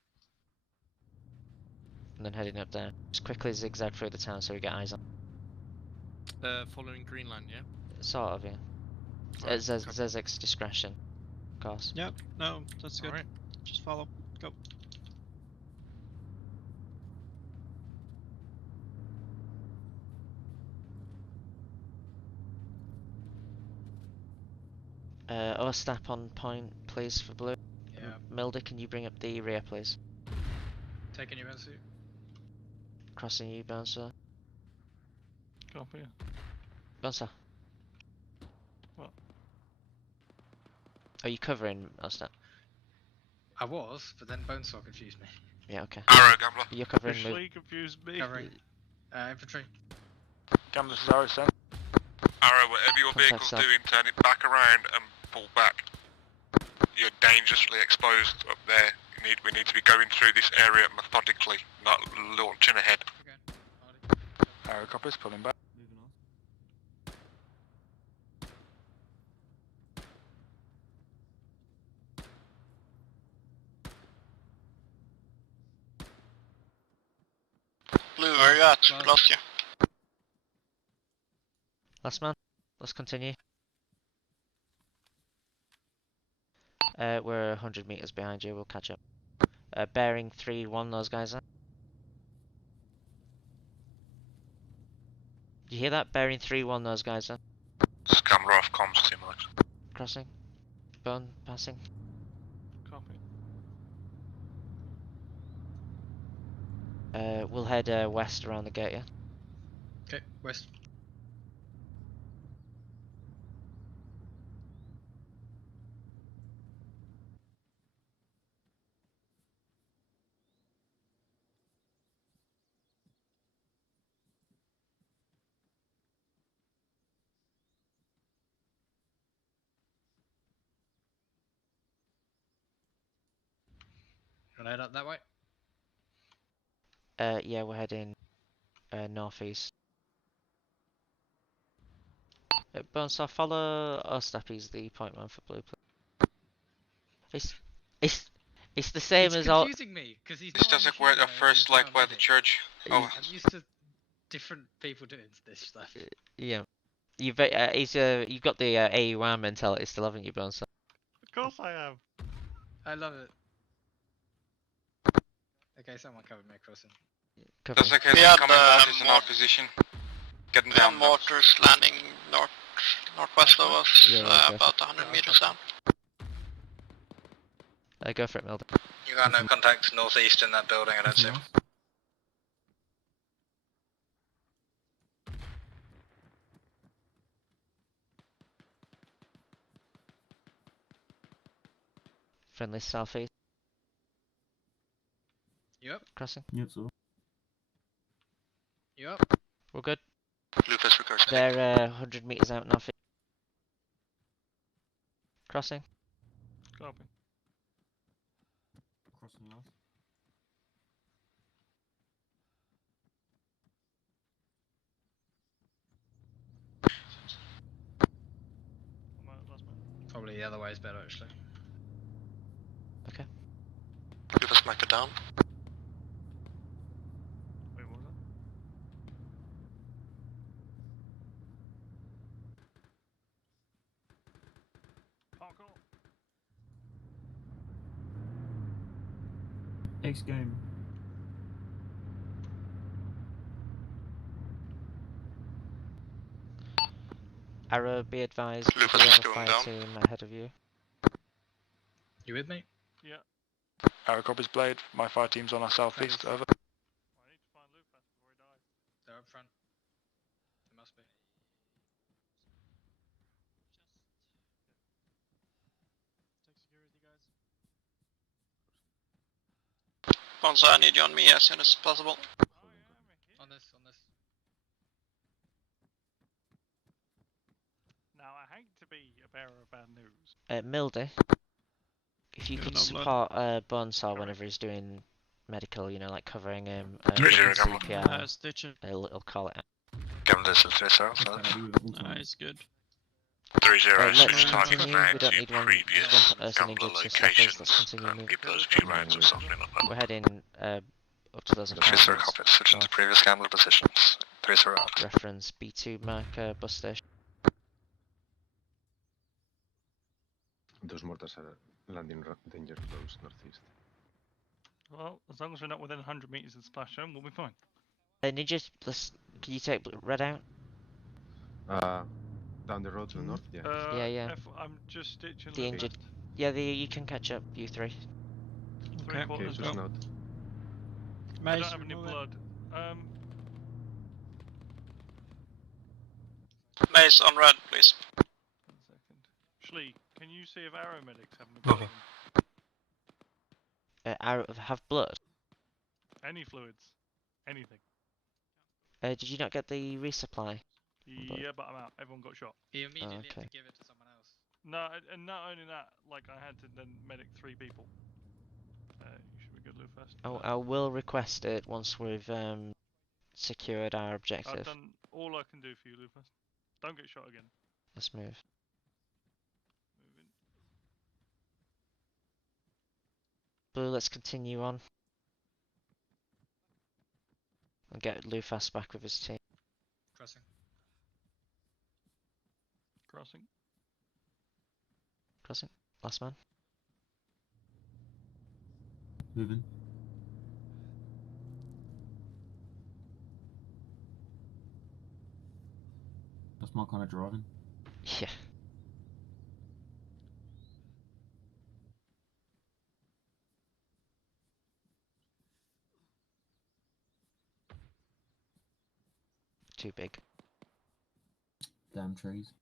And then heading up there. Just quickly zigzag through the town so we get eyes on. Following green line, yeah? Sort of, yeah. Alright, Zezek's discretion, of course. Yep, no, that's good. Alright. Just follow. Go. Ostap on point, please, for blue. Yeah. Milder, can you bring up the rear, please? Taking your suit. Crossing you, Bouncer. Copy. Bouncer. What? Are you covering us now? I was, but then Bonesaw confused me. Yeah, okay. Arrow, Gambler. You're covering Shlee confused me. Covering. Infantry. Gambler's is Arrow sent. Arrow, whatever your Contact vehicle's south. doing, turn it back around and pull back. You're dangerously exposed up there. We need to be going through this area methodically, not launching ahead. Arrow copies, pulling back. Moving on. Blue, where are you at? We lost you. Last man. Let's continue. We're 100 meters behind you. We'll catch up. Bearing 3-1. Those guys are. Do you hear that? Bearing 3-1. Those guys are. Just camera off comms too much. Crossing. Bone. Passing. Copy. We'll head west around the gate. Yeah. Okay, west. Wanna head up that way? Yeah, we're heading northeast. Bonesaw, follow Ostappi's the point man for blue. It's the same as all. Confusing me because he's. This not on doesn't the work hero, at first he's like not by on the it. church. Oh, I'm used to different people doing this stuff. Yeah. You've you've got the AUR mentality still, haven't you, Bonesaw? Of course I am. I love it. Okay, someone covered me crossing. that's okay. We The had, commandant is in our position. Getting We have down. Now. mortars landing northwest of us, Yeah, yeah, about 100 meters down. Go for it, Milden. You got no contacts northeast in that building, I don't see. Friendly southeast. Yep. Crossing. Yep, so. Yep. We're good. Lucas recursion. They're 100 meters out northeast. Crossing. Copy. Crossing last. Last man. Probably the other way is better actually. Okay. Lucas marked it down. Wait, what was that? Parkour. X game. Arrow, be advised. We Lucas do is have a going fire down. team ahead of you. You with me? Yeah. Arrow copies, Blade. My fire team's on our southeast. Over. I need to find Lucas before he dies. They're up front. They must be. Take security, guys. Bonza, I need you on me as soon as possible. On this. Now, I hate to be a bearer of bad news. Mildy, if you Yeah, could no blood. support Bonesaw whenever he's doing medical, you know, like covering him, Three doing zero, CPR, Stitcher. it'll call it out. Gambler is 3 0. Nice, good. 3-0, Let's switch targets continue. now We don't to need one previous person gambler engaged to settlers. Let's locations continue and moving. give those a few rounds of softening up. We're heading up to those 3 0 apartments. copies. Switching to previous gambler positions. 3 0 out. Reference B2 marker bus station. Those mortars are landing danger close northeast. Well, as long as we're not within 100 meters of the splash zone, we'll be fine. Ninja, can you take red out? Down the road to the north, yeah. Yeah. I'm just stitching The left. injured. Yeah, you can catch up, you three. Three Okay. quarters Okay, go. out. I don't have any blood. Mace on red, please. 1 second. Shlee, can you see if aeromedics have any blood? Have blood? Any fluids? Anything? Did you not get the resupply? Yeah, but I'm out. Everyone got shot. He immediately had okay. to give it to someone else. No, and not only that, like I had to then medic 3 people. You should be good, Lou, first. I will request it once we've secured our I've objective. done all I can do for you, Lou, first. Don't get shot again. Let's move. Blue, let's continue on. And get Lufas back with his team. Crossing. Crossing. Crossing. Last man. Moving. That's my kind of driving. Yeah. Too big. Damn trees.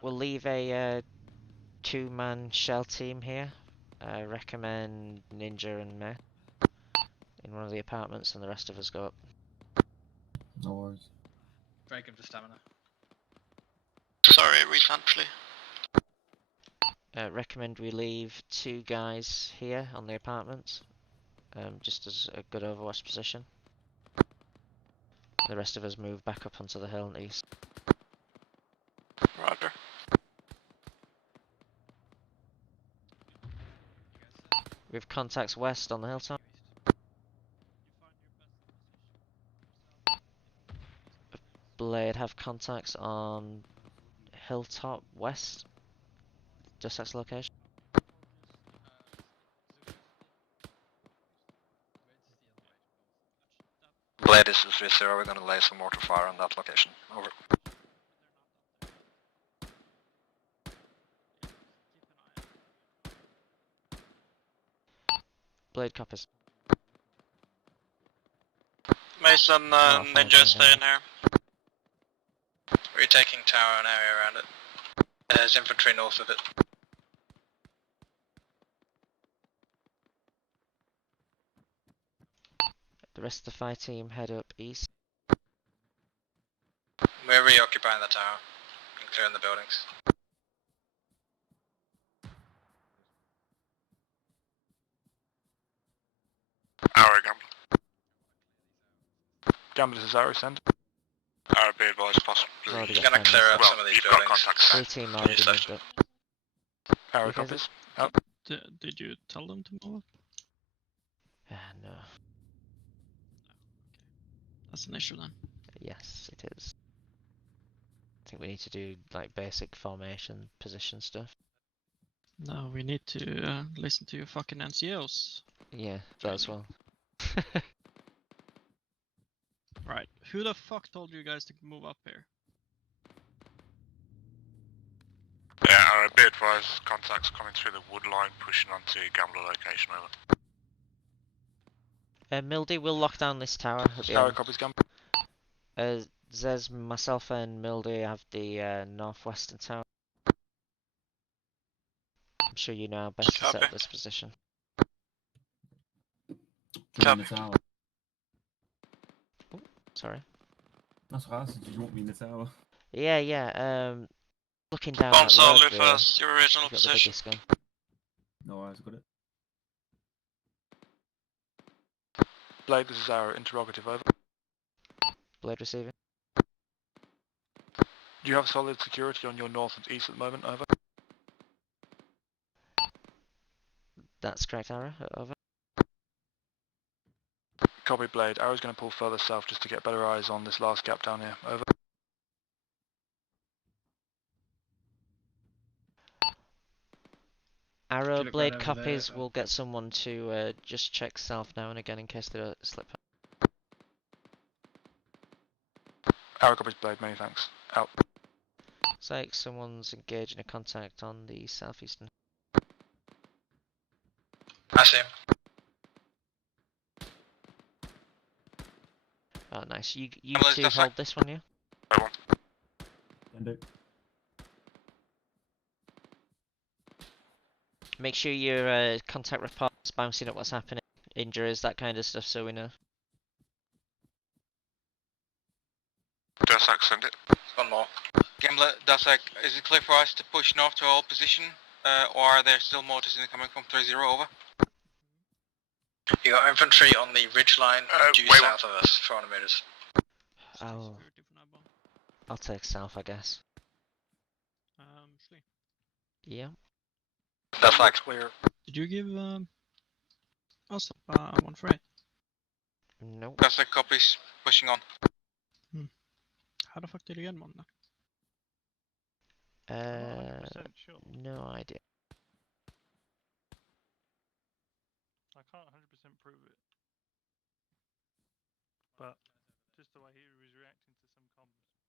We'll leave a 2-man shell team here. Recommend Ninja and Meh in one of the apartments, and the rest of us go up. No worries. Break him for stamina. Sorry, recently. Recommend we leave 2 guys here on the apartments, just as a good overwatch position. The rest of us move back up onto the hill and east. Roger. We have contacts west on the hilltop. Blade have contacts on hilltop west. Just that's location. Blade is 3-0, we're gonna lay some mortar fire on that location. Over. Blade copies. Mason, Oh, Ninja, stay in here. We're taking tower and area around it. There's infantry north of it. The rest of the fire team head up east. We're reoccupying the tower and clearing the buildings. Arrow Gambler. Gambler to Arrow, send. Arrow be advised possibly. Already You're got gonna clear out some of these you've got buildings. contacts. 3 team already moved up. Arrow You guys copies. Up. Did you tell them to move up? No. That's an issue then. Yes, it is. I think we need to do like basic formation, position stuff. No, we need to listen to your fucking NCOs. Yeah, that as well. Right, who the fuck told you guys to move up here? Yeah, Arrow be advised, contacts coming through the wood line, pushing onto Gambler location, over. Mildy will lock down this tower at the Arrow end. copies, Gambler. Zez, myself and Mildy have the northwestern tower. I'm sure you know how best to set up this position. Join the tower. Oh, sorry. That's what I said. Did you want me in the tower? Yeah. Looking down Bomb that Sol, road, really. first, your original You've got the position. biggest gun. No worries, got it. Blade, this is Arrow, interrogative, over. Blade receiving. Do you have solid security on your north and east at the moment, over? That's correct, Arrow. Over. Copy, Blade. Arrow's going to pull further south just to get better eyes on this last gap down here, over. Arrow look right blade over copies. there. We'll get someone to just check south now and again in case they don't slip. Arrow copies blade, many thanks. Out. It's like someone's engaging a contact on the southeastern. I see him. Oh, nice. You Well, two that's hold like- this one, yeah? Can do. Make sure your contact reports bouncing up what's happening, injuries, that kind of stuff, so we know. Dusak, send it. One more. Gambler, Dasak, is it clear for us to push north to our position, or are there still mortars coming from 3-0, over? You got infantry on the ridge line due wait, south of us, 400 meters. I'll take south, I guess. Shlee. Yeah. That's like clear. Did you give us 148? Nope. Dasak copies, pushing on. How the fuck did you get one then? No idea. I can't 100% prove it. But just the way he was reacting to some comms, and I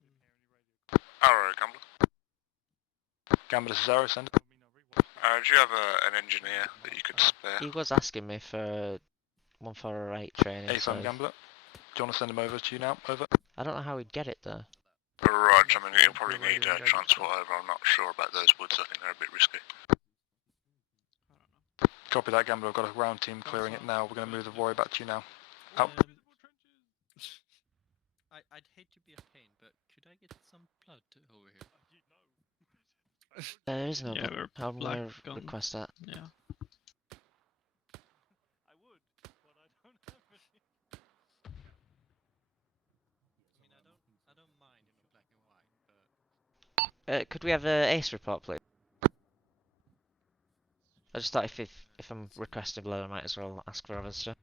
didn't hear any radio. Arrow, Gambler. Gambler, this is Arrow, send it. Do you have an engineer that you could spare? He was asking me for 148 training. A-Sun So Gambler. Do you want to send him over to you now? Over. I don't know how he'd get it though. Right, I mean, you'll probably need transport over. I'm not sure about those woods. I think they're a bit risky. Copy that, Gambler. I've got a ground team clearing it now. We're going to move the warrior back to you now. Out. I'd hate to be a pain, but could I get some blood over here? There is no. Yeah, blood. we're How black will I gun. request that? Yeah. I would, but I don't have any. I don't mind if you're black and white, but Could we have a ace report, please? I just thought if I'm requesting blood, I might as well ask for others too.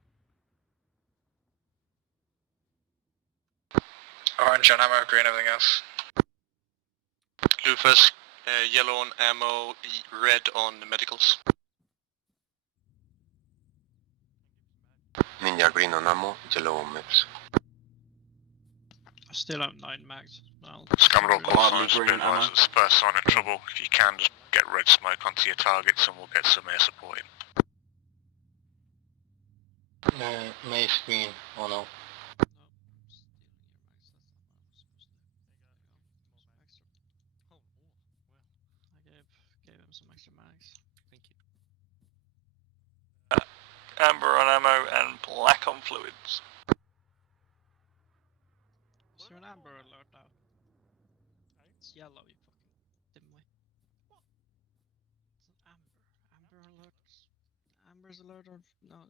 Orange on ammo, green everything else. Lufus, yellow on ammo, red on the medicals. Ninja green on ammo, yellow on meds. I still have 9 mags. Well, Scammer all call signs, green spin ammo. as it's first sign of trouble. If you can, just get red smoke onto your targets and we'll get some air support in. Mace green, oh no. I gave him some extra mags. thank you. Amber on ammo and black on fluids. Is there an amber alert now? It's yellow, you fucking dimwit. What? It's an amber. Amber alert. Amber's alert or no?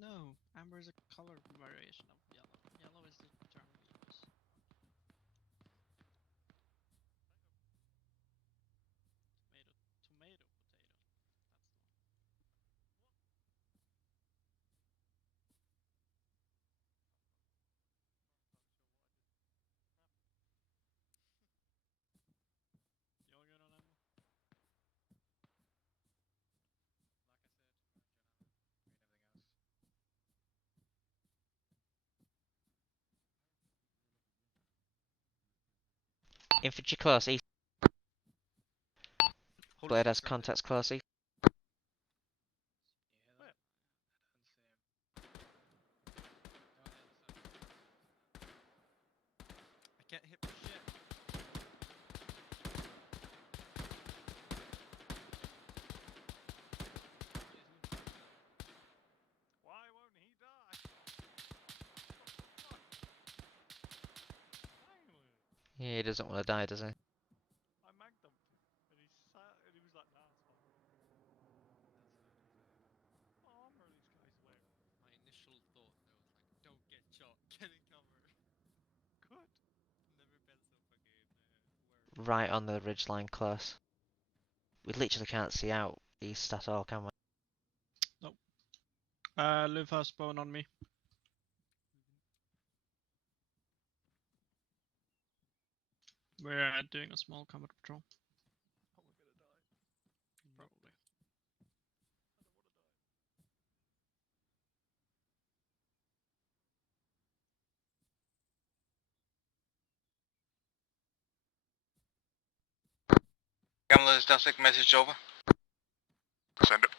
No. Amber is a color variation of yellow. Yellow is the term we use. Tomato, potato. You're good on ammo? Infantry close east. Blade has contacts close east. I can't hit for shit. Why won't he die? Yeah, he doesn't want to die, does he? I magged him, and he sat, and he was like, "Nah, it's fine." What armor are these guys wearing? My initial thought though was like, don't get shot, get in cover. Good. Never been so fucking Right on the ridgeline close. We literally can't see out east at all, can we? Nope. Liv has bone on me. We're doing a small combat patrol. Oh, we're gonna die. Probably. Gamblers, Dusek, message over. Send it.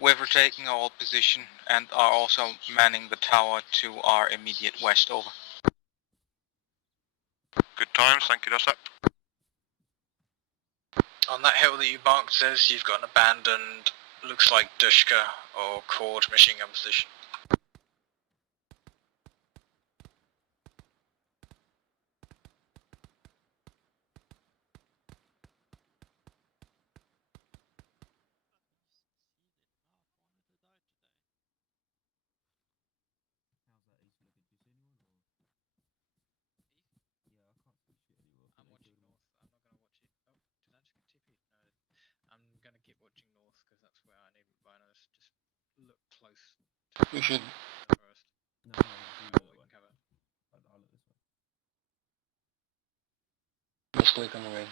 We've retaken our old position and are also manning the tower to our immediate west, over. Good times, thank you, Dusek. On that hill that you marked says you've got an abandoned, looks like Dushka or Cord machine gun position. I'm gonna keep watching north because that's where I need rhinos. Just look close. We should. First. No, no, do We can cover. I'll look this way. Mistake on the way.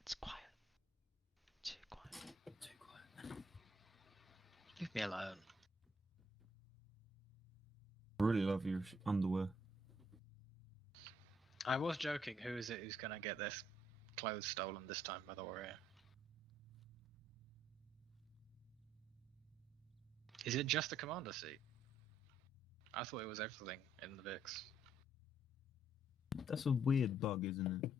It's quiet. Too quiet. Too quiet. Leave me alone. I really love your underwear. I was joking. Who is it who's gonna get their clothes stolen this time by the warrior? Is it just the commander seat? I thought it was everything in the VIX. That's a weird bug, isn't it?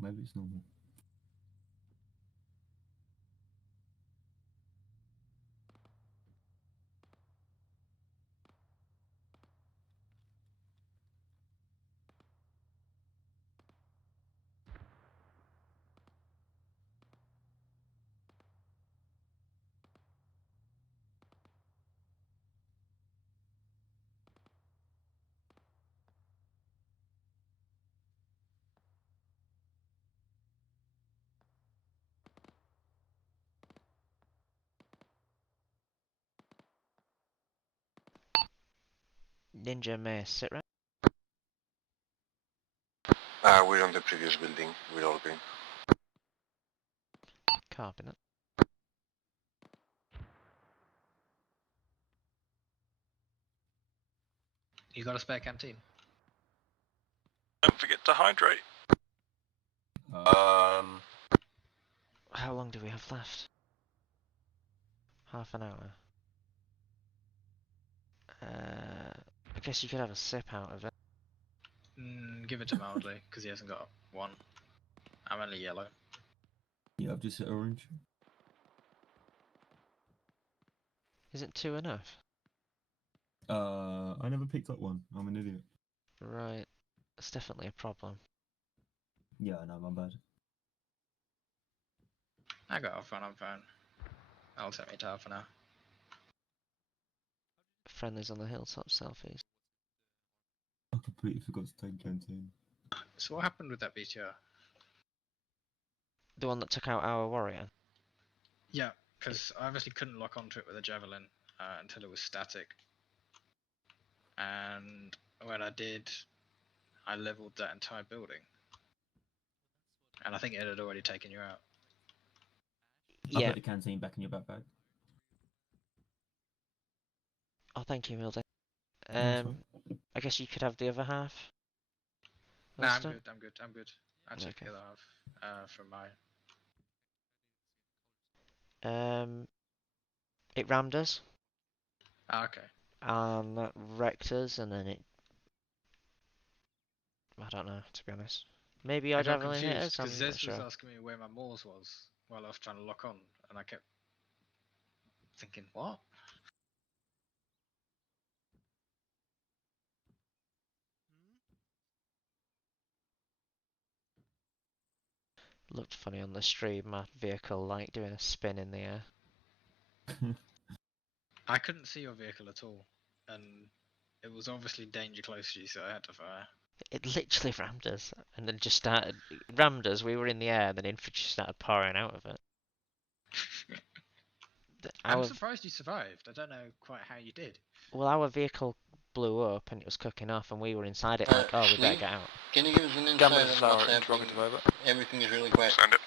Maybe it's normal. Ninja may sit right. We're on the previous building. We're all green. Copy that. You got a spare canteen? Don't forget to hydrate. How long do we have left? Half an hour. I guess you could have a sip out of it. Give it to Mildly, because he hasn't got one. I'm only yellow. Yeah, I've just hit orange. Isn't 2 enough? I never picked up one. I'm an idiot. Right. That's definitely a problem. Yeah, I know, my bad. I got off on phone. That'll take me to half an hour. Friendlies on the hilltop southeast. I completely forgot to take canteen. So what happened with that BTR? The one that took out our warrior? Yeah, because I obviously couldn't lock onto it with a javelin until it was static. And when I did, I leveled that entire building. And I think it had already taken you out. I'll Yeah. put the canteen back in your backpack. Oh, thank you, Mildy. That's fine. I guess you could have the other half. Nah, I'm Understood? good. I took Okay. the other half from mine. It rammed us. Okay. And that wrecked us, and then it... I don't know, to be honest. Maybe I I'd got have hit confused us. I'm because not Zez sure. was asking me where my Moors was while I was trying to lock on, and I kept thinking, what? Looked funny on the stream. My vehicle like doing a spin in the air. I couldn't see your vehicle at all, and it was obviously danger close to you, so I had to fire. It literally rammed us, and then just started rammed us. We were in the air, and then infantry started pouring out of it. I'm surprised you survived. I don't know quite how you did. Well, our vehicle blew up, and it was cooking off, and we were inside it like, oh, we better Shlee, get out. can you give us an insight Gambler, on this is what's our happening? interrogative over. Everything is really quiet. Send it.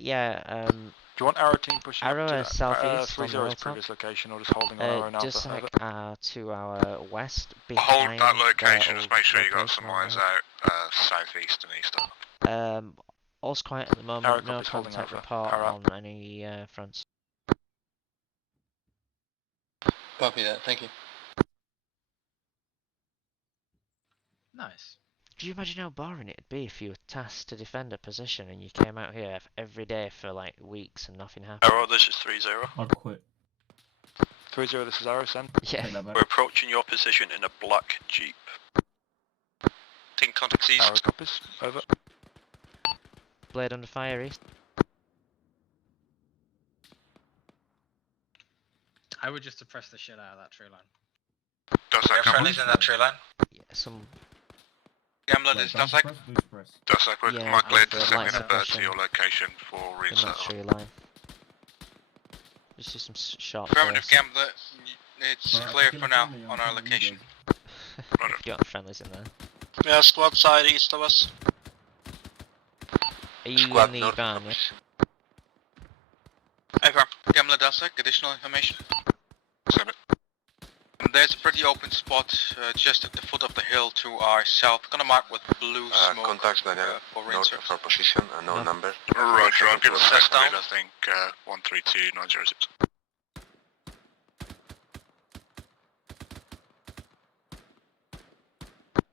Yeah, Do you want Arrow team pushing Arrow up is to southeast on the 3-0's hilltop. previous location, or just holding on our own alpha? Dussac Over. are to our west, Hold behind that their location, just old make sure you got location some on the eyes hill. out southeast and east. All's quiet at the moment. Arrow No copies, holding contact alpha. report Arrow. on any fronts. Copy that, thank you. Nice. Do you imagine how boring it'd be if you were tasked to defend a position and you came out here every day for like weeks and nothing happened? Arrow, this is 3-0. I'd quit. 3-0, this is Arrow, send. Yeah. We're approaching your position in a black Jeep. Taking contact east. Arrow copies, over. Blade under fire east. I would just suppress the shit out of that tree line. Does that come? Friendlies in that tree line? Yeah, some. Gambler, this is Dussac. Does that put Yeah, my glade I've to send light me the bird to suppression your location for in that reinsettle? tree line. Just do some short Affirmative, bursts. Gambler. It's clear for now on our location. If you got friendlies in there. Yeah, squad side east of us. Are you Squad in the north van? of Yeah? us. Affirm. Gambler, Dussac. Additional information. Send it. And there's a pretty open spot just at the foot of the hill to our south. Gonna mark with blue smoke Contacts that are for north reinsert. of our position, unknown number. Roger, I've given Press second down. lead, I think 132906.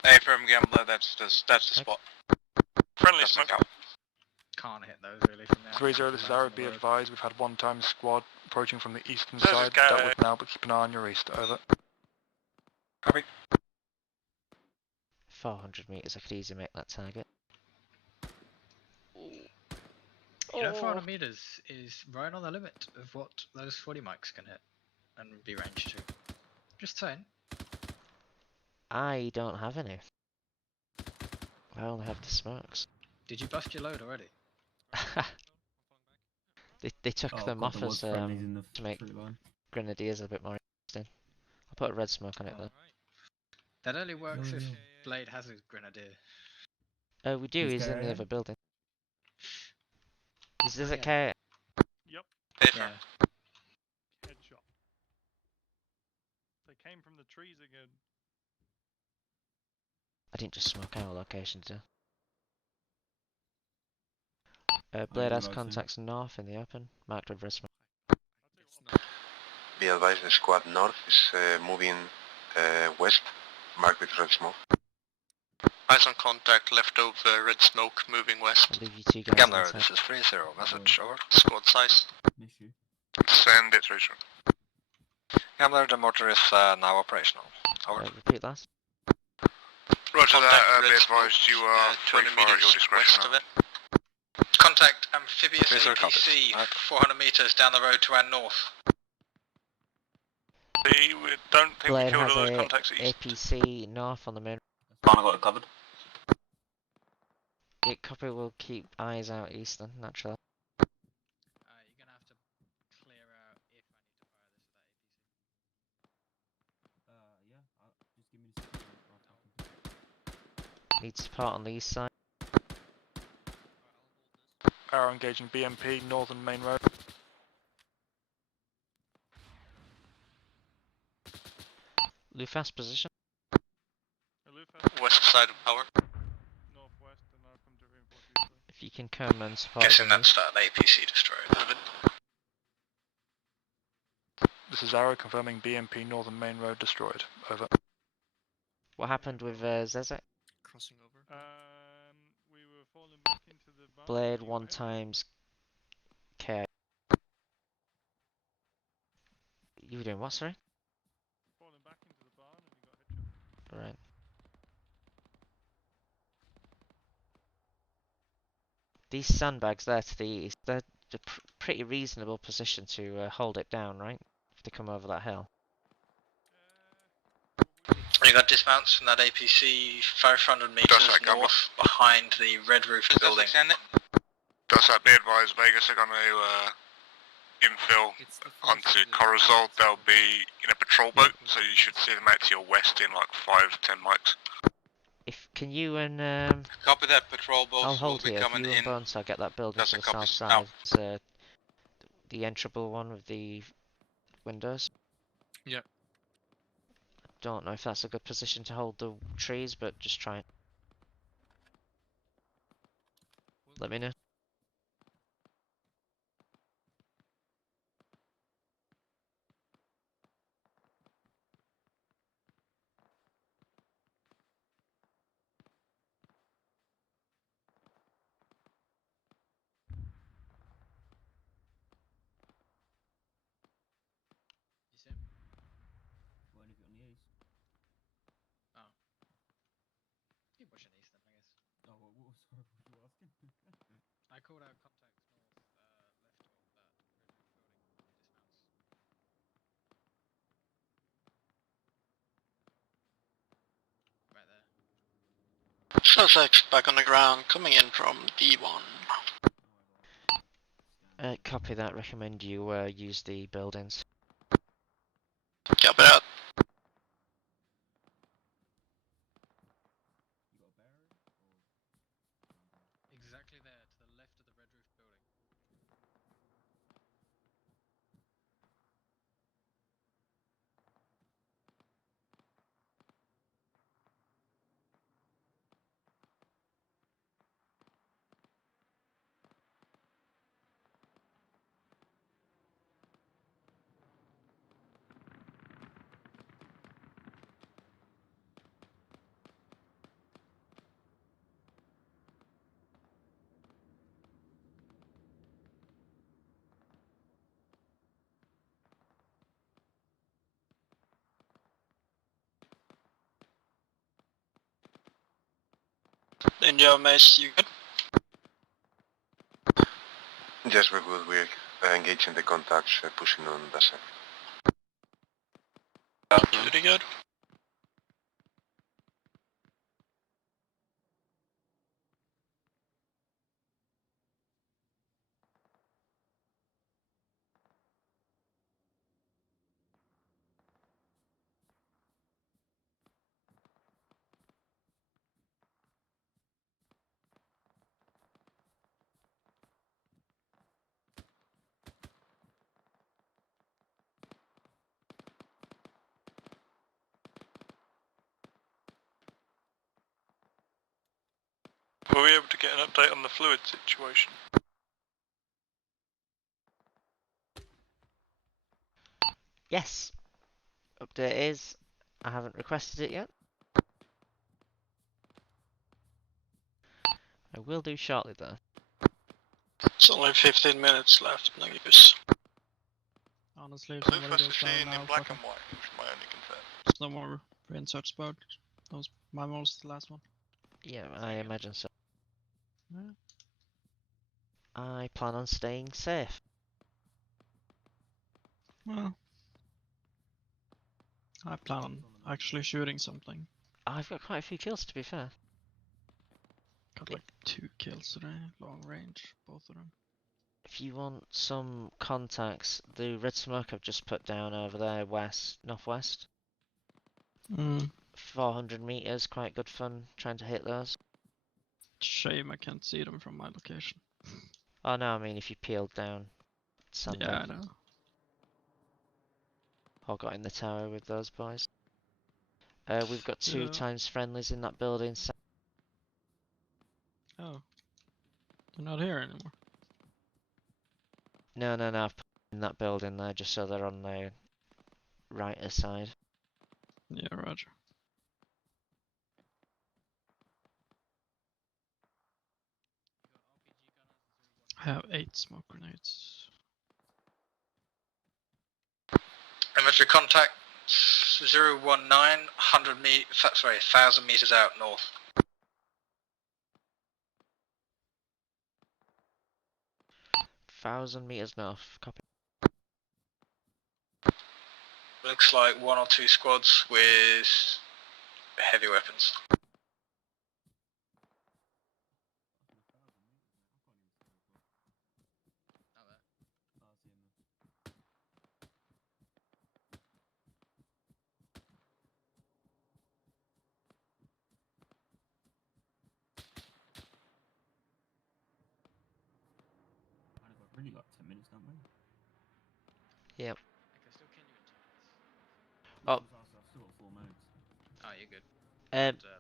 Affirm, Gambler. That's the spot. Friendly That's smoke. out. Can't hit those really from there. 3-0, this is Arrow, be advised, we've had one-time squad approaching from the eastern This is side. Garrett. Dealt with now, but keep an eye on your east, over. Copy. 400 meters, I could easily make that target. You know, 400 meters is right on the limit of what those 40 mics can hit and be ranged to. Just saying. I don't have any. I only have the smokes. Did you bust your load already? They took Oh, them God, off there was as friendlies in the to make tree line. grenadiers a bit more interesting. I'll put a red smoke on it though. That only works Oh, if yeah. Blade has a grenadier. We do. Is He's in the Gary other in? building. Is it yeah. K? Yep. Yeah. Headshot. They came from the trees again. I didn't just smoke our location, did I? Blade has realised, yeah. contacts north in the open, marked with red smoke. Be advised, the squad north is moving west, marked with red smoke. Eyes on contact, left over, red smoke, moving west. I'll leave you two guys Gambler, inside. this is 3-0, message, over. Squad size. Issue. Send it, Richard. Gambler, the mortar is now operational. Over. Repeat last. Roger that, Contact be red advised smoke, you are free 200 fire at your meters discretion. west of it. Contact amphibious Visual APC, copies. Right. 400 meters down the road to our north. We don't think we Blade killed has all those a contacts east. APC north on the main. Banner got it covered. Yeah, copy will keep eyes out east then, naturally. You're gonna have to clear out if I need to fire this with that APC. Yeah, just give me the second. Need support on the east side. Arrow engaging BMP, northern main road. Lufas position. West side of power. Northwest, and I'll come to reinforce usually. If you can come and support. Guessing the that's that APC destroyed. This is Arrow confirming BMP, northern main road destroyed, over. What happened with Zezek? Crossing over. blade 1 times K. You were doing what, sorry? Falling back into the barn and you got headshot. Right. These sandbags there to the east, they're a pretty reasonable position to hold it down, right? If they come over that hill. You got dismounts from that APC 500 meters north behind the red roof building. Does that be advised? Vegas are going to infill onto Corozal. They'll be in a patrol boat, so you should see them out to your west in like 5-10 mics. Can you and Copy that. Patrol boats I'll hold will be here. If coming you in. and Bones, I'll get that building to the Copy. south side. It's the entrable one with the windows. Yep. Don't know if that's a good position to hold the trees, but just try it. Let me know. Keep pushing east then, I guess. Oh, what was sorry, what were you asking? I called out contacts north, left of that red roof building. Dismounts. Right there. Suspects back on the ground, coming in from D1. Copy that. Recommend you use the buildings. Copy that. Exactly there, to the left of the red roof building. Ninja Mesh, you good? Yes, we're good. We're engaging the contacts, pushing on the set. Pretty good. Were we able to get an update on the fluid situation? Yes. Update is, I haven't requested it yet. I will do shortly though. It's only 15 minutes left, no use. Honestly, if Blue somebody first goes seen down in now, black fuck 'em. and white, which my only concern. There's no more reinserts about. That was my most the last one. Yeah, I imagine so. Yeah. I plan on staying safe. Well, I plan on actually shooting something. I've got quite a few kills to be fair. Got like 2 kills today, long range, both of them. If you want some contacts, the red smoke I've just put down over there, northwest. 400 meters, quite good fun trying to hit those. Shame I can't see them from my location. Oh no, I mean if you peeled down Sunday. Yeah, I know. Or got in the tower with those boys. We've got 2 times friendlies in that building. Oh. They're not here anymore. No, I've put in that building there just so they're on the right side. Yeah, roger. I have 8 smoke grenades. Infantry contact 019, 1,000 meters out north. Thousand meters north. Copy. Looks like 1 or 2 squads with heavy weapons. Really got 10 minutes, don't we? Yep. I can still kill you in 2 minutes. Oh. I've still got 4 modes. Oh, you're good.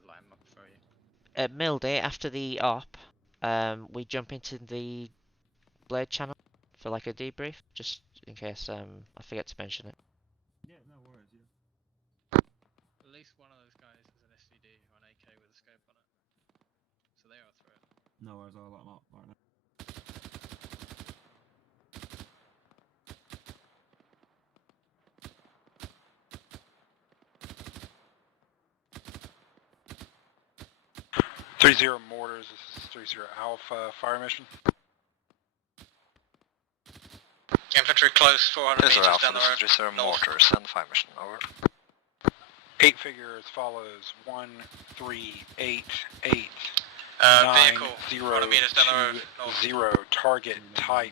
Line them up for you. Mildy, after the op, we jump into the Blade channel for like a debrief, just in case I forget to mention it. Yeah, no worries, yeah. At least one of those guys is an SVD or an AK with a scope on it. So they are a threat. No worries, I'll light them up right now. .30 mortars, this is 30 Alpha fire mission. Infantry close, 400 meters Alpha, down the road. this is 30 mortars and fire mission, over. 8 figure as follows: 1, 3, 8, 8. Vehicle, 400 meters down the road. 0. Target type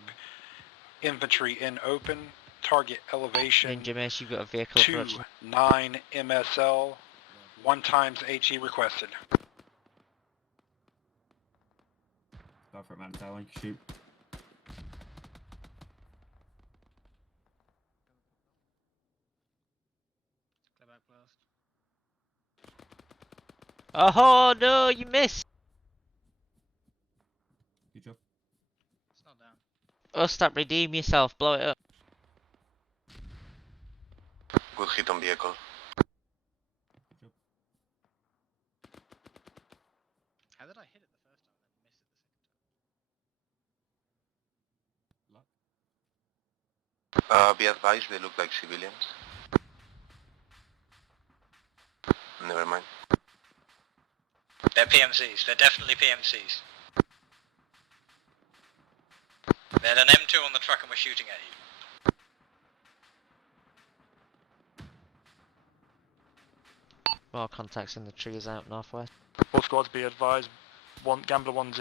infantry in open. Target elevation. Ninja Mace, you've got a vehicle 2, approaching. 9 MSL. 1 times HE requested. Go for it, man. Tell you can shoot. Clear back blast. Oh no, you missed! Good job. It's not down. Oh, stop, redeem yourself, blow it up. Good hit on vehicle. How did I hit it the first time and then miss it the second time? Be advised, they look like civilians. Never mind. They're PMCs, they're definitely PMCs. They had an M2 on the truck and were shooting at you. More contacts in the trees out northwest. All squads be advised. Gambler 10,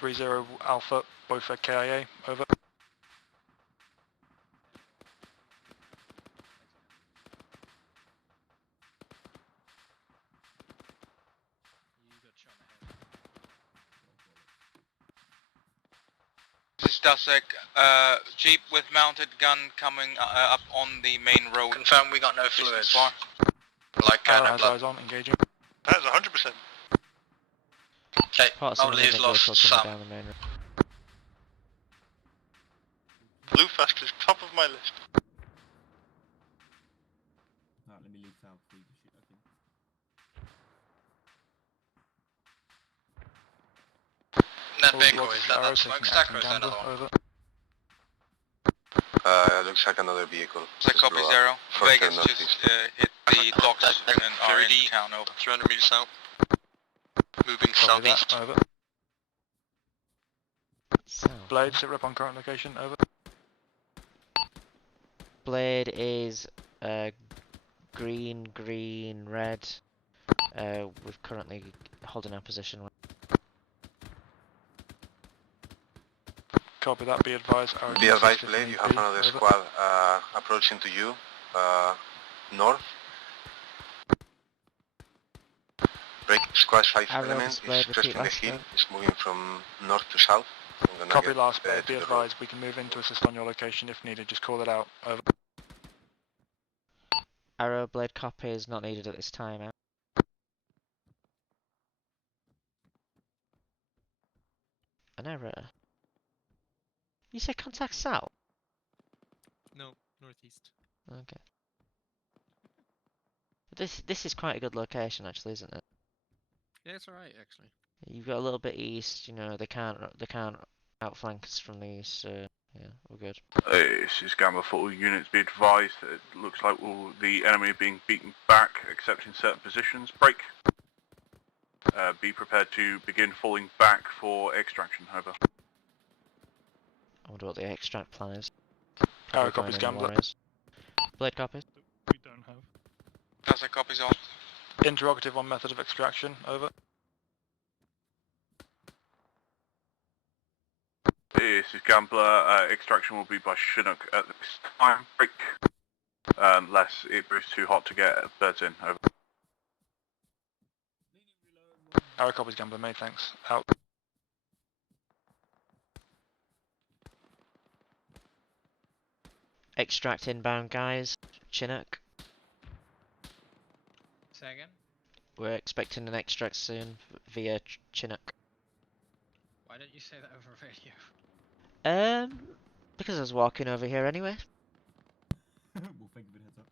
30 Alpha, both are KIA, over. This is Dusek, Jeep with mounted gun coming up on the main road. Confirm we got no fluids. Like, Arrow no has blood. eyes on, engaging. That is 100%. Okay, Parts of Mobley's another vehicle lost coming some. down the main road. Blue Fast is top of my list. Alright, let me leave town before you can shoot, okay. That All vehicle, squads is that Arrow that taking smokestack or action, is that Gambler, another one? over. Looks like another vehicle. So copy Just 0. further Vegas northeast. just hit the docks and are in the town, over. 300 meters out. Moving Copy southeast. that, over. South. Blade, sit rep on current location, over. Blade is green, green, red. We're currently holding our position. Copy that, be advised. Arrow Be advised, assist if Blade, need you have be, another over. squad approaching to you, north. Break squad 5 Arrow element displayed, is repeat cresting the last hill, time. it's moving from north to south. I'm gonna Copy get, last, Blade, to be the road. advised. We can move in to assist on your location if needed. Just call it out, over. Arrow blade copy is not needed at this time. Out. An error. You say contact south? No, northeast. Okay. This is quite a good location actually, isn't it? Yeah, it's alright actually. You've got a little bit east. You know they can't outflank us from these, so yeah, we're good. This is Gamma 4 units. Be advised that it looks like the enemy are being beaten back, except in certain positions. Break. Be prepared to begin falling back for extraction. Over. I wonder what the extract plan is. Power copies, Gambler. Blade copies. We don't have. Classic copies all. Interrogative on method of extraction. Over. This is Gambler. Extraction will be by Chinook at this time. Break. Unless it proves too hot to get birds in. Over. Power copies, Gambler. Made thanks. Out. Extract inbound, guys. Chinook. Say again? We're expecting an extract soon via Chinook. Why don't you say that over radio? Because I was walking over here anyway. We'll think of it heads up.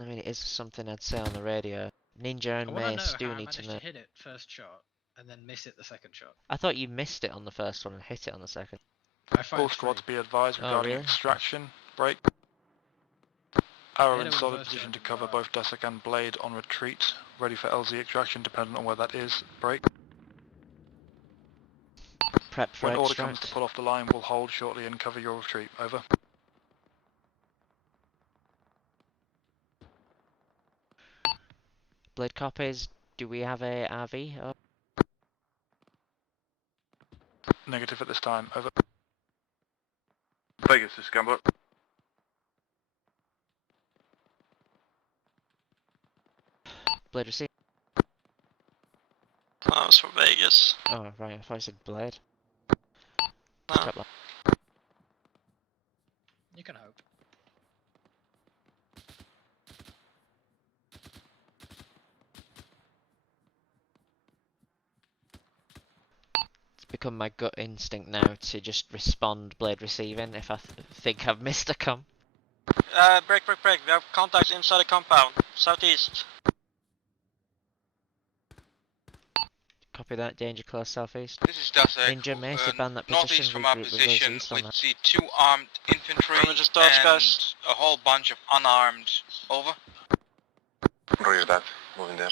I mean, it is something I'd say on the radio. Ninja and I want to know Mace how do I need managed to to know. hit it first shot and then miss it the second shot. I thought you missed it on the first one and hit it on the second. I fired All squads three. be advised Oh, regarding really? extraction. Break. Arrow hit in it with solid the first position to shot. cover both Dusak and Blade on retreat. Ready for LZ extraction, dependent on where that is. Break. Prep for When order comes extract. to pull off the line, we'll hold shortly and cover your retreat. Over. Blade copies. Do we have a RV? Oh. Negative at this time. Over. Vegas is Gambler. Blade receive. That was for Vegas. Oh, right. I thought I said Blade. No. Drop that. You can hope. It's become my gut instinct now to just respond Blade receiving if I think I've missed a com. Break. We have contacts inside the compound. Southeast. Copy that. Danger close southeast. This is Dusak. Ninja Mace abandon that Northeast position. from our Regroup with those position, east on we that. see 2 armed infantry Let me just dodge, and guys. a whole bunch of unarmed. Over. Roger that. Moving there.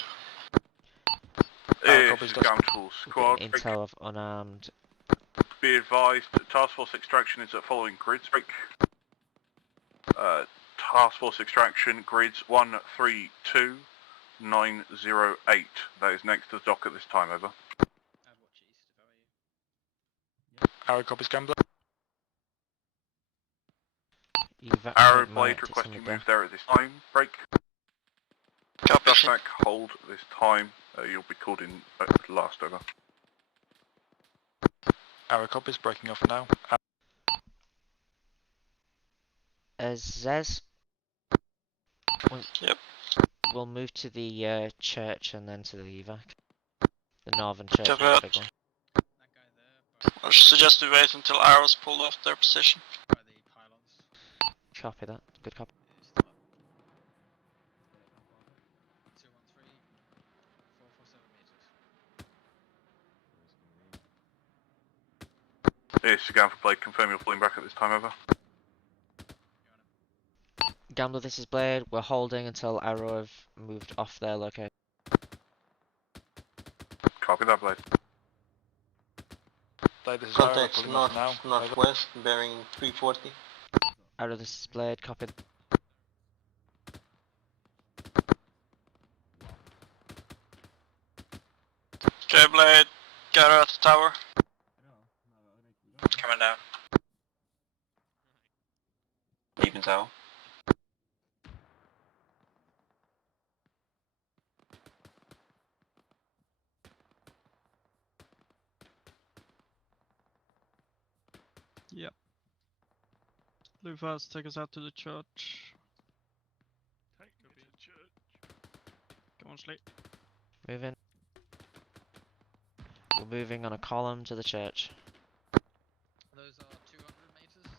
This is Gamble Squad. Getting intel of unarmed. Be advised, task force extraction is at following grids. Break. Task force extraction grids 132. 908. That is next to the dock at this time. Over. Arrow copies, Gambler. Evac Arrow might Blade take requesting some of move there at this time. Break. Copy. Back hold this time. You'll be called in last. Over. Arrow copies, breaking off now. Zez. Yep. We'll move to the church and then to the evac. The northern church is Copy the that. big one. I suggest we wait until arrows pull off their position. By the pylons. Copy that. Good copy. 213, 447 meters. This is Gamble Blade. Confirm you're pulling back at this time. Over. Gambler, this is Blade. We're holding until Arrow have moved off their location. Copy that, Blade. Blade, this is Arrow, Contacts pulling off north, now. northwest, bearing 340. Arrow, this is Blade. Copy. Okay, Blade. Get her at the tower. Coming down. Leaving tower. Yep. Lufas, take us out to the church. Take me to the church. Come on, Shlee. Moving. We're moving on a column to the church. Those are 200 meters.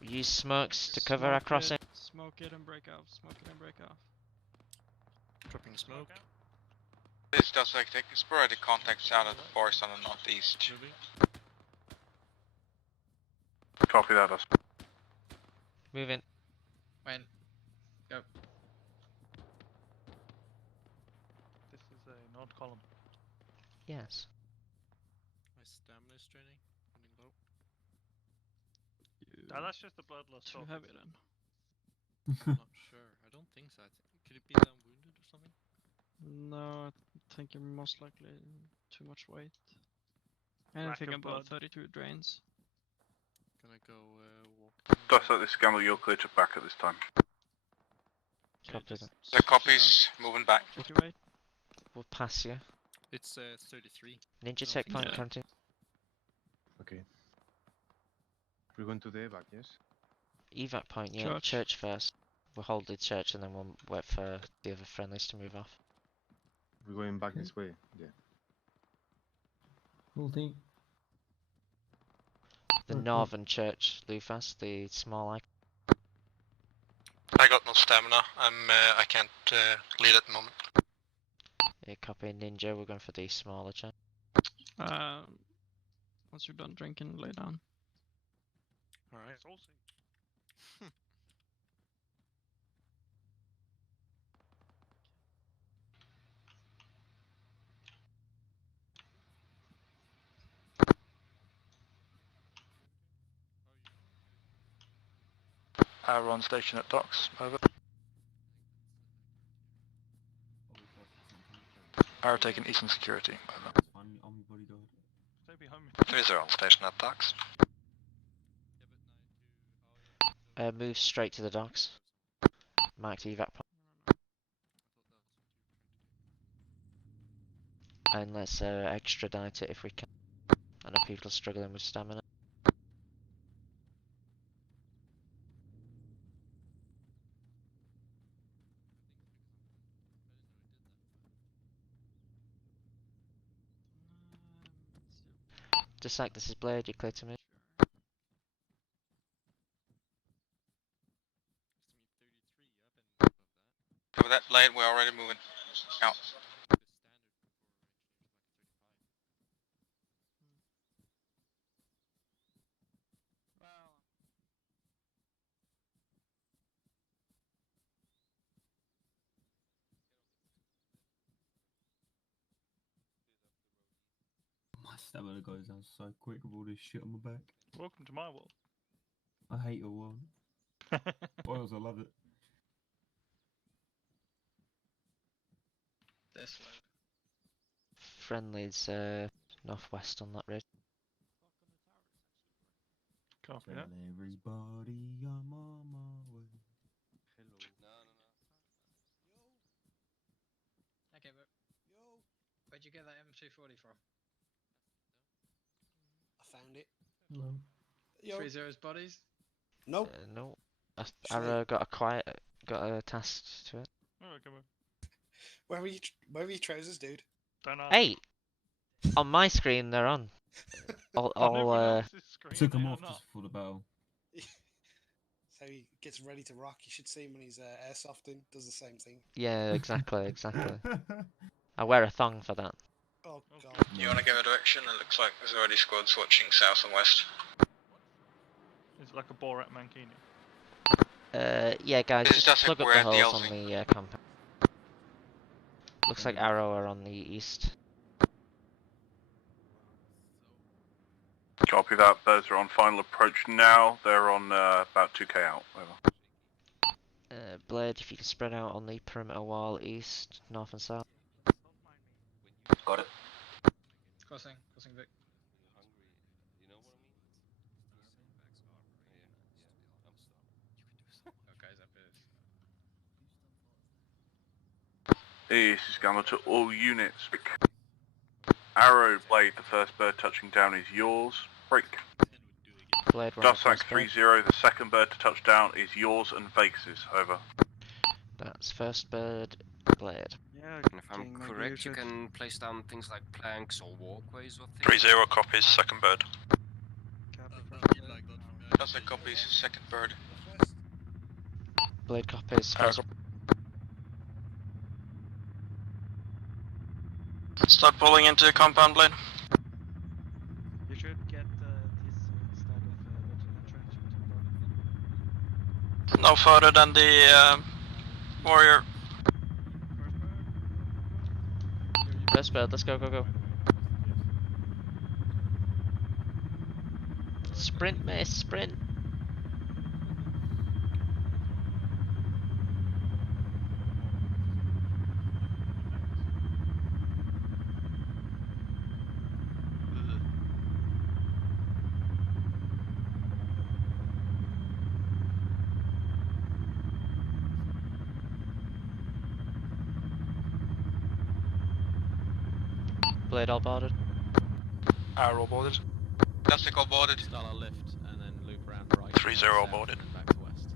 Use smokes to cover our Smoke crossing. Smoke it and break off. Smoke it and break off. Dropping smoke. This does like take sporadic contacts out of the forest on the northeast. Copy that, us. Moving. Wayne, go. This is a nod column. Yes. My stamina is draining. Running low. That's just the bloodlust. Too heavy then. I'm not sure. I don't think so. Could it be that I'm wounded or something? No, I think you're most likely too much weight. Anything of above blood. 32 drains. Gonna go walk. Just like this gamble, you're clear to back at this time. Copy that. The copies moving back. Check your weight. We'll pass you. It's 33. Ninja I don't checkpoint think so. counting. Okay. We're going to the evac, yes? Evac point, yeah. Church first. We'll hold the church and then we'll wait for the other friendlies to move off. We're going back this way, yeah. Cool thing. The northern church, Lufas, the small icon. I got no stamina. I can't lead at the moment. Yeah, copy Ninja, we're going for the smaller church. Once you're done drinking, lay down. Alright. We're on station at docks, over. Arrow taking Eastern Security, over. Stay behind me. 3-0 on station at docks. Move straight to the docks. Marked evac point. And let's extradite it if we can. I know people are struggling with stamina. Just like this is Blade, you're clear to move. Cover that blade, we're already moving out. My stamina goes down so quick with all this shit on my back. Welcome to my world. I hate your world. Boils, I love it. This way. Friendly's northwest on that ridge. Copy Tell that. everybody I'm on my way. Okay, but where'd you get that M240 from? I found it. Hello. Yo. 3-0's bodies? Nope. No. Arrow got a task to it. Oh, come on. Where were your trousers, dude? Don't know. Hey! On my screen they're on. All Took him off just for the battle. So he gets ready to rock. You should see him when he's airsofting. Does the same thing. yeah, exactly. I wear a thong for that. Oh god. You want to give a direction? It looks like there's already squads watching south and west. Is it like a Borat Mankini? Yeah guys, It's just just plug up like the we're holes on DLZ. the compound. Looks like Arrow are on the east. Copy that. Birds are on final approach now. They're on about 2k out. Over. Blade, if you can spread out on the perimeter wall, east, north and south. Got it. Crossing Vic. Okay, up here. This is Gamma to all units. Arrow, Blade, the first bird touching down is yours. Break. Blade, we're on the Dussack first bird. 3-0, the second bird to touch down is yours and Vax's. Over. That's first bird, Blade. Yeah, and if I'm correct, you can place down things like planks or walkways or things. 3-0 copies, second bird. That's a copies, second bird. Blade copies, first. Start pulling into compound, Blade. You should get this instead of veteran trench into No further than the warrior. First bird, let's go, go, go. Sprint, miss, sprint. Blade all boarded. Arrow boarded. Plastic all boarded. Start our lift and then loop around right. 3-0 boarded. And back to west.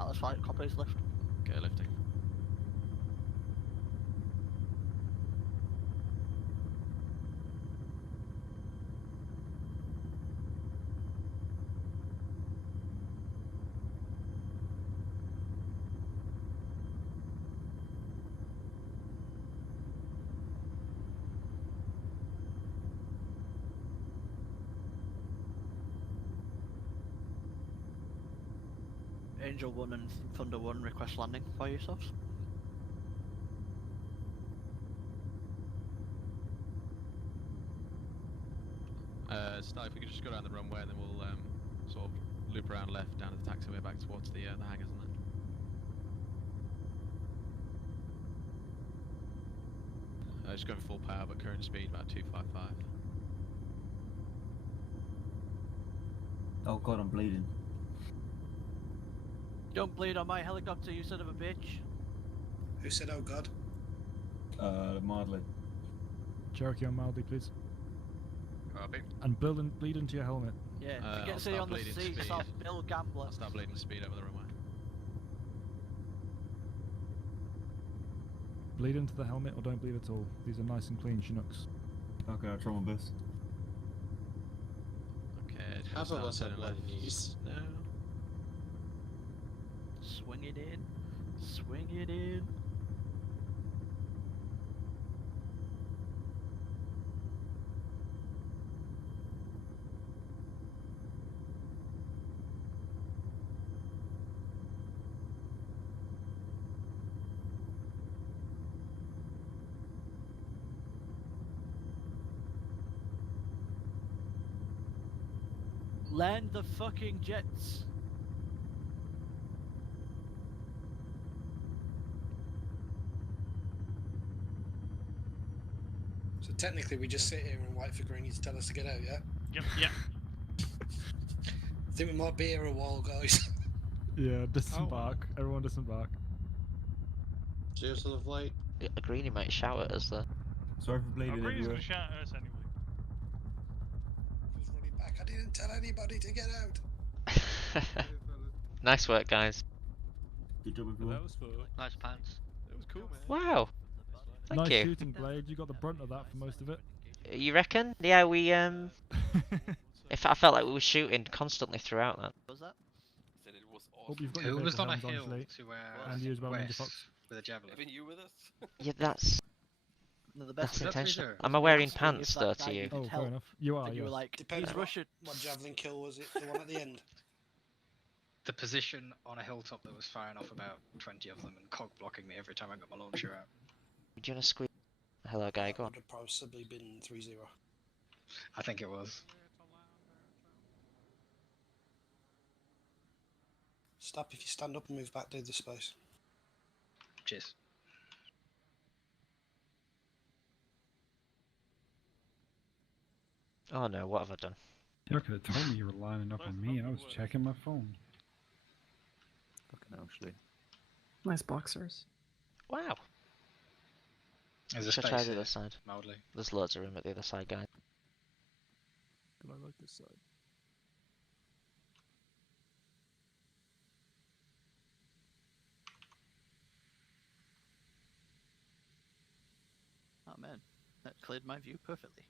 Atlas flight, copies lift. Okay, lifting. Angel 1 and Thunder 1 request landing for yourselves. Start, if we could just go down the runway and then we'll sort of loop around left down to the taxiway back towards the hangars and that. Just going full power, but current speed about 255. Oh god, I'm bleeding. Don't bleed on my helicopter, you son of a bitch. Who said, oh god? Mildly. Cherokee on mildly, please. Copy. And bleed into your helmet. Yeah, if you get see on the sea, stop Bill Gambler. I'll start bleeding speed over the runway. Bleed into the helmet or don't bleed at all. These are nice and clean Chinooks. Okay, I'll try my best. Okay, Half of us have bloody knees. No. Swing it in. Swing it in. Land the fucking jets. So technically we just sit here and wait for Greeny to tell us to get out, yeah? Yep, yeah. I think we might be here a while, guys. Yeah, disembark. Everyone disembark. Cheers to the flight. Greeny might shout at us there. Sorry for bleeding Greeny's everywhere. gonna shout at us anyway. Who's running back? I didn't tell anybody to get out. Nice work, guys. Good job, everyone. That was fun. Nice pants. That was cool, man. Wow. Thank nice you. shooting, Blade. You got the brunt of that for most of it. You reckon? Yeah, we If I felt like we were shooting constantly throughout that. What was that? Said it was Hope you've got Who your was on a Villhelms hill Shlee. to And you as well, Ninja west Fox. with a javelin? Haven't you with us? Yeah, that's No, the that's best intentional. reserve. Am I wearing If pants that though guy to you? you could Oh, help, fair enough. You are, and you were yes. like, Depends he's what, Russian. what javelin kill was it? The one at the end? The position on a hilltop that was firing off about 20 of them and cog blocking me every time I got my launcher out. Do you wanna squeeze? Hello, guy. Go on. Would have possibly been 3-0. I think it was. Stop if you stand up and move back to the space. Cheers. Oh no, what have I done? You could have told me you were lining up on me. I was checking my phone. Fucking hell, Shlee. Nice boxers. Wow. There's a Should I space try the here, other side? mildly. There's loads of room at the other side, guys. But I like this side. Oh man, that cleared my view perfectly.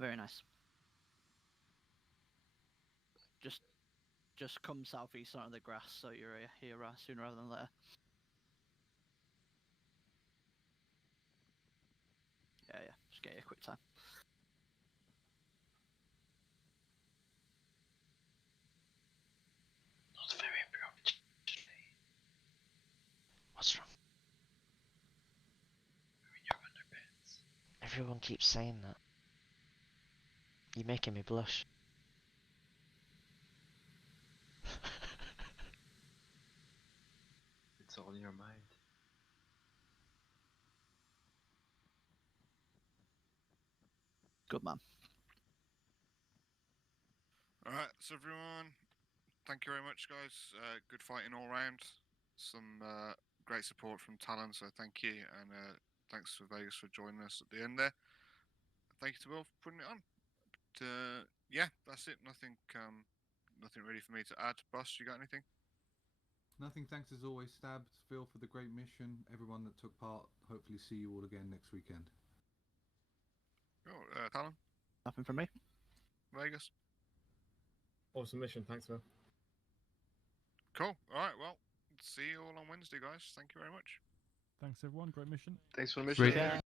Very nice. Just come southeast onto the grass, so you're here sooner rather than later. Yeah, just get you a quick time. Not very abrupt. What's wrong? We're in your underpants. Everyone keeps saying that. You're making me blush. It's all in your mind. Good man. Alright, so everyone, thank you very much, guys. Good fighting all round. Some great support from Talon, so thank you. And thanks to Vegas for joining us at the end there. Thank you to Will for putting it on. But, yeah, that's it. Nothing really for me to add. Bus, you got anything? Nothing, thanks as always, Stab, Phil, for the great mission. Everyone that took part, hopefully see you all again next weekend. Cool. Talon? Nothing from me. Vegas? Awesome mission, thanks, Phil. Cool. Alright, well, see you all on Wednesday, guys. Thank you very much. Thanks everyone, great mission. Thanks for the mission. Great.